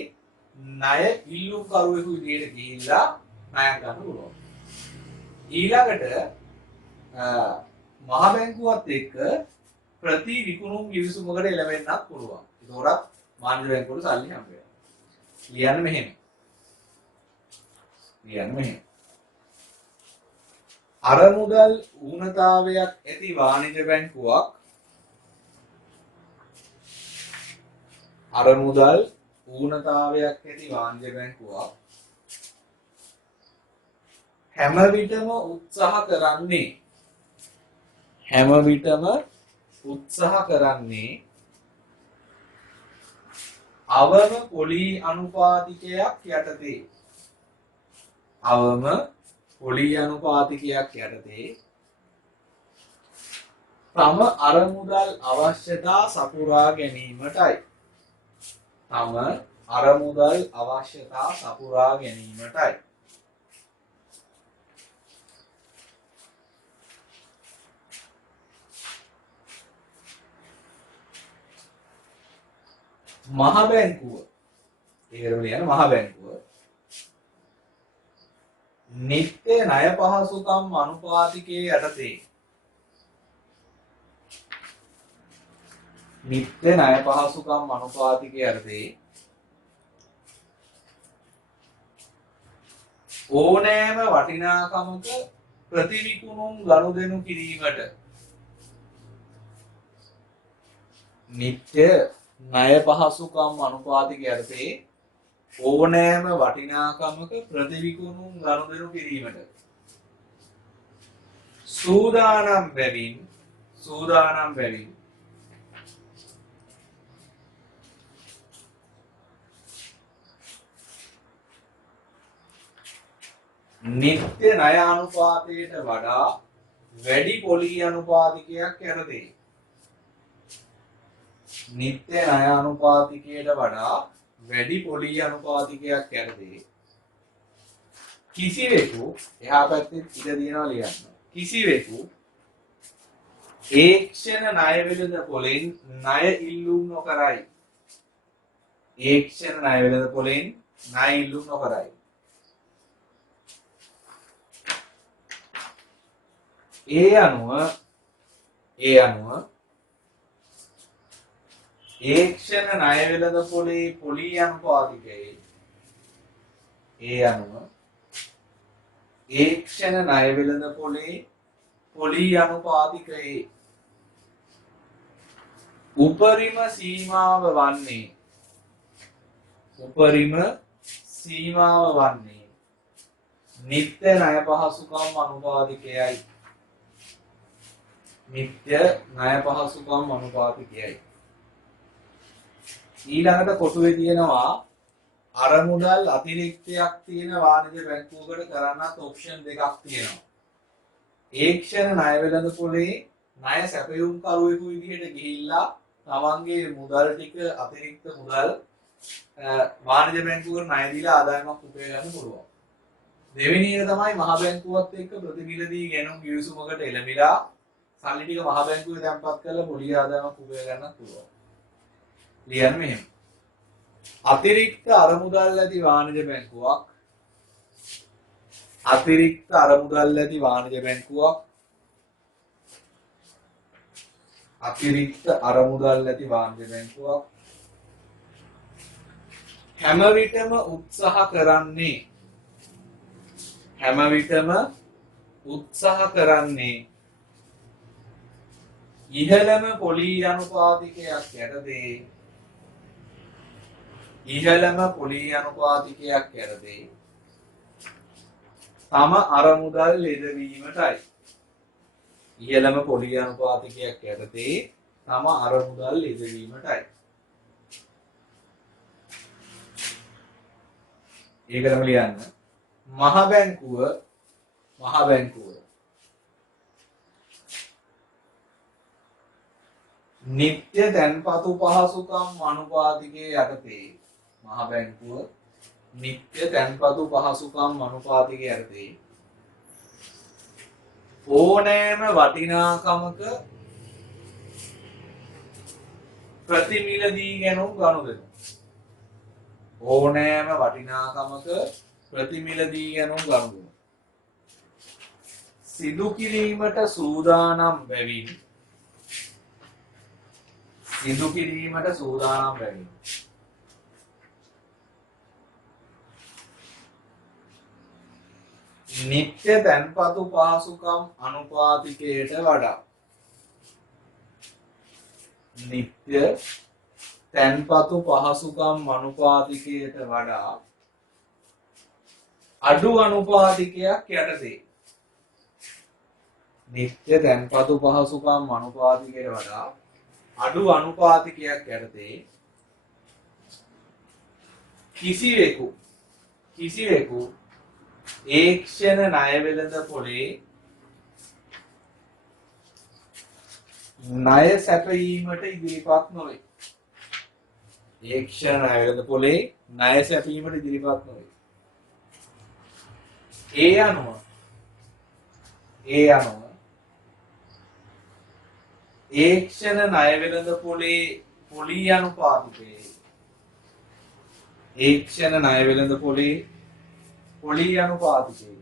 ණය ඉල්ලුම් කරුවෙකු විදිහට ගිහිල්ලා ණයක් ගන්න පුළුවන්. ඊළඟට මහ බැංකුවත් එක්ක ප්‍රති විකුණුම් කිවිසුමකට එළවෙන්නත් පුළුවන්. ඒකෝරත් වාණිජ බැංකුවට සල්ලි හම්බ වෙනවා. ලියන්න මෙහෙම. අරමුදල් ඌනතාවයක් ඇති වාණිජ බැංකුවක් හැම විටම උත්සාහ කරන්නේ අවම පොලී අනුපාතිකයක් යටතේ තම අරමුදල් අවශ්‍යතා සපුරා ගැනීමටයි. තම අරමුදල් අවශ්‍යතා සපුරා ගැනීමටයි. මහ බැංකුව ඒකම ලියන මහ බැංකුව නිත්‍ය ණය පහසුකම් අනුපාතිකයේ යටතේ නිත්‍ය ණය පහසුකම් අනුපාතිකයේ යටතේ ඕනෑම වටිනාකමක ප්‍රතිවිකුණුම් ගනුදෙනු කිරීමට නිත්‍ය ණය පහසුකම් අනුපාතිකයේ යටතේ ඕනෑම වටිනාකමක ප්‍රතිවිකුණුම් ගනුදෙනු කිරීමට සූදානම් බැවින් නිත්‍ය ණය අනුපාතයට වඩා වැඩි පොලී අනුපාතිකයක් යටතේ නිත්‍ය ණය අනුපාතිකයට වඩා වැඩි පොලී අනුපාතිකයක් යටතේ කිසිවෙකු එහා පැත්තේ ඉඳ දිනවා ලියන්න කිසිවෙකු ඒක්ෂණ ණය වෙළඳ පොලෙන් ණය ඉල්ලුම් නොකරයි ඒක්ෂණ ණය වෙළඳ පොලෙන් ණය ඉල්ලුම් නොකරයි ඒ අනුව ඒක්ෂණ ණය වෙළඳ පොලේ පොලී අනුපාතිකයේ ඒක්ෂණ ණය වෙළඳ පොලේ පොලී අනුපාතිකයේ උපරිම සීමාව වන්නේ නිත්‍ය ණය පහසුකම් අනුපාතිකයයි ඊළඟට කොටුවේ තියෙනවා අරමුදල් අතිරික්තයක් තියෙන වාණිජ බැංකුවකට කරන්නත් ඔප්ෂන් දෙකක් තියෙනවා. ඒක්ෂණ ණය වෙළඳ පොලේ ණය සැපයුම් කරුවෙකු විදිහට ගිහිල්ලා තමන්ගේ මුදල් ටික අතිරික්ත මුදල් වාණිජ බැංකුවකට ණය දීලා ආදායමක් උපය ගන්න පුළුවන්. දෙවෙනි එක තමයි මහ බැංකුවත් එක්ක ප්‍රතිමිලදී ගෙනුම් ගිවිසුමකට එළඹිලා සල්ලි ටික මහ බැංකුවේ තැන්පත් කරලා පොලී ආදායමක් උපය ගන්නත් පුළුවන්. ලියන්න මෙහෙම. අතිරික්ත අරමුදල් ඇති වාණිජ බැංකුවක් හැම විටම උත්සාහ කරන්නේ ඉහළම පොලී අනුපාතිකයක් යටතේ තම අරමුදල් යෙදවීමටයි. ඒකටම ලියන්න. මහ බැංකුව නිත්‍ය තැන්පතු පහසුකම් අනුපාතිකයේ යටතේ ඕනෑම වටිනාකමක ප්‍රතිමිලදී ගැනුම් ගනුදෙනු සිදු කිරීමට සූදානම් බැවින් නිත්‍ය තැන්පතු පහසුකම් අනුපාතිකයට වඩා අඩු අනුපාතිකයක් යටතේ කිසිවෙකු ඒක්ෂණ ණය වෙළඳ පොලේ ණය සැපයීමට ඉදිරිපත් නොවේ. ඒක්ෂණ ණය වෙළඳපොලේ ණය සැපයීමට ඉදිරිපත් නොවේ. ඒ අනුව ඒක්ෂණ ණය වෙළඳපොලේ පොලී අනුපාතිකයේ ඒක්ෂණ ණය වෙළඳපොලේ පොලී අනුපාතිකයේ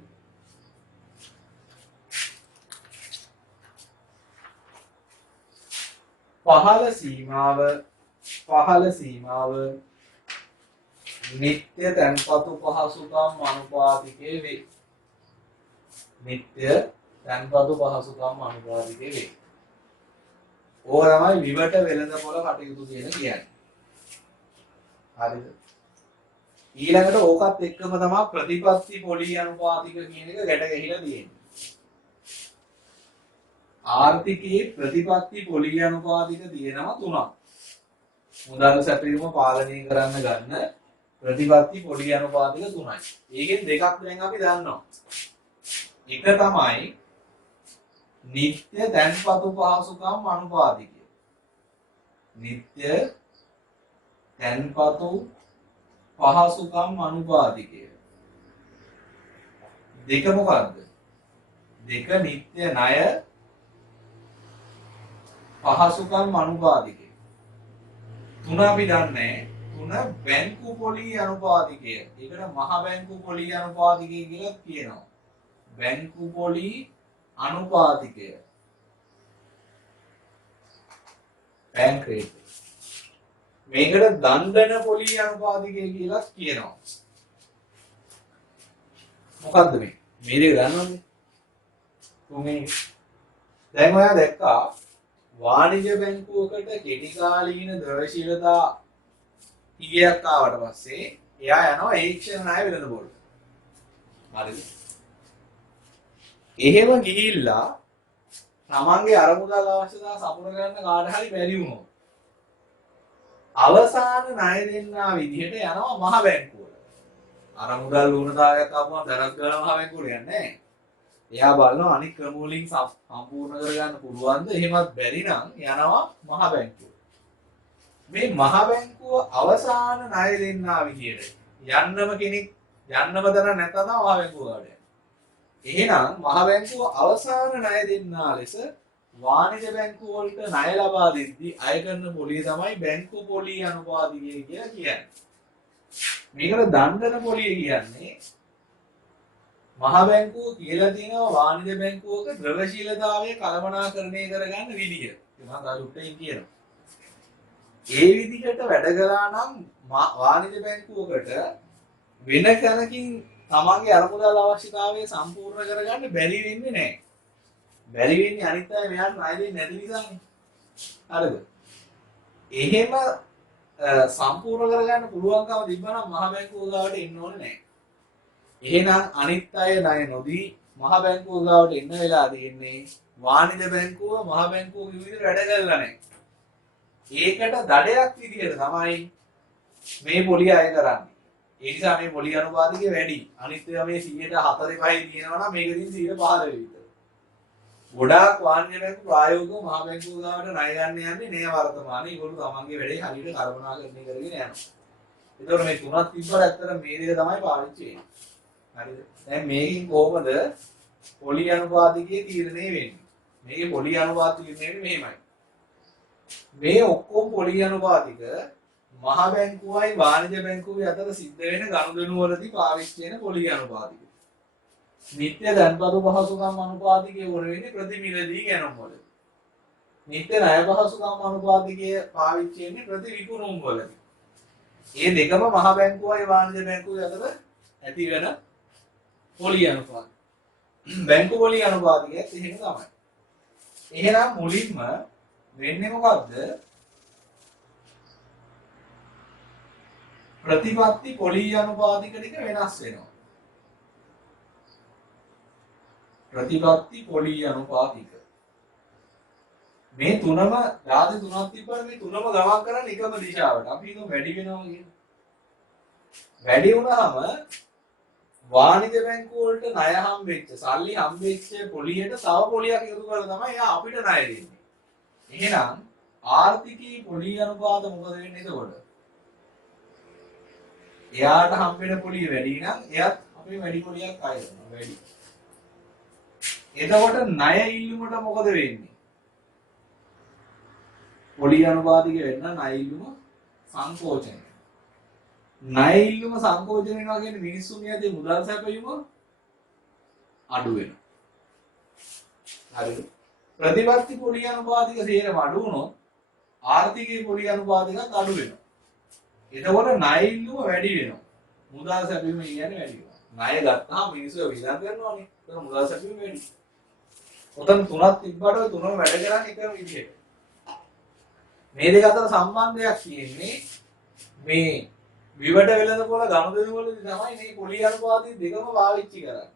පහළ සීමාව නිත්‍ය තැන්පතු පහසුකම් අනුපාතිකයේ වේ. නිත්‍ය තැන්පතු පහසුකම් අනුපාතිකයේ වේ. ඕක තමයි විවට වෙළඳපොළ කටයුතු කියන්නේ. හරිද? ඊළඟට ඕකත් එක්කම තමයි ප්‍රතිපත්ති පොලී අනුපාතික කියන එක ගැට ගැහිලා තියෙන්නේ. ආර්ථිකයේ ප්‍රතිපත්ති පොලී අනුපාතික තියෙනවා තුනක්. මුදල් සැපයීම පාලනය කරන්න ගන්න ප්‍රතිපත්ති පොලී අනුපාතික තුනයි. ඒකෙන් දෙකක් දැන් අපි දන්නවා. එක තමයි නිත්‍ය තැන්පතු පහසුකම් අනුපාතිකය. නිත්‍ය තැන්පතු පහසුකම් අනුපාතිකය. දෙක මොකද්ද? දෙක නිත්‍ය ණය පහසුකම් අනුපාතිකය. තුන අපි දන්නේ. තුන බැංකු පොලී අනුපාතිකය. ඒකට මහ බැංකු පොලී අනුපාතිකය කියලා කියනවා. බැංකු පොලී අනුපාතිකය. Bank rate. මේකට දණ්ඩන පොලී අනුපාතිකය කියලා කියනවා. මොකද්ද මේ? මේ දෙක දන්නවද? තුන්වෙනි. දැන් ඔයා දැක්කා වාණිජ්‍ය බැංකුවකට කෙටි කාලීන ද්‍රව්‍යශීලතා ඉගයක් ආවට පස්සේ එයා යනවා ඒක්ෂණ ණය වෙළඳපොළට. හරිද? එහෙම ගිහිල්ලා තමන්ගේ අරමුදල් අවශ්‍යතා සපුර ගන්න කාට හරි බැරි වුණොත් අවසාන ණය දෙන්නා විදිහට යනවා මහ බැංකුවට. අරමුදල් ඌනතාවයක් ආවම දරක් ගාලා මහ බැංකුවට යන්නේ නැහැ. එයා බලනවා අනික් ක්‍රම වලින් සම්පූර්ණ කරගන්න පුළුවන්ද? එහෙමත් බැරි නම් යනවා මහ බැංකුවට. මේ මහ බැංකුව අවසාන ණය දෙන්නා විදියට යන්නම කෙනෙක් යන්නම දර නැත්නම් මහ බැංකුව ගාඩ. එහෙනම් මහ බැංකුව අවසාන ණය දෙන්නා ලෙස වාණිජ බැංකුව වලට ණය ලබා දෙද්දී අය කරන පොලිය තමයි බැංකු පොලී අනුපාතිකය කියලා කියන්නේ. මේකට දණ්ඩන පොලිය කියන්නේ මහ බැංකුව කියලා තියෙනවා වාණිජ බැංකුවක ද්‍රව්‍යශීලතාවය කළමනාකරණය කරගන්න විදිය. මම අලුතෙන් කියනවා. ඒ විදිහට වැඩ කළා නම් වාණිජ බැංකුවකට වෙන කෙනකින් තමන්ගේ අරමුදල් අවශ්‍යතාවය සම්පූර්ණ කරගන්න බැරි වෙන්නේ නැහැ. බැරි වෙන්නේ අනිත් අය මෙයාට ණය දෙන්නේ නැති නිසානේ. හරිද? එහෙම සම්පූර්ණ කරගන්න පුළුවන්කම තිබ්බනම් මහ බැංකුව ගාවට එන්න ඕනේ නැහැ. එහෙනම් අනිත් අය ණය නොදී මහ බැංකුව ගාවට එන්න වෙලා තියෙන්නේ වාණිජ බැංකුව මහ බැංකුව විදිහට වැඩ කරලා නැහැ. ඒකට දඩයක් විදිහට තමයි මේ පොලිය අය කරන්නේ. ඒ නිසා මේ පොලිය අනුපාතිකය වැඩි. අනිත් ඒවා මේ 104 තියෙනවා නම් මේකෙන් 115 විතර. ගොඩාක් වාණිජ බැංකු ප්‍රායෝගිකව මහ බැංකුව ගාවට ණය ගන්න යන්නේ නෑ වර්තමානයේ. ඒගොල්ලෝ තමන්ගේ වැඩේ හරියට කල්පනාකරණය කරගෙන යනවා. ඒතකොට මේ තුනක් තිබ්බට ඇත්තට මේ දෙක තමයි පාවිච්චි වෙන්නේ. හරිද? දැන් මේකෙන් කොහොමද පොලිය අනුපාතිකය තීරණය වෙන්නේ? මේකේ පොලිය අනුපාතිකය කියන්නේ මෙහෙමයි. මේ ඔක්කොම පොලිය අනුපාතික මහ බැංකුවයි වාණිජ බැංකුවයි අතර සිද්ධ වෙන ගනුදෙනු වලදී පාවිච්චි වෙන පොලිය අනුපාතික. නිත්‍ය ධනපතු පහසුකම් අනුපාතිකය වුණ වෙන්නේ ප්‍රතිමිලදී ගැනුම් වලදී. නිත්‍ය ණය පහසුකම් අනුපාතිකය පාවිච්චි වෙන්නේ ප්‍රතිවිකුණුම් වලදී. මේ දෙකම මහ බැංකුවයි වාණිජ බැංකුවයි අතර ඇති වෙන පොලිය අනුපාතික. බැංකු පොලිය අනුපාතිකයත් එහෙම තමයි. එහෙනම් මුලින්ම වෙන්නේ මොකද්ද? ප්‍රතිපත්ති පොලී අනුපාතික ටික වෙනස් වෙනවා. ප්‍රතිපත්ති පොලී අනුපාතික මේ තුනම ධාතු තුනක් තිබ්බම මේ තුනම ගමන් කරන්නේ එකම දිශාවට. අපි හිතමු වැඩි වෙනවා කියලා. වැඩි වුණාම වාණිජ බැංකුව වලට ණය හම්බෙච්ච සල්ලි හම්බෙච්ච පොලියට තව පොලියක් එකතු කරලා තමයි එයා අපිට ණය දෙන්නේ. එහෙනම් ආර්ථිකයේ පොලී අනුපාත මොකද වෙන්නේ එතකොට? එයාට හම්බෙන පොලිය වැඩි නම් එයත් අපේ වැඩි පොලියක් අය කරනවා වැඩි. එතකොට ණය ඉල්ලුමට මොකද වෙන්නේ? පොලිය අනුපාතික වෙන්න ණය ඉල්ලුම සංකෝචනය. ණය ඉල්ලුම සංකෝචනය වෙනවා කියන්නේ මිනිස්සුන්ගේ අතේ මුදල් සැපයීම අඩු වෙනවා. හරිද? ප්‍රතිපත්ති පොලිය අනුපාතික සේරම අඩු වුණොත් ආර්ථිකයේ පොලිය අනුපාතිකත් අඩු වෙනවා. එතකොට ණය ඉල්ලුම වැඩි වෙනවා. මුදල් සැපයීම කියන්නේ වැඩි වෙනවා. ණය ගත්තාම මිනිස්සු විඳන් කරනවානේ. ඒක මුදල් සැපයීම වැඩි. ඔතන තුනක් තිබ්බට ඔය තුනම වැඩ කරන්නේ එකම විදිහට. මේ දෙක අතර සම්බන්ධයක් තියෙන්නේ මේ විවඩ වෙළඳපොළ ගනුදෙනු වලදී තමයි මේ පොලිය අනුපාතය දෙකම පාවිච්චි කරන්නේ.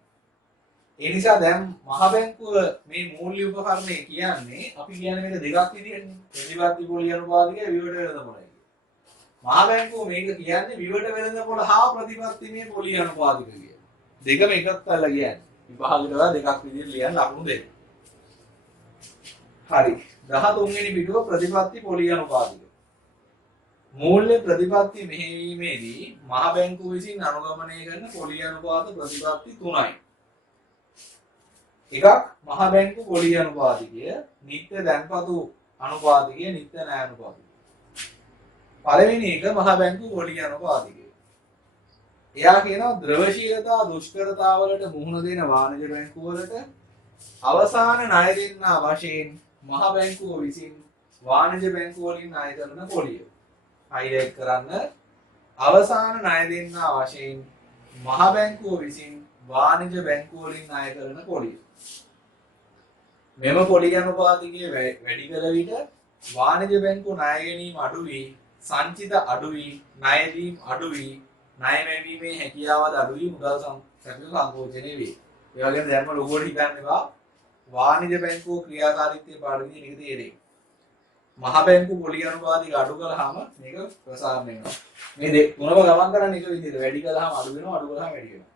ඒ නිසා දැන් මහ බැංකුව මේ මූල්‍ය උපකරණය කියන්නේ අපි කියන්නේ මේක දෙකක් විදිහටනේ. ප්‍රතිපත්ති පොලිය අනුපාතිකයි විවඩ වෙළඳපොළයි. මහ බැංකුව මේක කියන්නේ විවඩ වෙළඳපොළ හා ප්‍රතිපත්තිමේ පොලිය අනුපාතික කියලා. දෙකම එකක් කරලා කියන්නේ. විභාගෙට දෙකක් විදිහට ලියන්න ලකුණු දෙන්න. හරි. 13 වෙනි පිටුව ප්‍රතිපත්ති පොලිය අනුපාතික. මූල්‍ය ප්‍රතිපත්ති මෙහෙයීමේදී මහ බැංකුව විසින් අනුගමනය කරන පොලිය අනුපාත ප්‍රතිපත්ති තුනයි. එකක් මහ බැංකු පොලිය අනුපාතිකය, නිත්‍ය දැන්පතු අනුපාතිකය, නිත්‍ය ණය අනුපාතිකය. පළවෙනි එක මහ බැංකු පොලිය අනුපාතිකය. එයා කියනවා ද්‍රවශීලතා දුෂ්කරතා වලට මුහුණ දෙන වාණිජ බැංකු වලට අවසාන ණය දෙන්නා වශයෙන් මහ බැංකුව විසින් වාණිජ බැංකු වලින් ණය කරන පොලිය. හයිලයිට් කරන්න අවසාන ණය දෙන්නා වශයෙන් මහ බැංකුව විසින් වාණිජ බැංකු වලින් ණය කරන පොලිය. මෙම පොලිය අනුපාතිකය වැඩි කළ විට වාණිජ බැංකු ණය ගැනීම අඩු වී සංචිත අඩු වී ණය දීම් අඩු වී ණය ලැබීමේ හැකියාවද අඩු වී මුදල් සංකෝචනය වේ. ඒ වගේම දැන්ම ලොකුවට හිතන්න එපා වාණිජ බැංකුව ක්‍රියාකාරීත්වයේ පාඩුවේ මේක තේරෙයි. මහ බැංකු පොලිය අනුපාතික අඩු කළාම මේක ප්‍රසාරණය වෙනවා. මේ තුනම ගමන් කරන්නේ එක විදිහට වැඩි කළාම අඩු වෙනවා අඩු කළාම වැඩි වෙනවා.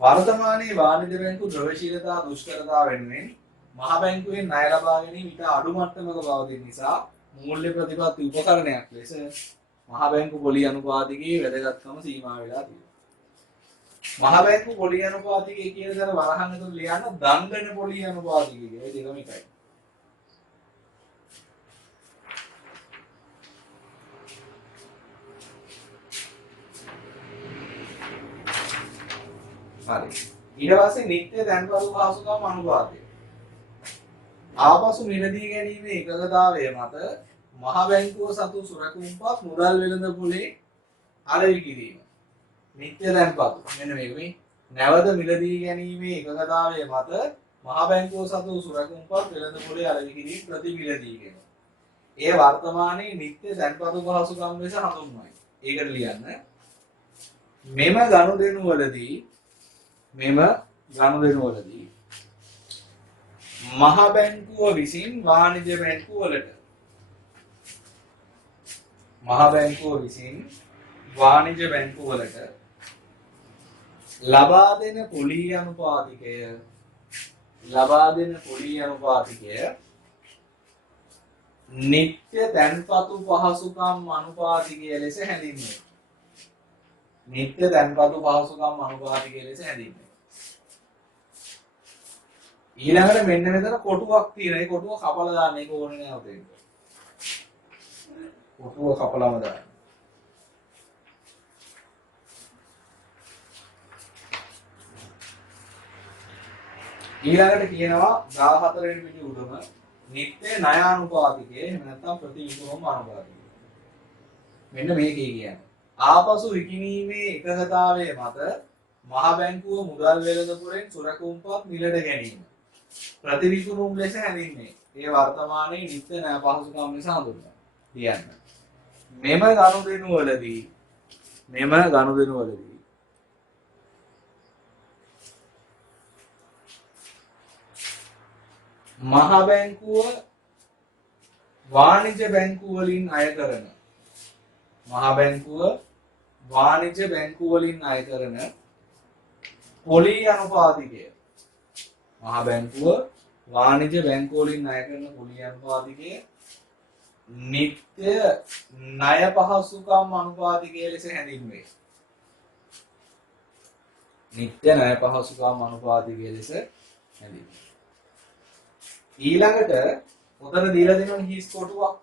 වර්තමානයේ වාණිජ බැංකු ද්‍රවශීලතා දුෂ්කරතා වෙනුවෙන් මහ බැංකුවෙන් ණය ලබා ගැනීම ඉතා අඩු මට්ටමක පවතින නිසා මූල්‍ය ප්‍රතිපත්ති උපකරණයක් ලෙස මහ බැංකු පොලිය අනුපාතිකයේ වැදගත්කම සීමා වෙලා තියෙනවා. මහ බැංකු පොලිය අනුපාතිකය කියන දර වරහන් ඇතුළේ ලියන්න දණ්ඩන පොලිය අනුපාතිකය කියලා දෙකම එකයි. හරි. ඊට පස්සේ නිත්‍ය දැන්පතු පහසුකම් අනුපාතය. ආපසු මිලදී ගැනීමේ එකඟතාවය මත මහ බැංකුව සතු සුරකුම්පත් මුදල් වෙළඳපොලේ අලෙවි කිරීම. නිත්‍ය දැන්පතු. මෙන්න මේක මේ නැවත මිලදී ගැනීමේ එකඟතාවය මත මහ බැංකුව සතු සුරකුම්පත් වෙළඳපොලේ අලෙවි කිරීම ප්‍රතිමිලදී ගැනීම. ඒ වර්තමානයේ නිත්‍ය දැන්පතු පහසුකම් ලෙස හඳුන්වයි. ඒකට ලියන්න. මෙම ගනුදෙනුවලදී මහ බැංකුව විසින් වාණිජ බැංකුව වලට ලබා දෙන පොලී අනුපාතිකය නිත්‍ය දැන්පතු පහසුකම් අනුපාතිකය ලෙස හැඳින්වේ. නිත්‍ය දැන්පතු පහසුකම් අනුපාතිකය ලෙස හැඳින්වේ. ඊළඟට මෙන්න මෙතන කොටුවක් තියෙනවා. ඒ කොටුව කපලා දාන්න. ඒක ඕනේ නෑ ඔතෙන්. කොටුව කපලාම දාන්න. ඊළඟට කියනවා 14 වෙනි පිටු උඩම නිත්‍ය ණය අනුපාතිකය එහෙම නැත්නම් ප්‍රතිවිකුණුම අනුපාතිකය. මෙන්න මේකේ කියන්නේ. ආපසු විකිණීමේ එකඟතාවයේ මත මහ බැංකුව මුදල් වෙළඳපොලෙන් සුරකුම්පත් මිලට ගැනීම. ප්‍රතිවිකුණුම් ලෙස හැඳින්වේ. ඒ වර්තමානයේ නිත්‍ය ණය පහසුකම් ලෙස හඳුන්වනවා. කියන්න. මෙම ගනුදෙනුවලදී මහ බැංකුව වාණිජ බැංකු වලින් අය කරන පොලී අනුපාතිකය. මහ බැංකුව වාණිජ්‍ය බැංකුව වලින් ණය කරන කුලී අනුපාතිකය නිත්‍ය ණය පහසුකම් අනුපාතිකය ලෙස හැඳින්වේ. නිත්‍ය ණය පහසුකම් අනුපාතිකය ලෙස හැඳින්වේ. ඊළඟට උතන දීලා දෙනවා හිස් කොටුවක්.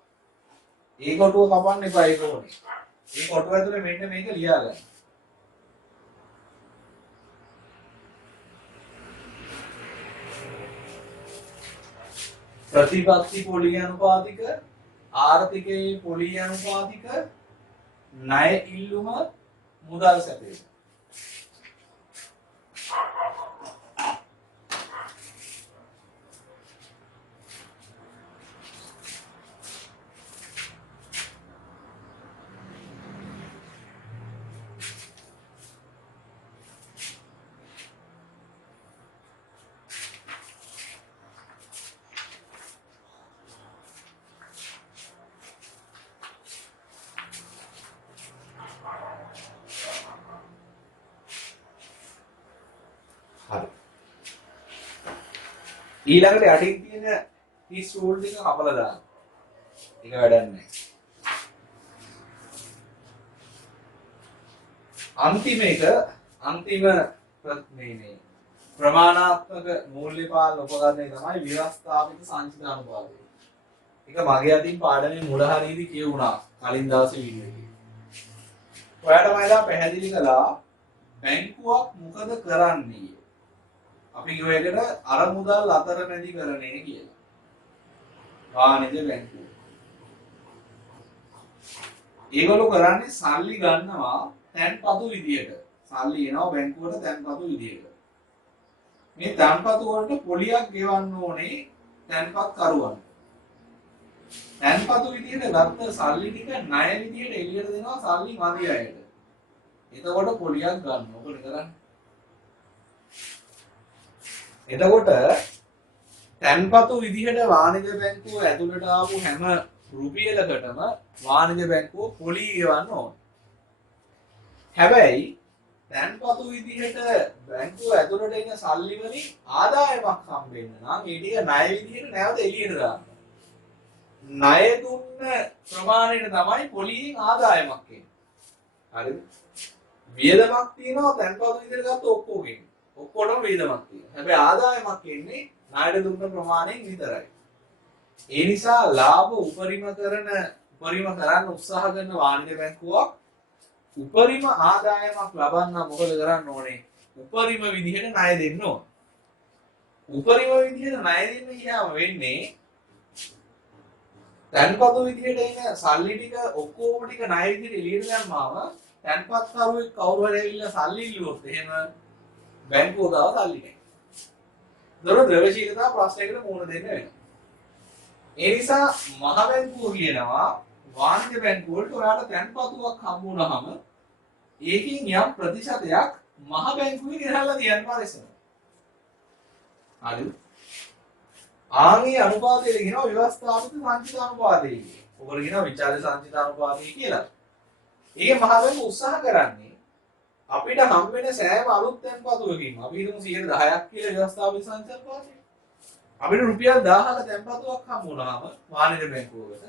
ඒ කොටුව කපන්න එපා ඒක ඕනේ. ඒ කොටුව ඇතුලේ මෙන්න මේක ලියා ගන්න. ප්‍රතිපත්ති පොලී අනුපාතික, ආර්ථිකයේ පොලී අනුපාතික, ණය ඉල්ලුම, මුදල් සැපයීම. හරි. ඊළඟට යටින් තියෙන හිස් රූල් ටික කපලා දාන්න. ඒක වැඩක් නැහැ. අන්තිම මේ ප්‍රමාණාත්මක මූල්‍ය පාලන උපකරණය තමයි ව්‍යවස්ථාපිත සංචිත අනුපාතය. ඒක මගේ අතින් පාඩමේ මුල හරියදී කියුණා කලින් දවසේ වීඩියෝ එකේ. ඔයාලට මම දැන් පැහැදිලි කළා බැංකුවක් මොකද කරන්නේ? අපි කියව එකට අරමුදල් අතරමැදිකරණය කියලා. වාණිජ්‍ය බැංකුව. ඒගොල්ලෝ කරන්නේ සල්ලි ගන්නවා තැන්පතු විදියට. සල්ලි එනවා බැංකුවට තැන්පතු විදියට. මේ තැන්පතු වලට පොලියක් ගෙවන්න ඕනේ තැන්පත් කරුවන්. තැන්පතු විදියට ගත්ත සල්ලි ටික ණය විදියට එළියට දෙනවා සල්ලි මදි අයට. එතකොට පොලියක් ගන්න ඕක කරන්නේ. එතකොට තැන්පතු විදිහට වාණිජ්‍ය බැංකුව ඇතුළට ආපු හැම රුපියලකටම වාණිජ්‍ය බැංකුව පොලි ගෙවන්න ඕන. හැබැයි තැන්පතු විදිහට බැංකුව ඇතුළට එන සල්ලි වලින් ආදායමක් හම්බෙන්න නම් ඒ ටික ණය විදිහට නැවත එළියට දාන්න. ණය දුන්න ප්‍රමාණයට තමයි පොලියෙන් ආදායමක් එන්නේ. හරිද? වියදමක් තියෙනවා තැන්පතු විදිහට ගත්ත ඔක්කොගෙන්. ඔක්කොටම වියදමක් තියෙනවා. හැබැයි ආදායමක් එන්නේ ණයට දුන්න ප්‍රමාණයෙන් විතරයි. ඒ නිසා ලාභ උපරිම කරන්න උත්සාහ කරන වාණිජ්‍ය බැංකුවක් උපරිම ආදායමක් ලබන්න මොකද කරන්න ඕනේ? උපරිම විදිහට ණය දෙන්න ඕන. උපරිම විදිහට ණය දෙන්න කියම වෙන්නේ තැන්පතු විදිහට එන සල්ලි ටික ඔක්කොම ටික ණය විදිහට එළියට දැම්මාම තැන්පත් කරුවෙක් කවුරු හරි ඇවිල්ලා සල්ලි ඉල්ලුවොත් එහෙම බැංකුව ගාව සල්ලි නැහැ. දොර ද්‍රවශීලතා ප්‍රශ්නයකට මුහුණ දෙන්න වෙනවා. ඒ නිසා මහ බැංකුව කියනවා වාණිජ්‍ය බැංකුව වලට ඔයාලට තැන්පතුවක් හම්බ වුණාම ඒකෙන් යම් ප්‍රතිශතයක් මහ බැංකුවේ ගෙනල්ලා තියන්න පරිස්සම. හරිද? ආන්ගේ අනුපාතය කියනවා ව්‍යවස්ථාපිත සංචිත අනුපාතය කියලා. ඔකට කියනවා විචාර සංචිත අනුපාතය කියලා. ඒක මහ බැංකුව උත්සාහ කරන්නේ අපිට හම් වෙන සෑම අලුත් තැන්පතුවකින් අපි හිතමු 10%ක් කියලා ව්‍යවස්ථාපිත සංචිත අනුපාතය. අපිට රුපියල් 1000ක තැන්පතුවක් හම් වුණාම වාණිජ්‍ය බැංකුවකට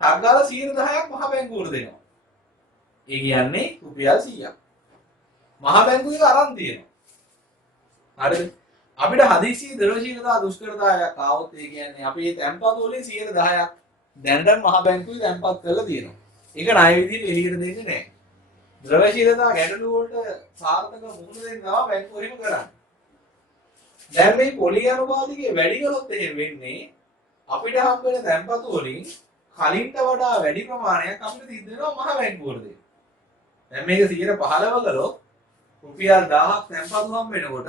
ටග්ගාල 10%ක් මහ බැංකුවට දෙනවා. ඒ කියන්නේ රුපියල් 100ක්. මහ බැංකුවක අරන් තියෙනවා. හරිද? අපිට හදිසි ද්‍රවශීලතා දුෂ්කරතාවයක් ආවොත් ඒ කියන්නේ අපි තැන්පතු වලින් 10%ක් දැනට මහ බැංකුවේ තැන්පත් කරලා තියෙනවා. ඒක ණය විදිහට එළියට දෙන්නේ නැහැ. ද්‍රවශීලතා ගැටලු වලට සාර්ථක මුහුණ දෙන්න තමයි බැංකුව එහෙම කරන්නේ. දැන් මේ පොලි අනුපාතිකයේ වැඩි කළොත් එහෙම වෙන්නේ අපිට හම් වෙන තැන්පතු වලින් කලින්ට වඩා වැඩි ප්‍රමාණයක් අපිට සිද්ධ වෙනවා මහ බැංකුවට දෙන්න. දැන් මේක 15 කළොත් රුපියල් 1000ක් තැන්පතු හම් වෙනකොට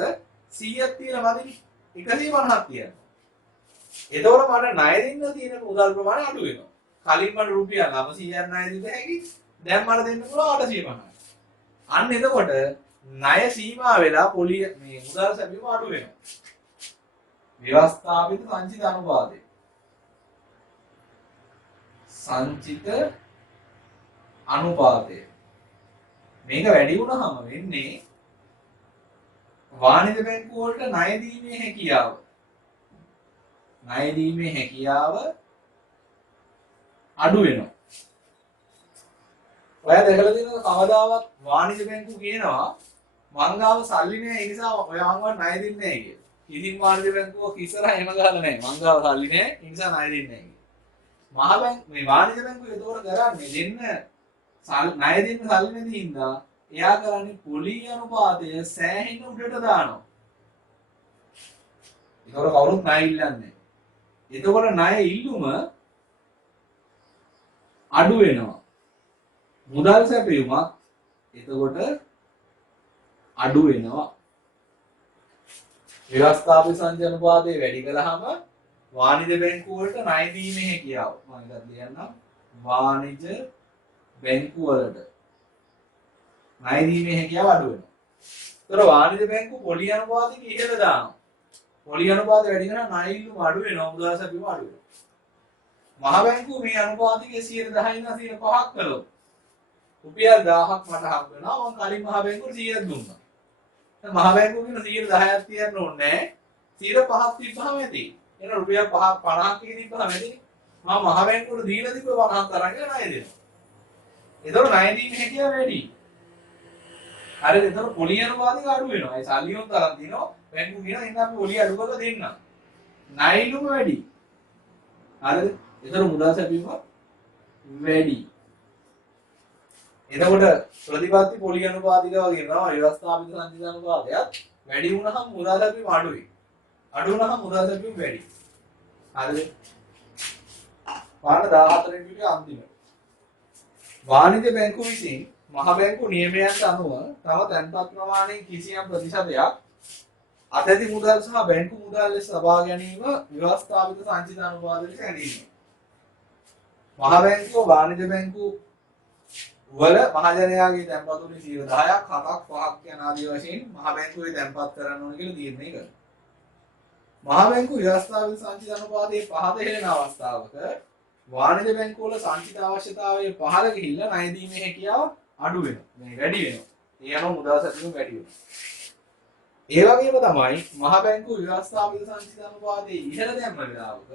100ක් තියලා මදිනේ 150ක් තියනවා. එතකොට මට ණය දෙන්න තියෙන මුදල් ප්‍රමාණය අඩු වෙනවා. කලින් මට රුපියල් 900ක් ණය දෙන්න හැකි. දැන් මට දෙන්න පුළුවන් 850ක්. අන්න එතකොට ණය සීමා වෙලා පොලිය මේ මුදල් සැපීම අඩු වෙනවා. ව්‍යවස්ථාපිත සංචිත අනුපාතය. සංචිත අනුපාතය. මේක වැඩි වුණාම වෙන්නේ වාණිජ බැංකුව වලට ණය දීමේ හැකියාව ණය දීමේ හැකියාව අඩු වෙනවා. ඔයා දැකලා තියෙනවද කවදාවත් වාණිජ බැංකුව කියනවා මං ගාව සල්ලි නෑ ඒ නිසා ඔයාන්ව ණය දෙන්නේ නෑ කියලා. ඉතින් වාණිජ බැංකුව ඉස්සරහ එහෙම ගහලා නෑ මං ගාව සල්ලි නෑ ඒ නිසා ණය දෙන්නේ නෑ කියලා. මහ බැංකුව මේ වාණිජ බැංකුව ඒතකොට කරන්නේ ණය දෙන්න සල්ලි නැති හින්දා එයා කරන්නේ පොලි අනුපාතය සෑහෙන උඩට දානවා. ඒතකොට කවුරුත් ණය ඉල්ලන්නේ. එතකොට ණය ඉල්ලුම අඩු වෙනවා. මුදල් සැපයුමක් එතකොට අඩු වෙනවා. ව්‍යවස්ථාපිත සංචය අනුපාතය වැඩි කළාම වාණිජ බැංකුව වලට ණය දීමේ හැකියාව මම ඉතින් ලියන්නම් වාණිජ බැංකුව වලට ණය දීමේ හැකියාව අඩු වෙනවා. ඒතර වාණිජ බැංකුව පොලි අනුපාතයක ඉහළ දානවා. පොලි අනුපාතය වැඩි කරා ණය ඉල්ලුම අඩු වෙනවා මුදල් සැපයුම අඩු වෙනවා. මහ බැංකුව මේ අනුපාතයේ 10% ඉඳලා 5ක් කළොත් රුපියල් 1000ක් මට හම්බ වෙනවා. මම කලින් මහ බැංකුවට 100ක් දුන්නා. දැන් මහ බැංකුව කියන 10%ක් තියන්න ඕනේ නැහැ. 5ක් තිබ්බහම ඇති. එන රුපියල් 50ක් තිබ්බහම ඇතිනේ. මම මහ බැංකුවට දීලා තිබ්බ 50ක් තරම් ණය දෙනවා. ඒතකොට ණය දීමේ හැකියාව වැඩි. හරිද? ඒතකොට පොලි අනුපාතික අඩු වෙනවා. ඒ සල්ලියොත් තරම් දිනවා. බැංකුව කියනවා ඉතින් අපි පොලි අඩු කරලා දෙන්න. ණය ඉල්ලුම වැඩි. හරිද? ඒතකොට මුදල් සැපයීම වැඩි. එතකොට ප්‍රතිපත්ති පොලි අනුපාතික වගේ වෙනවා ව්‍යවස්ථාපිත සංචිත අනුපාතයත් වැඩි වුණාම මුදල් සැපයීම අඩුයි. අඩු වුණාම මුදල් සැපයීම වැඩි. හරිද? පාඩ 14 වෙනි පිටුවේ අන්තිම. වාණිජ බැංකුව විසින් මහ බැංකු නියමයන්ට අනුව තම තැන්පත් ප්‍රමාණයෙන් කිසියම් ප්‍රතිශතයක් අතැති මුදල් සහ බැංකු මුදල් ලෙස ලබා ගැනීම ව්‍යවස්ථාපිත සංචිත අනුපාත ලෙස හැඳින්වෙනවා. මහ බැංකුව වාණිජ බැංකු වල මහජනයාගේ තැන්පතුනේ 10ක් 7ක් 5ක් යන ආදී වශයෙන් මහ බැංකුවේ තැන්පත් කරන්න ඕන කියලා තීරණය කරනවා. මහ බැංකුව ව්‍යවස්ථාපිත සංචිත අනුපාතයේ පහත හෙළන අවස්ථාවක වාණිජ බැංකුව වල සංචිත අවශ්‍යතාවයේ පහළ ගිහිල්ලා ණය දීමේ හැකියාව අඩු වෙනවා. මේ වැඩි වෙනවා. ඒ අනුව මුදල් සැපයීම වැඩි වෙනවා. ඒ වගේම තමයි මහ බැංකුව ව්‍යවස්ථාපිත සංචිත අනුපාතයේ ඉහළ දැම්ම වෙලාවක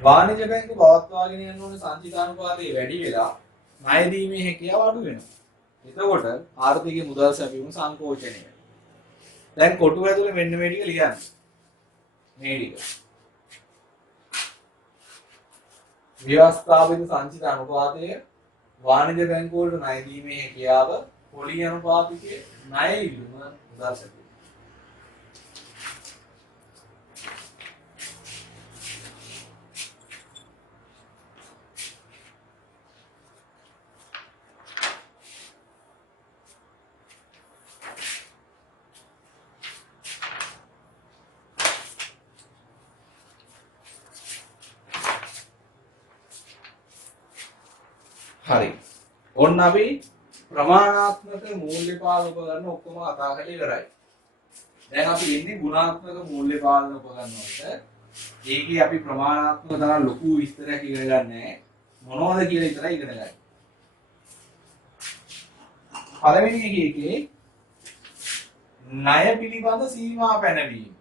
වාණිජ බැංකුව පවත්වාගෙන යන ඕන සංචිත අනුපාතයේ වැඩි වෙලා ණය දීමේ හැකියාව අඩු වෙනවා. එතකොට ආර්ථිකයේ මුදල් සැපයීම සංකෝචනය වෙනවා. දැන් කොටුව ඇතුලේ මෙන්න මේ ටික ලියන්න. මේ ටික. ව්‍යවස්ථාපිත සංචිත අනුපාතය වාණිජ බැංකුව වලට ණය දීමේ හැකියාව පොලි අනුපාතිකයේ ණය ඉල්ලුම මුදල් සැපයීම. හරි. ඔන්න අපි ප්‍රමාණාත්මක මූල්‍ය පාලන උපකරණ ඔක්කොම කතා කරලා ඉවරයි. දැන් අපි ඉන්නේ ගුණාත්මක මූල්‍ය පාලන උපකරණ වලට. ඒකේ අපි ප්‍රමාණාත්මක තරම් ලොකු විස්තරයක් ඉගෙන ගන්න නැහැ. මොනවද කියලා විතරයි ඉගෙන ගන්න. පළවෙනි එකේ ණය පිළිබඳ සීමා පැනවීම.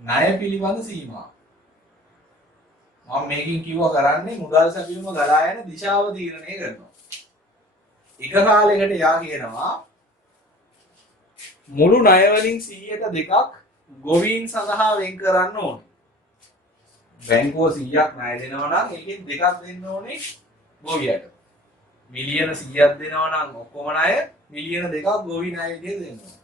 ණය පිළිබඳ සීමා. මම මේකෙන් කිව්වා කරන්නේ මුදල් සැපයීම ගලා යන දිශාව තීරණය කරනවා. එක කාලයකට යා කියනවා මුළු ණය වලින් 100ට 2ක් ගොවීන් සඳහා වෙන් කරන්න ඕනේ. බැංකුව 100ක් ණය දෙනවා නම් ඒකෙන් 2ක් දෙන්න ඕනේ ගොවියට. මිලියන 100ක් දෙනවා නම් ඔක්කොම ණය මිලියන 2ක් ගොවි ණය විදිහට දෙන්න ඕනේ.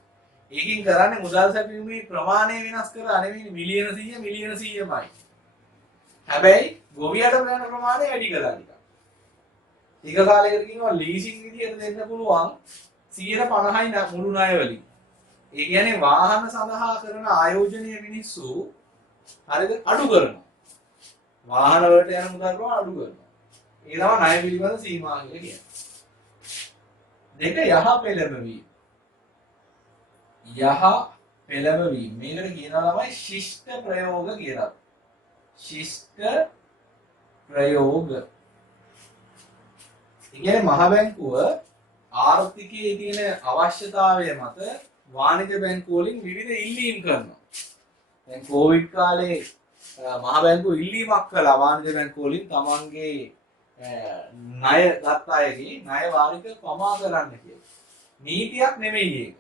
ඒකෙන් කරන්නේ මුදල් සැපයීමේ ප්‍රමාණය වෙනස් කරලා නෙවෙයි මිලියන 100 මිලියන 100මයි. හැබැයි ගොවියට ගන්න ප්‍රමාණය වැඩි කළා ටිකක්. ටික කාලයකට කියනවා ලීසින් විදියට දෙන්න පුළුවන් 150යි මුළු ණය වලින්. ඒ කියන්නේ වාහන සඳහා කරන ආයෝජනීය මිනිස්සු හරිද අඩු කරනවා. වාහන වලට යන මුදල් ප්‍රමාණය අඩු කරනවා. ඒ තමයි ණය පිළිබඳ සීමා කියලා කියන්නේ. දෙක යහ පෙළඹවීම. යහ පෙළඹවීම. මේකට කියනවා තමයි ශිෂ්ට ප්‍රයෝග කියලා. ශිෂ්ට ප්‍රයෝග. ඒ කියන්නේ මහ බැංකුව ආර්ථිකයේ තියෙන අවශ්‍යතාවය මත වාණිජ බැංකුව වලින් විවිධ ඉල්ලීම් කරනවා. දැන් කොවිඩ් කාලේ මහ බැංකුව ඉල්ලීමක් කළා වාණිජ බැංකුව වලින් තමන්ගේ ණය ගත් අයගේ ණය වාරික පමා කරන්න කියලා. නීතියක් නෙමෙයි ඒක.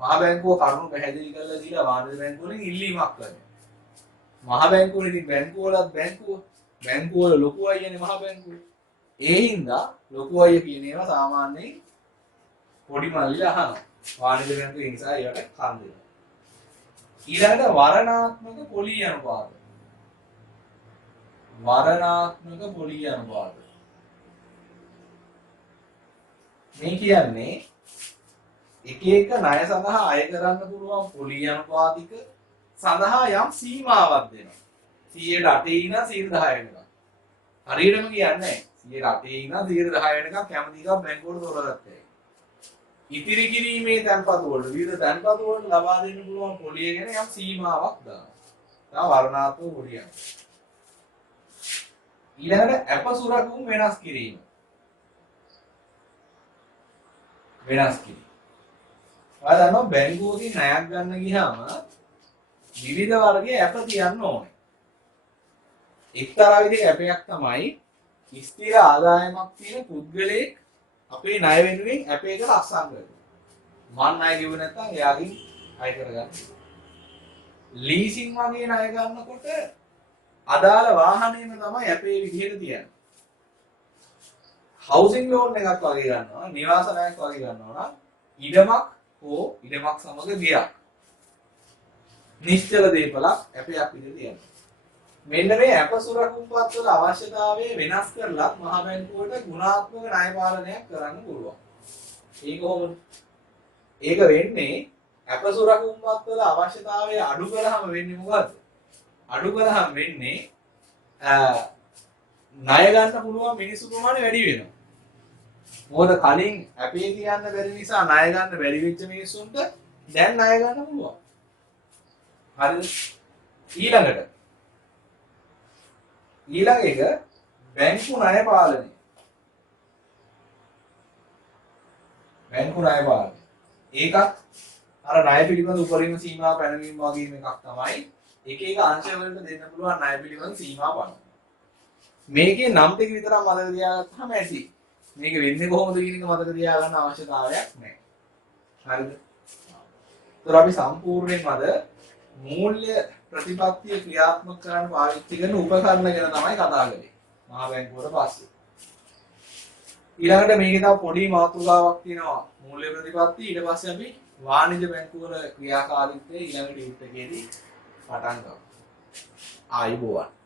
මහ බැංකුව කරුණු පැහැදිලි කරලා දීලා වාණිජ බැංකුව වලින් ඉල්ලීමක් කරනවා. මහ බැංකුව ඉතින් බැංකුව වල ලොකු අයනේ මහ බැංකුව. ඒ හින්දා ලොකු අය කියන ඒවා සාමාන්‍යයෙන් පොඩි මල්ලි අහනවා. වාණිජ බැංකුව ඒ නිසා ඒවට කන් දෙනවා. ඊළඟට වර්ණාත්මක පොලී අනුපාත. වර්ණාත්මක පොලී අනුපාත. මේ කියන්නේ එක එක ණය සඳහා අය කරන්න පුළුවන් පොලී අනුපාතික සඳහා යම් සීමාවක් දෙනවා. 108 ඉඳන් 110 වෙනකම්. හරියටම කියන්නේ 108 ඉඳන් 110 වෙනකම් කැමති එකක් බැංකුවට තෝරගත්තා. ඉතිරි කිරීමේ තැන්පතු වලට විවිධ තැන්පතු වලට ලබා දෙන්න පුළුවන් පොලිය ගැන යම් සීමාවක් දානවා. තමයි වර්ණාත්මක පොලිය. ඊළඟට අපසුරකුම් වෙනස් කිරීම. වෙනස් කිරීම. ඔයාලා දන්නවා බැංකුවකින් ණයක් ගන්න ගියාම විවිධ වර්ගයේ අප තියන්න ඕනේ. එක්තරා විදිහක අපයක් තමයි ස්ථිර ආදායමක් තියෙන පුද්ගලයෙක් අපේ ණය වෙනුවෙන් අපේකට අස්සම් කරනවා. මන් ණය ගෙවුවේ නැත්නම් එයාගෙන් අය කරගන්න. ලීසින් වගේ ණය ගන්නකොට අදාළ වාහනේම තමයි අපේ විදිහට තියන්නේ. හවුසින් ලෝන් එකක් වගේ ගන්නවා, නිවාස ණයක් වගේ ගන්නවා නම් ඉඩමක් හෝ ඉඩමක් සමග ගියක්. නිශ්චල දීපලක් අපේ විදිහට තියනවා. මෙන්න මේ අපසුරකුම්පත් වල අවශ්‍යතාවය වෙනස් කරලා මහ බැංකුවට ගුණාත්මක ණය පාලනයක් කරන්න පුළුවන්. ඒක කොහොමද? ඒක වෙන්නේ අපසුරකුම්පත් වල අවශ්‍යතාවය අඩු කරාම වෙන්නේ මොකද්ද? අඩු කරාම වෙන්නේ ණය ගන්න පුළුවන් මිනිස්සු ප්‍රමාණය වැඩි වෙනවා. මොකද කලින් අපේ කියන්න බැරි නිසා ණය ගන්න බැරි වෙච්ච මිනිස්සුන්ට දැන් ණය ගන්න පුළුවන්. හරිද? ඊළඟ එක බැංකු ණය පාලනය. බැංකු ණය පාලනය. ඒකත් අර ණය පිළිබඳ උපරිම සීමා පැනවීම වගේම එකක් තමයි. එක එක අංශ වලට දෙන්න පුළුවන් ණය පිළිබඳ සීමා පනවන. මේකේ නම් ටික විතරක් මතක තියාගත්තාම ඇති. මේක වෙන්නේ කොහොමද කියන එක මතක තියාගන්න අවශ්‍යතාවයක් නැහැ. හරිද? ඒතර අපි සම්පූර්ණයෙන්ම අද මූල්‍ය ප්‍රතිපත්තිය ක්‍රියාත්මක කරන්න පාවිච්චි කරන උපකරණ ගැන තමයි කතා කරන්නේ. මහා බැංකුවට පස්සේ. ඊළඟට මේකේ තව පොඩි මාතෘකාවක් තියෙනවා. මූල්‍ය ප්‍රතිපත්තිය ඊට පස්සේ අපි වාණිජ බැංකුවල ක්‍රියාකාරීත්වය ඊළඟ ඩියුට් එකේදී පටන් ගමු. ආයුබෝවන්.